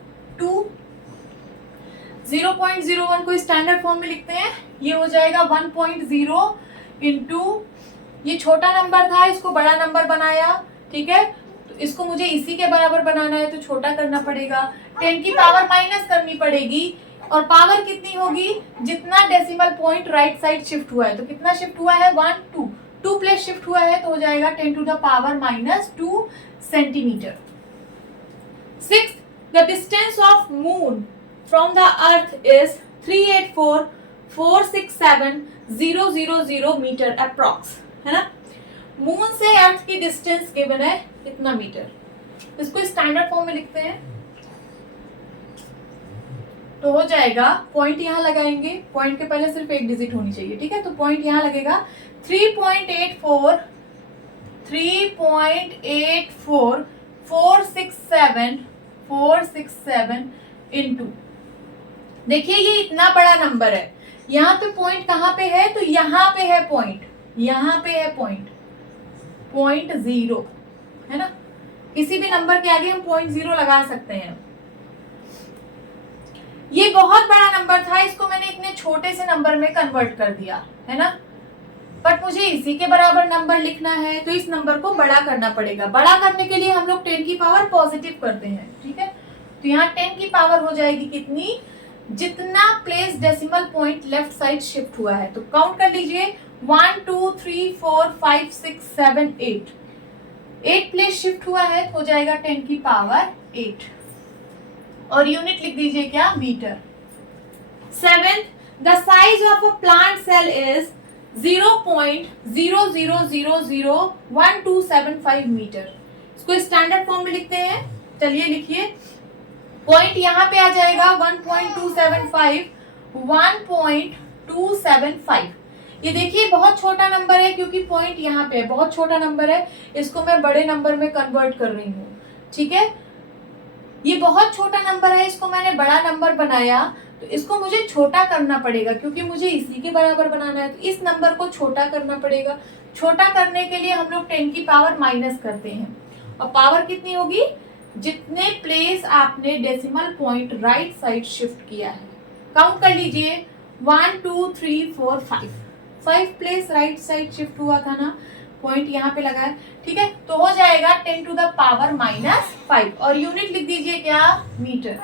0.01 को स्टैंडर्ड फॉर्म में लिखते हैं, ये हो जाएगा 1.0 इंटू, ये छोटा नंबर था, इसको बड़ा नंबर बनाया, ठीक है। तो इसको मुझे इसी के बराबर बनाना है, तो छोटा करना पड़ेगा, 10 की पावर माइनस करनी पड़ेगी, और पावर कितनी होगी, जितना decimal point right side shift हुआ है। तो कितना शिफ्ट हुआ है, 1 2 प्लेस शिफ्ट हुआ है, तो हो जाएगा 10 to the power -2 centimetre. 6, the distance of moon from the earth is 384,467,000 metre approx, है ना। मून से अर्थ की डिस्टेंस गिवन है कितना मीटर, इसको स्टैंडर्ड फॉर्म में लिखते हैं, तो हो जाएगा, पॉइंट यहाँ लगाएंगे, पॉइंट के पहले सिर्फ एक डिजिट होनी चाहिए, ठीक है। तो पॉइंट यहाँ लगेगा 3.84,467 इंटू, देखिए ये इतना बड़ा नंबर है, यहाँ पे पॉइंट कहाँ पे है, तो यहाँ पे है पॉइंट, यहाँ पे है पॉइंट 0, है ना। किसी भी नंबर के आगे हम 0 लगा सकते हैं। ये बहुत बड़ा नंबर था, इसको मैंने इतने छोटे से नंबर में कन्वर्ट कर दिया, है ना, बट मुझे इसी के बराबर नंबर लिखना है, तो इस नंबर को बड़ा करना पड़ेगा। बड़ा करने के लिए हम लोग 10 की पावर पॉजिटिव करते हैं, ठीक है। तो यहाँ 10 की पावर हो जाएगी कितनी, जितना place decimal point left side shift हुआ है। तो काउंट कर लीजिए, 1 2 3 4 5 6 7 8 प्लेस शिफ्ट हुआ है, तो हो जाएगा 10 की पावर 8, और यूनिट लिख दीजिए क्या, metre. 7, the size of a plant cell is 0.00001275 metre. इसको स्टैंडर्ड फॉर्म में लिखते हैं, चलिए लिखिए, पॉइंट यहाँ पे आ जाएगा 1.275। ये देखिए बहुत छोटा नंबर है, क्योंकि पॉइंट यहाँ पे है, बहुत छोटा नंबर है, इसको मैं बड़े नंबर में कन्वर्ट कर रही हूँ, ठीक है। ये बहुत छोटा नंबर है, इसको मैंने बड़ा नंबर बनाया, तो इसको मुझे छोटा करना पड़ेगा क्योंकि मुझे इसी के बराबर बनाना है, तो इस नंबर को छोटा करना पड़ेगा। छोटा करने के लिए हम लोग 10 की पावर माइनस करते हैं, और पावर कितनी होगी, जितने प्लेस आपने decimal point right side shift किया है। काउंट कर लीजिए, 1 2 3 4 5 प्लेस राइट साइड शिफ्ट हुआ था ना, पॉइंट यहाँ पे लगा है, ठीक है। तो हो जाएगा 10 टू द पावर माइनस 5, और यूनिट लिख दीजिए क्या, metre.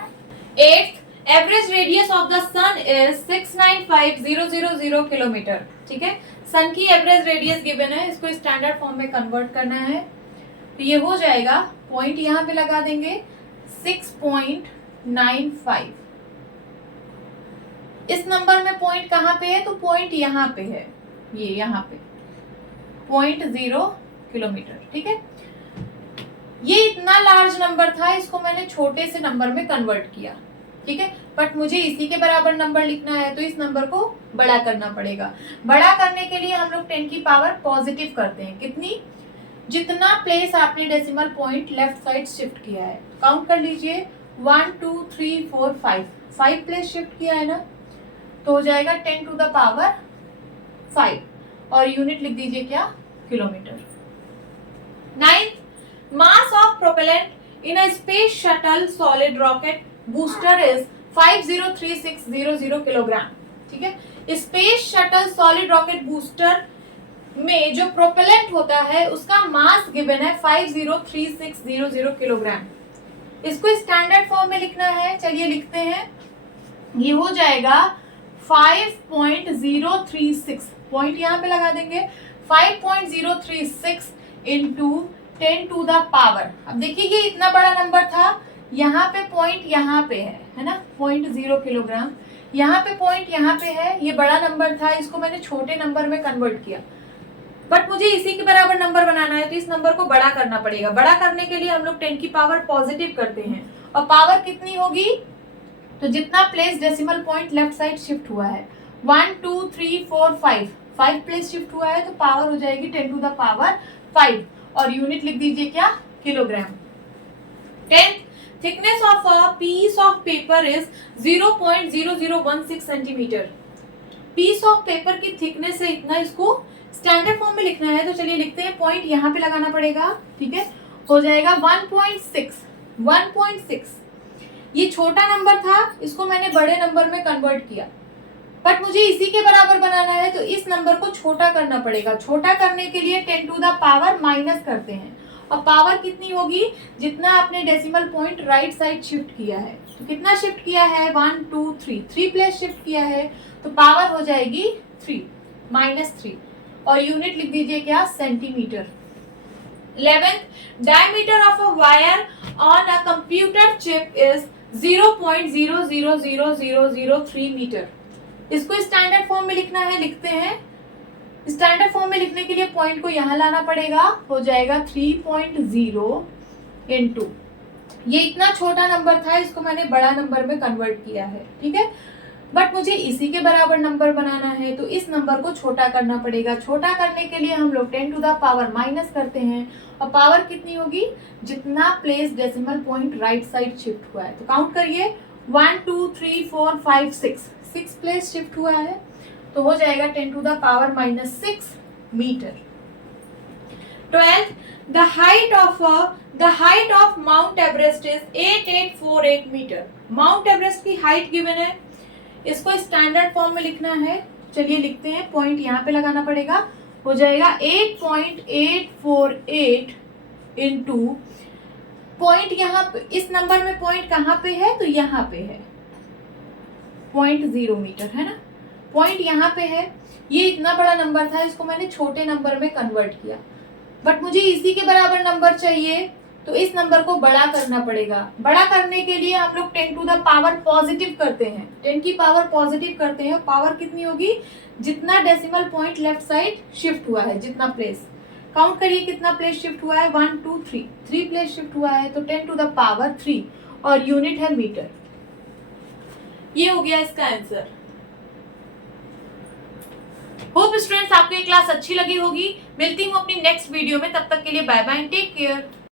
8th, average radius of the sun is 695,000 kilometre, ठीक है। सन की एवरेज रेडियस गिवन है, इसको स्टैंडर्ड फॉर्म में कन्वर्ट करना है, तो ये हो जाएगा, पॉइंट यहाँ पे लगा देंगे 6.95। इस नंबर में पॉइंट कहाँ पे है, तो पॉइंट यहाँ पे है, ये यहाँ पे 0.0 किलोमीटर, ठीक है। ये इतना लार्ज नंबर था, इसको मैंने छोटे से नंबर में कन्वर्ट किया, ठीक है। बट मुझे इसी के बराबर नंबर लिखना है, तो इस नंबर को बड़ा करना पड़ेगा। बड़ा करने के लिए हम लोग 10 की पावर पॉजिटिव करते हैं, कितनी, जितना प्लेस आपने decimal point left side shift किया है। काउंट कर लीजिए, 1 2 3 4 5 प्लेस शिफ्ट किया है ना, तो हो जाएगा 10 टू द पावर 5, और यूनिट लिख दीजिए क्या, kilometre. 9th, mass of propellant in a space shuttle solid rocket booster is 503600 kilogram, ठीक है। Space shuttle solid rocket booster में जो प्रोपेलेंट होता है उसका मास गिवन है 503600 किलोग्राम। इसको स्टैंडर्ड फॉर्म में लिखना है, चलिए लिखते हैं। ये हो जाएगा 5.036, पॉइंट यहाँ पे लगा देंगे, 5.036 इंटू 10 टू द पावर। अब देखिए ये इतना बड़ा नंबर था, यहाँ पे पॉइंट यहाँ पे है ना, 0.0 किलोग्राम, यहाँ पे पॉइंट यहाँ पे है, ये बड़ा नंबर था, इसको मैंने छोटे नंबर में कन्वर्ट किया। बट मुझे इसी के बराबर नंबर बनाना है, तो इस नंबर को बड़ा करना पड़ेगा। बड़ा करने के लिए हम लोग 10 की पावर पॉजिटिव करते हैं, और पावर कितनी होगी, तो जितना place decimal point left side shift हुआ है, 1 2 3 4 5 प्लेस शिफ्ट हुआ है, तो पावर हो जाएगी 10 टू द पावर 5, और यूनिट लिख दीजिए क्या, kilogram. 10th, thickness of a piece of paper is 0.0016 centimetre. Piece of paper की थिकनेस है इतना, इसको स्टैंडर्ड फॉर्म में लिखना है, तो चलिए लिखते हैं। पॉइंट यहाँ पे लगाना पड़ेगा, ठीक है। हो जाएगा 1.6। ये छोटा नंबर था, इसको मैंने बड़े नंबर में कन्वर्ट किया, बट मुझे इसी के बराबर बनाना है, तो इस नंबर को छोटा करना पड़ेगा। छोटा करने के लिए 10 टू द पावर माइनस करते हैं, और पावर कितनी होगी, जितना आपने decimal point right side shift किया है। तो कितना शिफ्ट किया है, 1 2 3 प्लेस शिफ्ट किया है, तो पावर हो जाएगी 3 -3, और यूनिट लिख दीजिए क्या, centimetre. 11th, diameter of a wire on a computer chip is 0.000003 metre. इसको स्टैंडर्ड फॉर्म में लिखना है, लिखते हैं। स्टैंडर्ड फॉर्म में लिखने के लिए पॉइंट को यहाँ लाना पड़ेगा, हो जाएगा 3.0 इंटू, ये इतना छोटा नंबर था, इसको मैंने बड़ा नंबर में कन्वर्ट किया है, ठीक है। बट मुझे इसी के बराबर नंबर बनाना है, तो इस नंबर को छोटा करना पड़ेगा। छोटा करने के लिए हम लोग 10 टू द पावर माइनस करते हैं, और पावर कितनी होगी, जितना place decimal point right side shift हुआ है। तो काउंट करिए, 1 2 3 4 5 6 प्लेस शिफ्ट हुआ है, तो हो जाएगा 10 to the power -6 metre. 12th, the height of Mount Everest is 8848 metre. Mount Everest की हाइट गिवन है, इसको स्टैंडर्ड फॉर्म में लिखना है, चलिए लिखते हैं। पॉइंट यहाँ पे लगाना पड़ेगा, हो जाएगा 8.848 इंटू, पॉइंट यहाँ पे, इस नंबर में पॉइंट कहाँ पे है, तो यहाँ पे है, 0.0 मीटर है ना, पॉइंट यहाँ पे है। ये इतना बड़ा नंबर था, इसको मैंने छोटे नंबर में कन्वर्ट किया, बट मुझे इसी के बराबर नंबर चाहिए, तो इस नंबर को बड़ा करना पड़ेगा। बड़ा करने के लिए हम लोग 10 टू द पावर पॉजिटिव करते हैं, 10 की पावर पॉजिटिव करते हैं। पावर कितनी होगी, जितना decimal point left side shift हुआ है, जितना प्लेस, काउंट करिए कितना प्लेस शिफ्ट हुआ है, 1 2 3 प्लेस शिफ्ट हुआ है, तो 10 टू द पावर 3, और यूनिट है मीटर। ये हो गया इसका आंसर। होप स्टूडेंट्स आपको ये क्लास अच्छी लगी होगी। मिलती हूँ अपनी नेक्स्ट वीडियो में, तब तक के लिए बाय बाय, टेक केयर।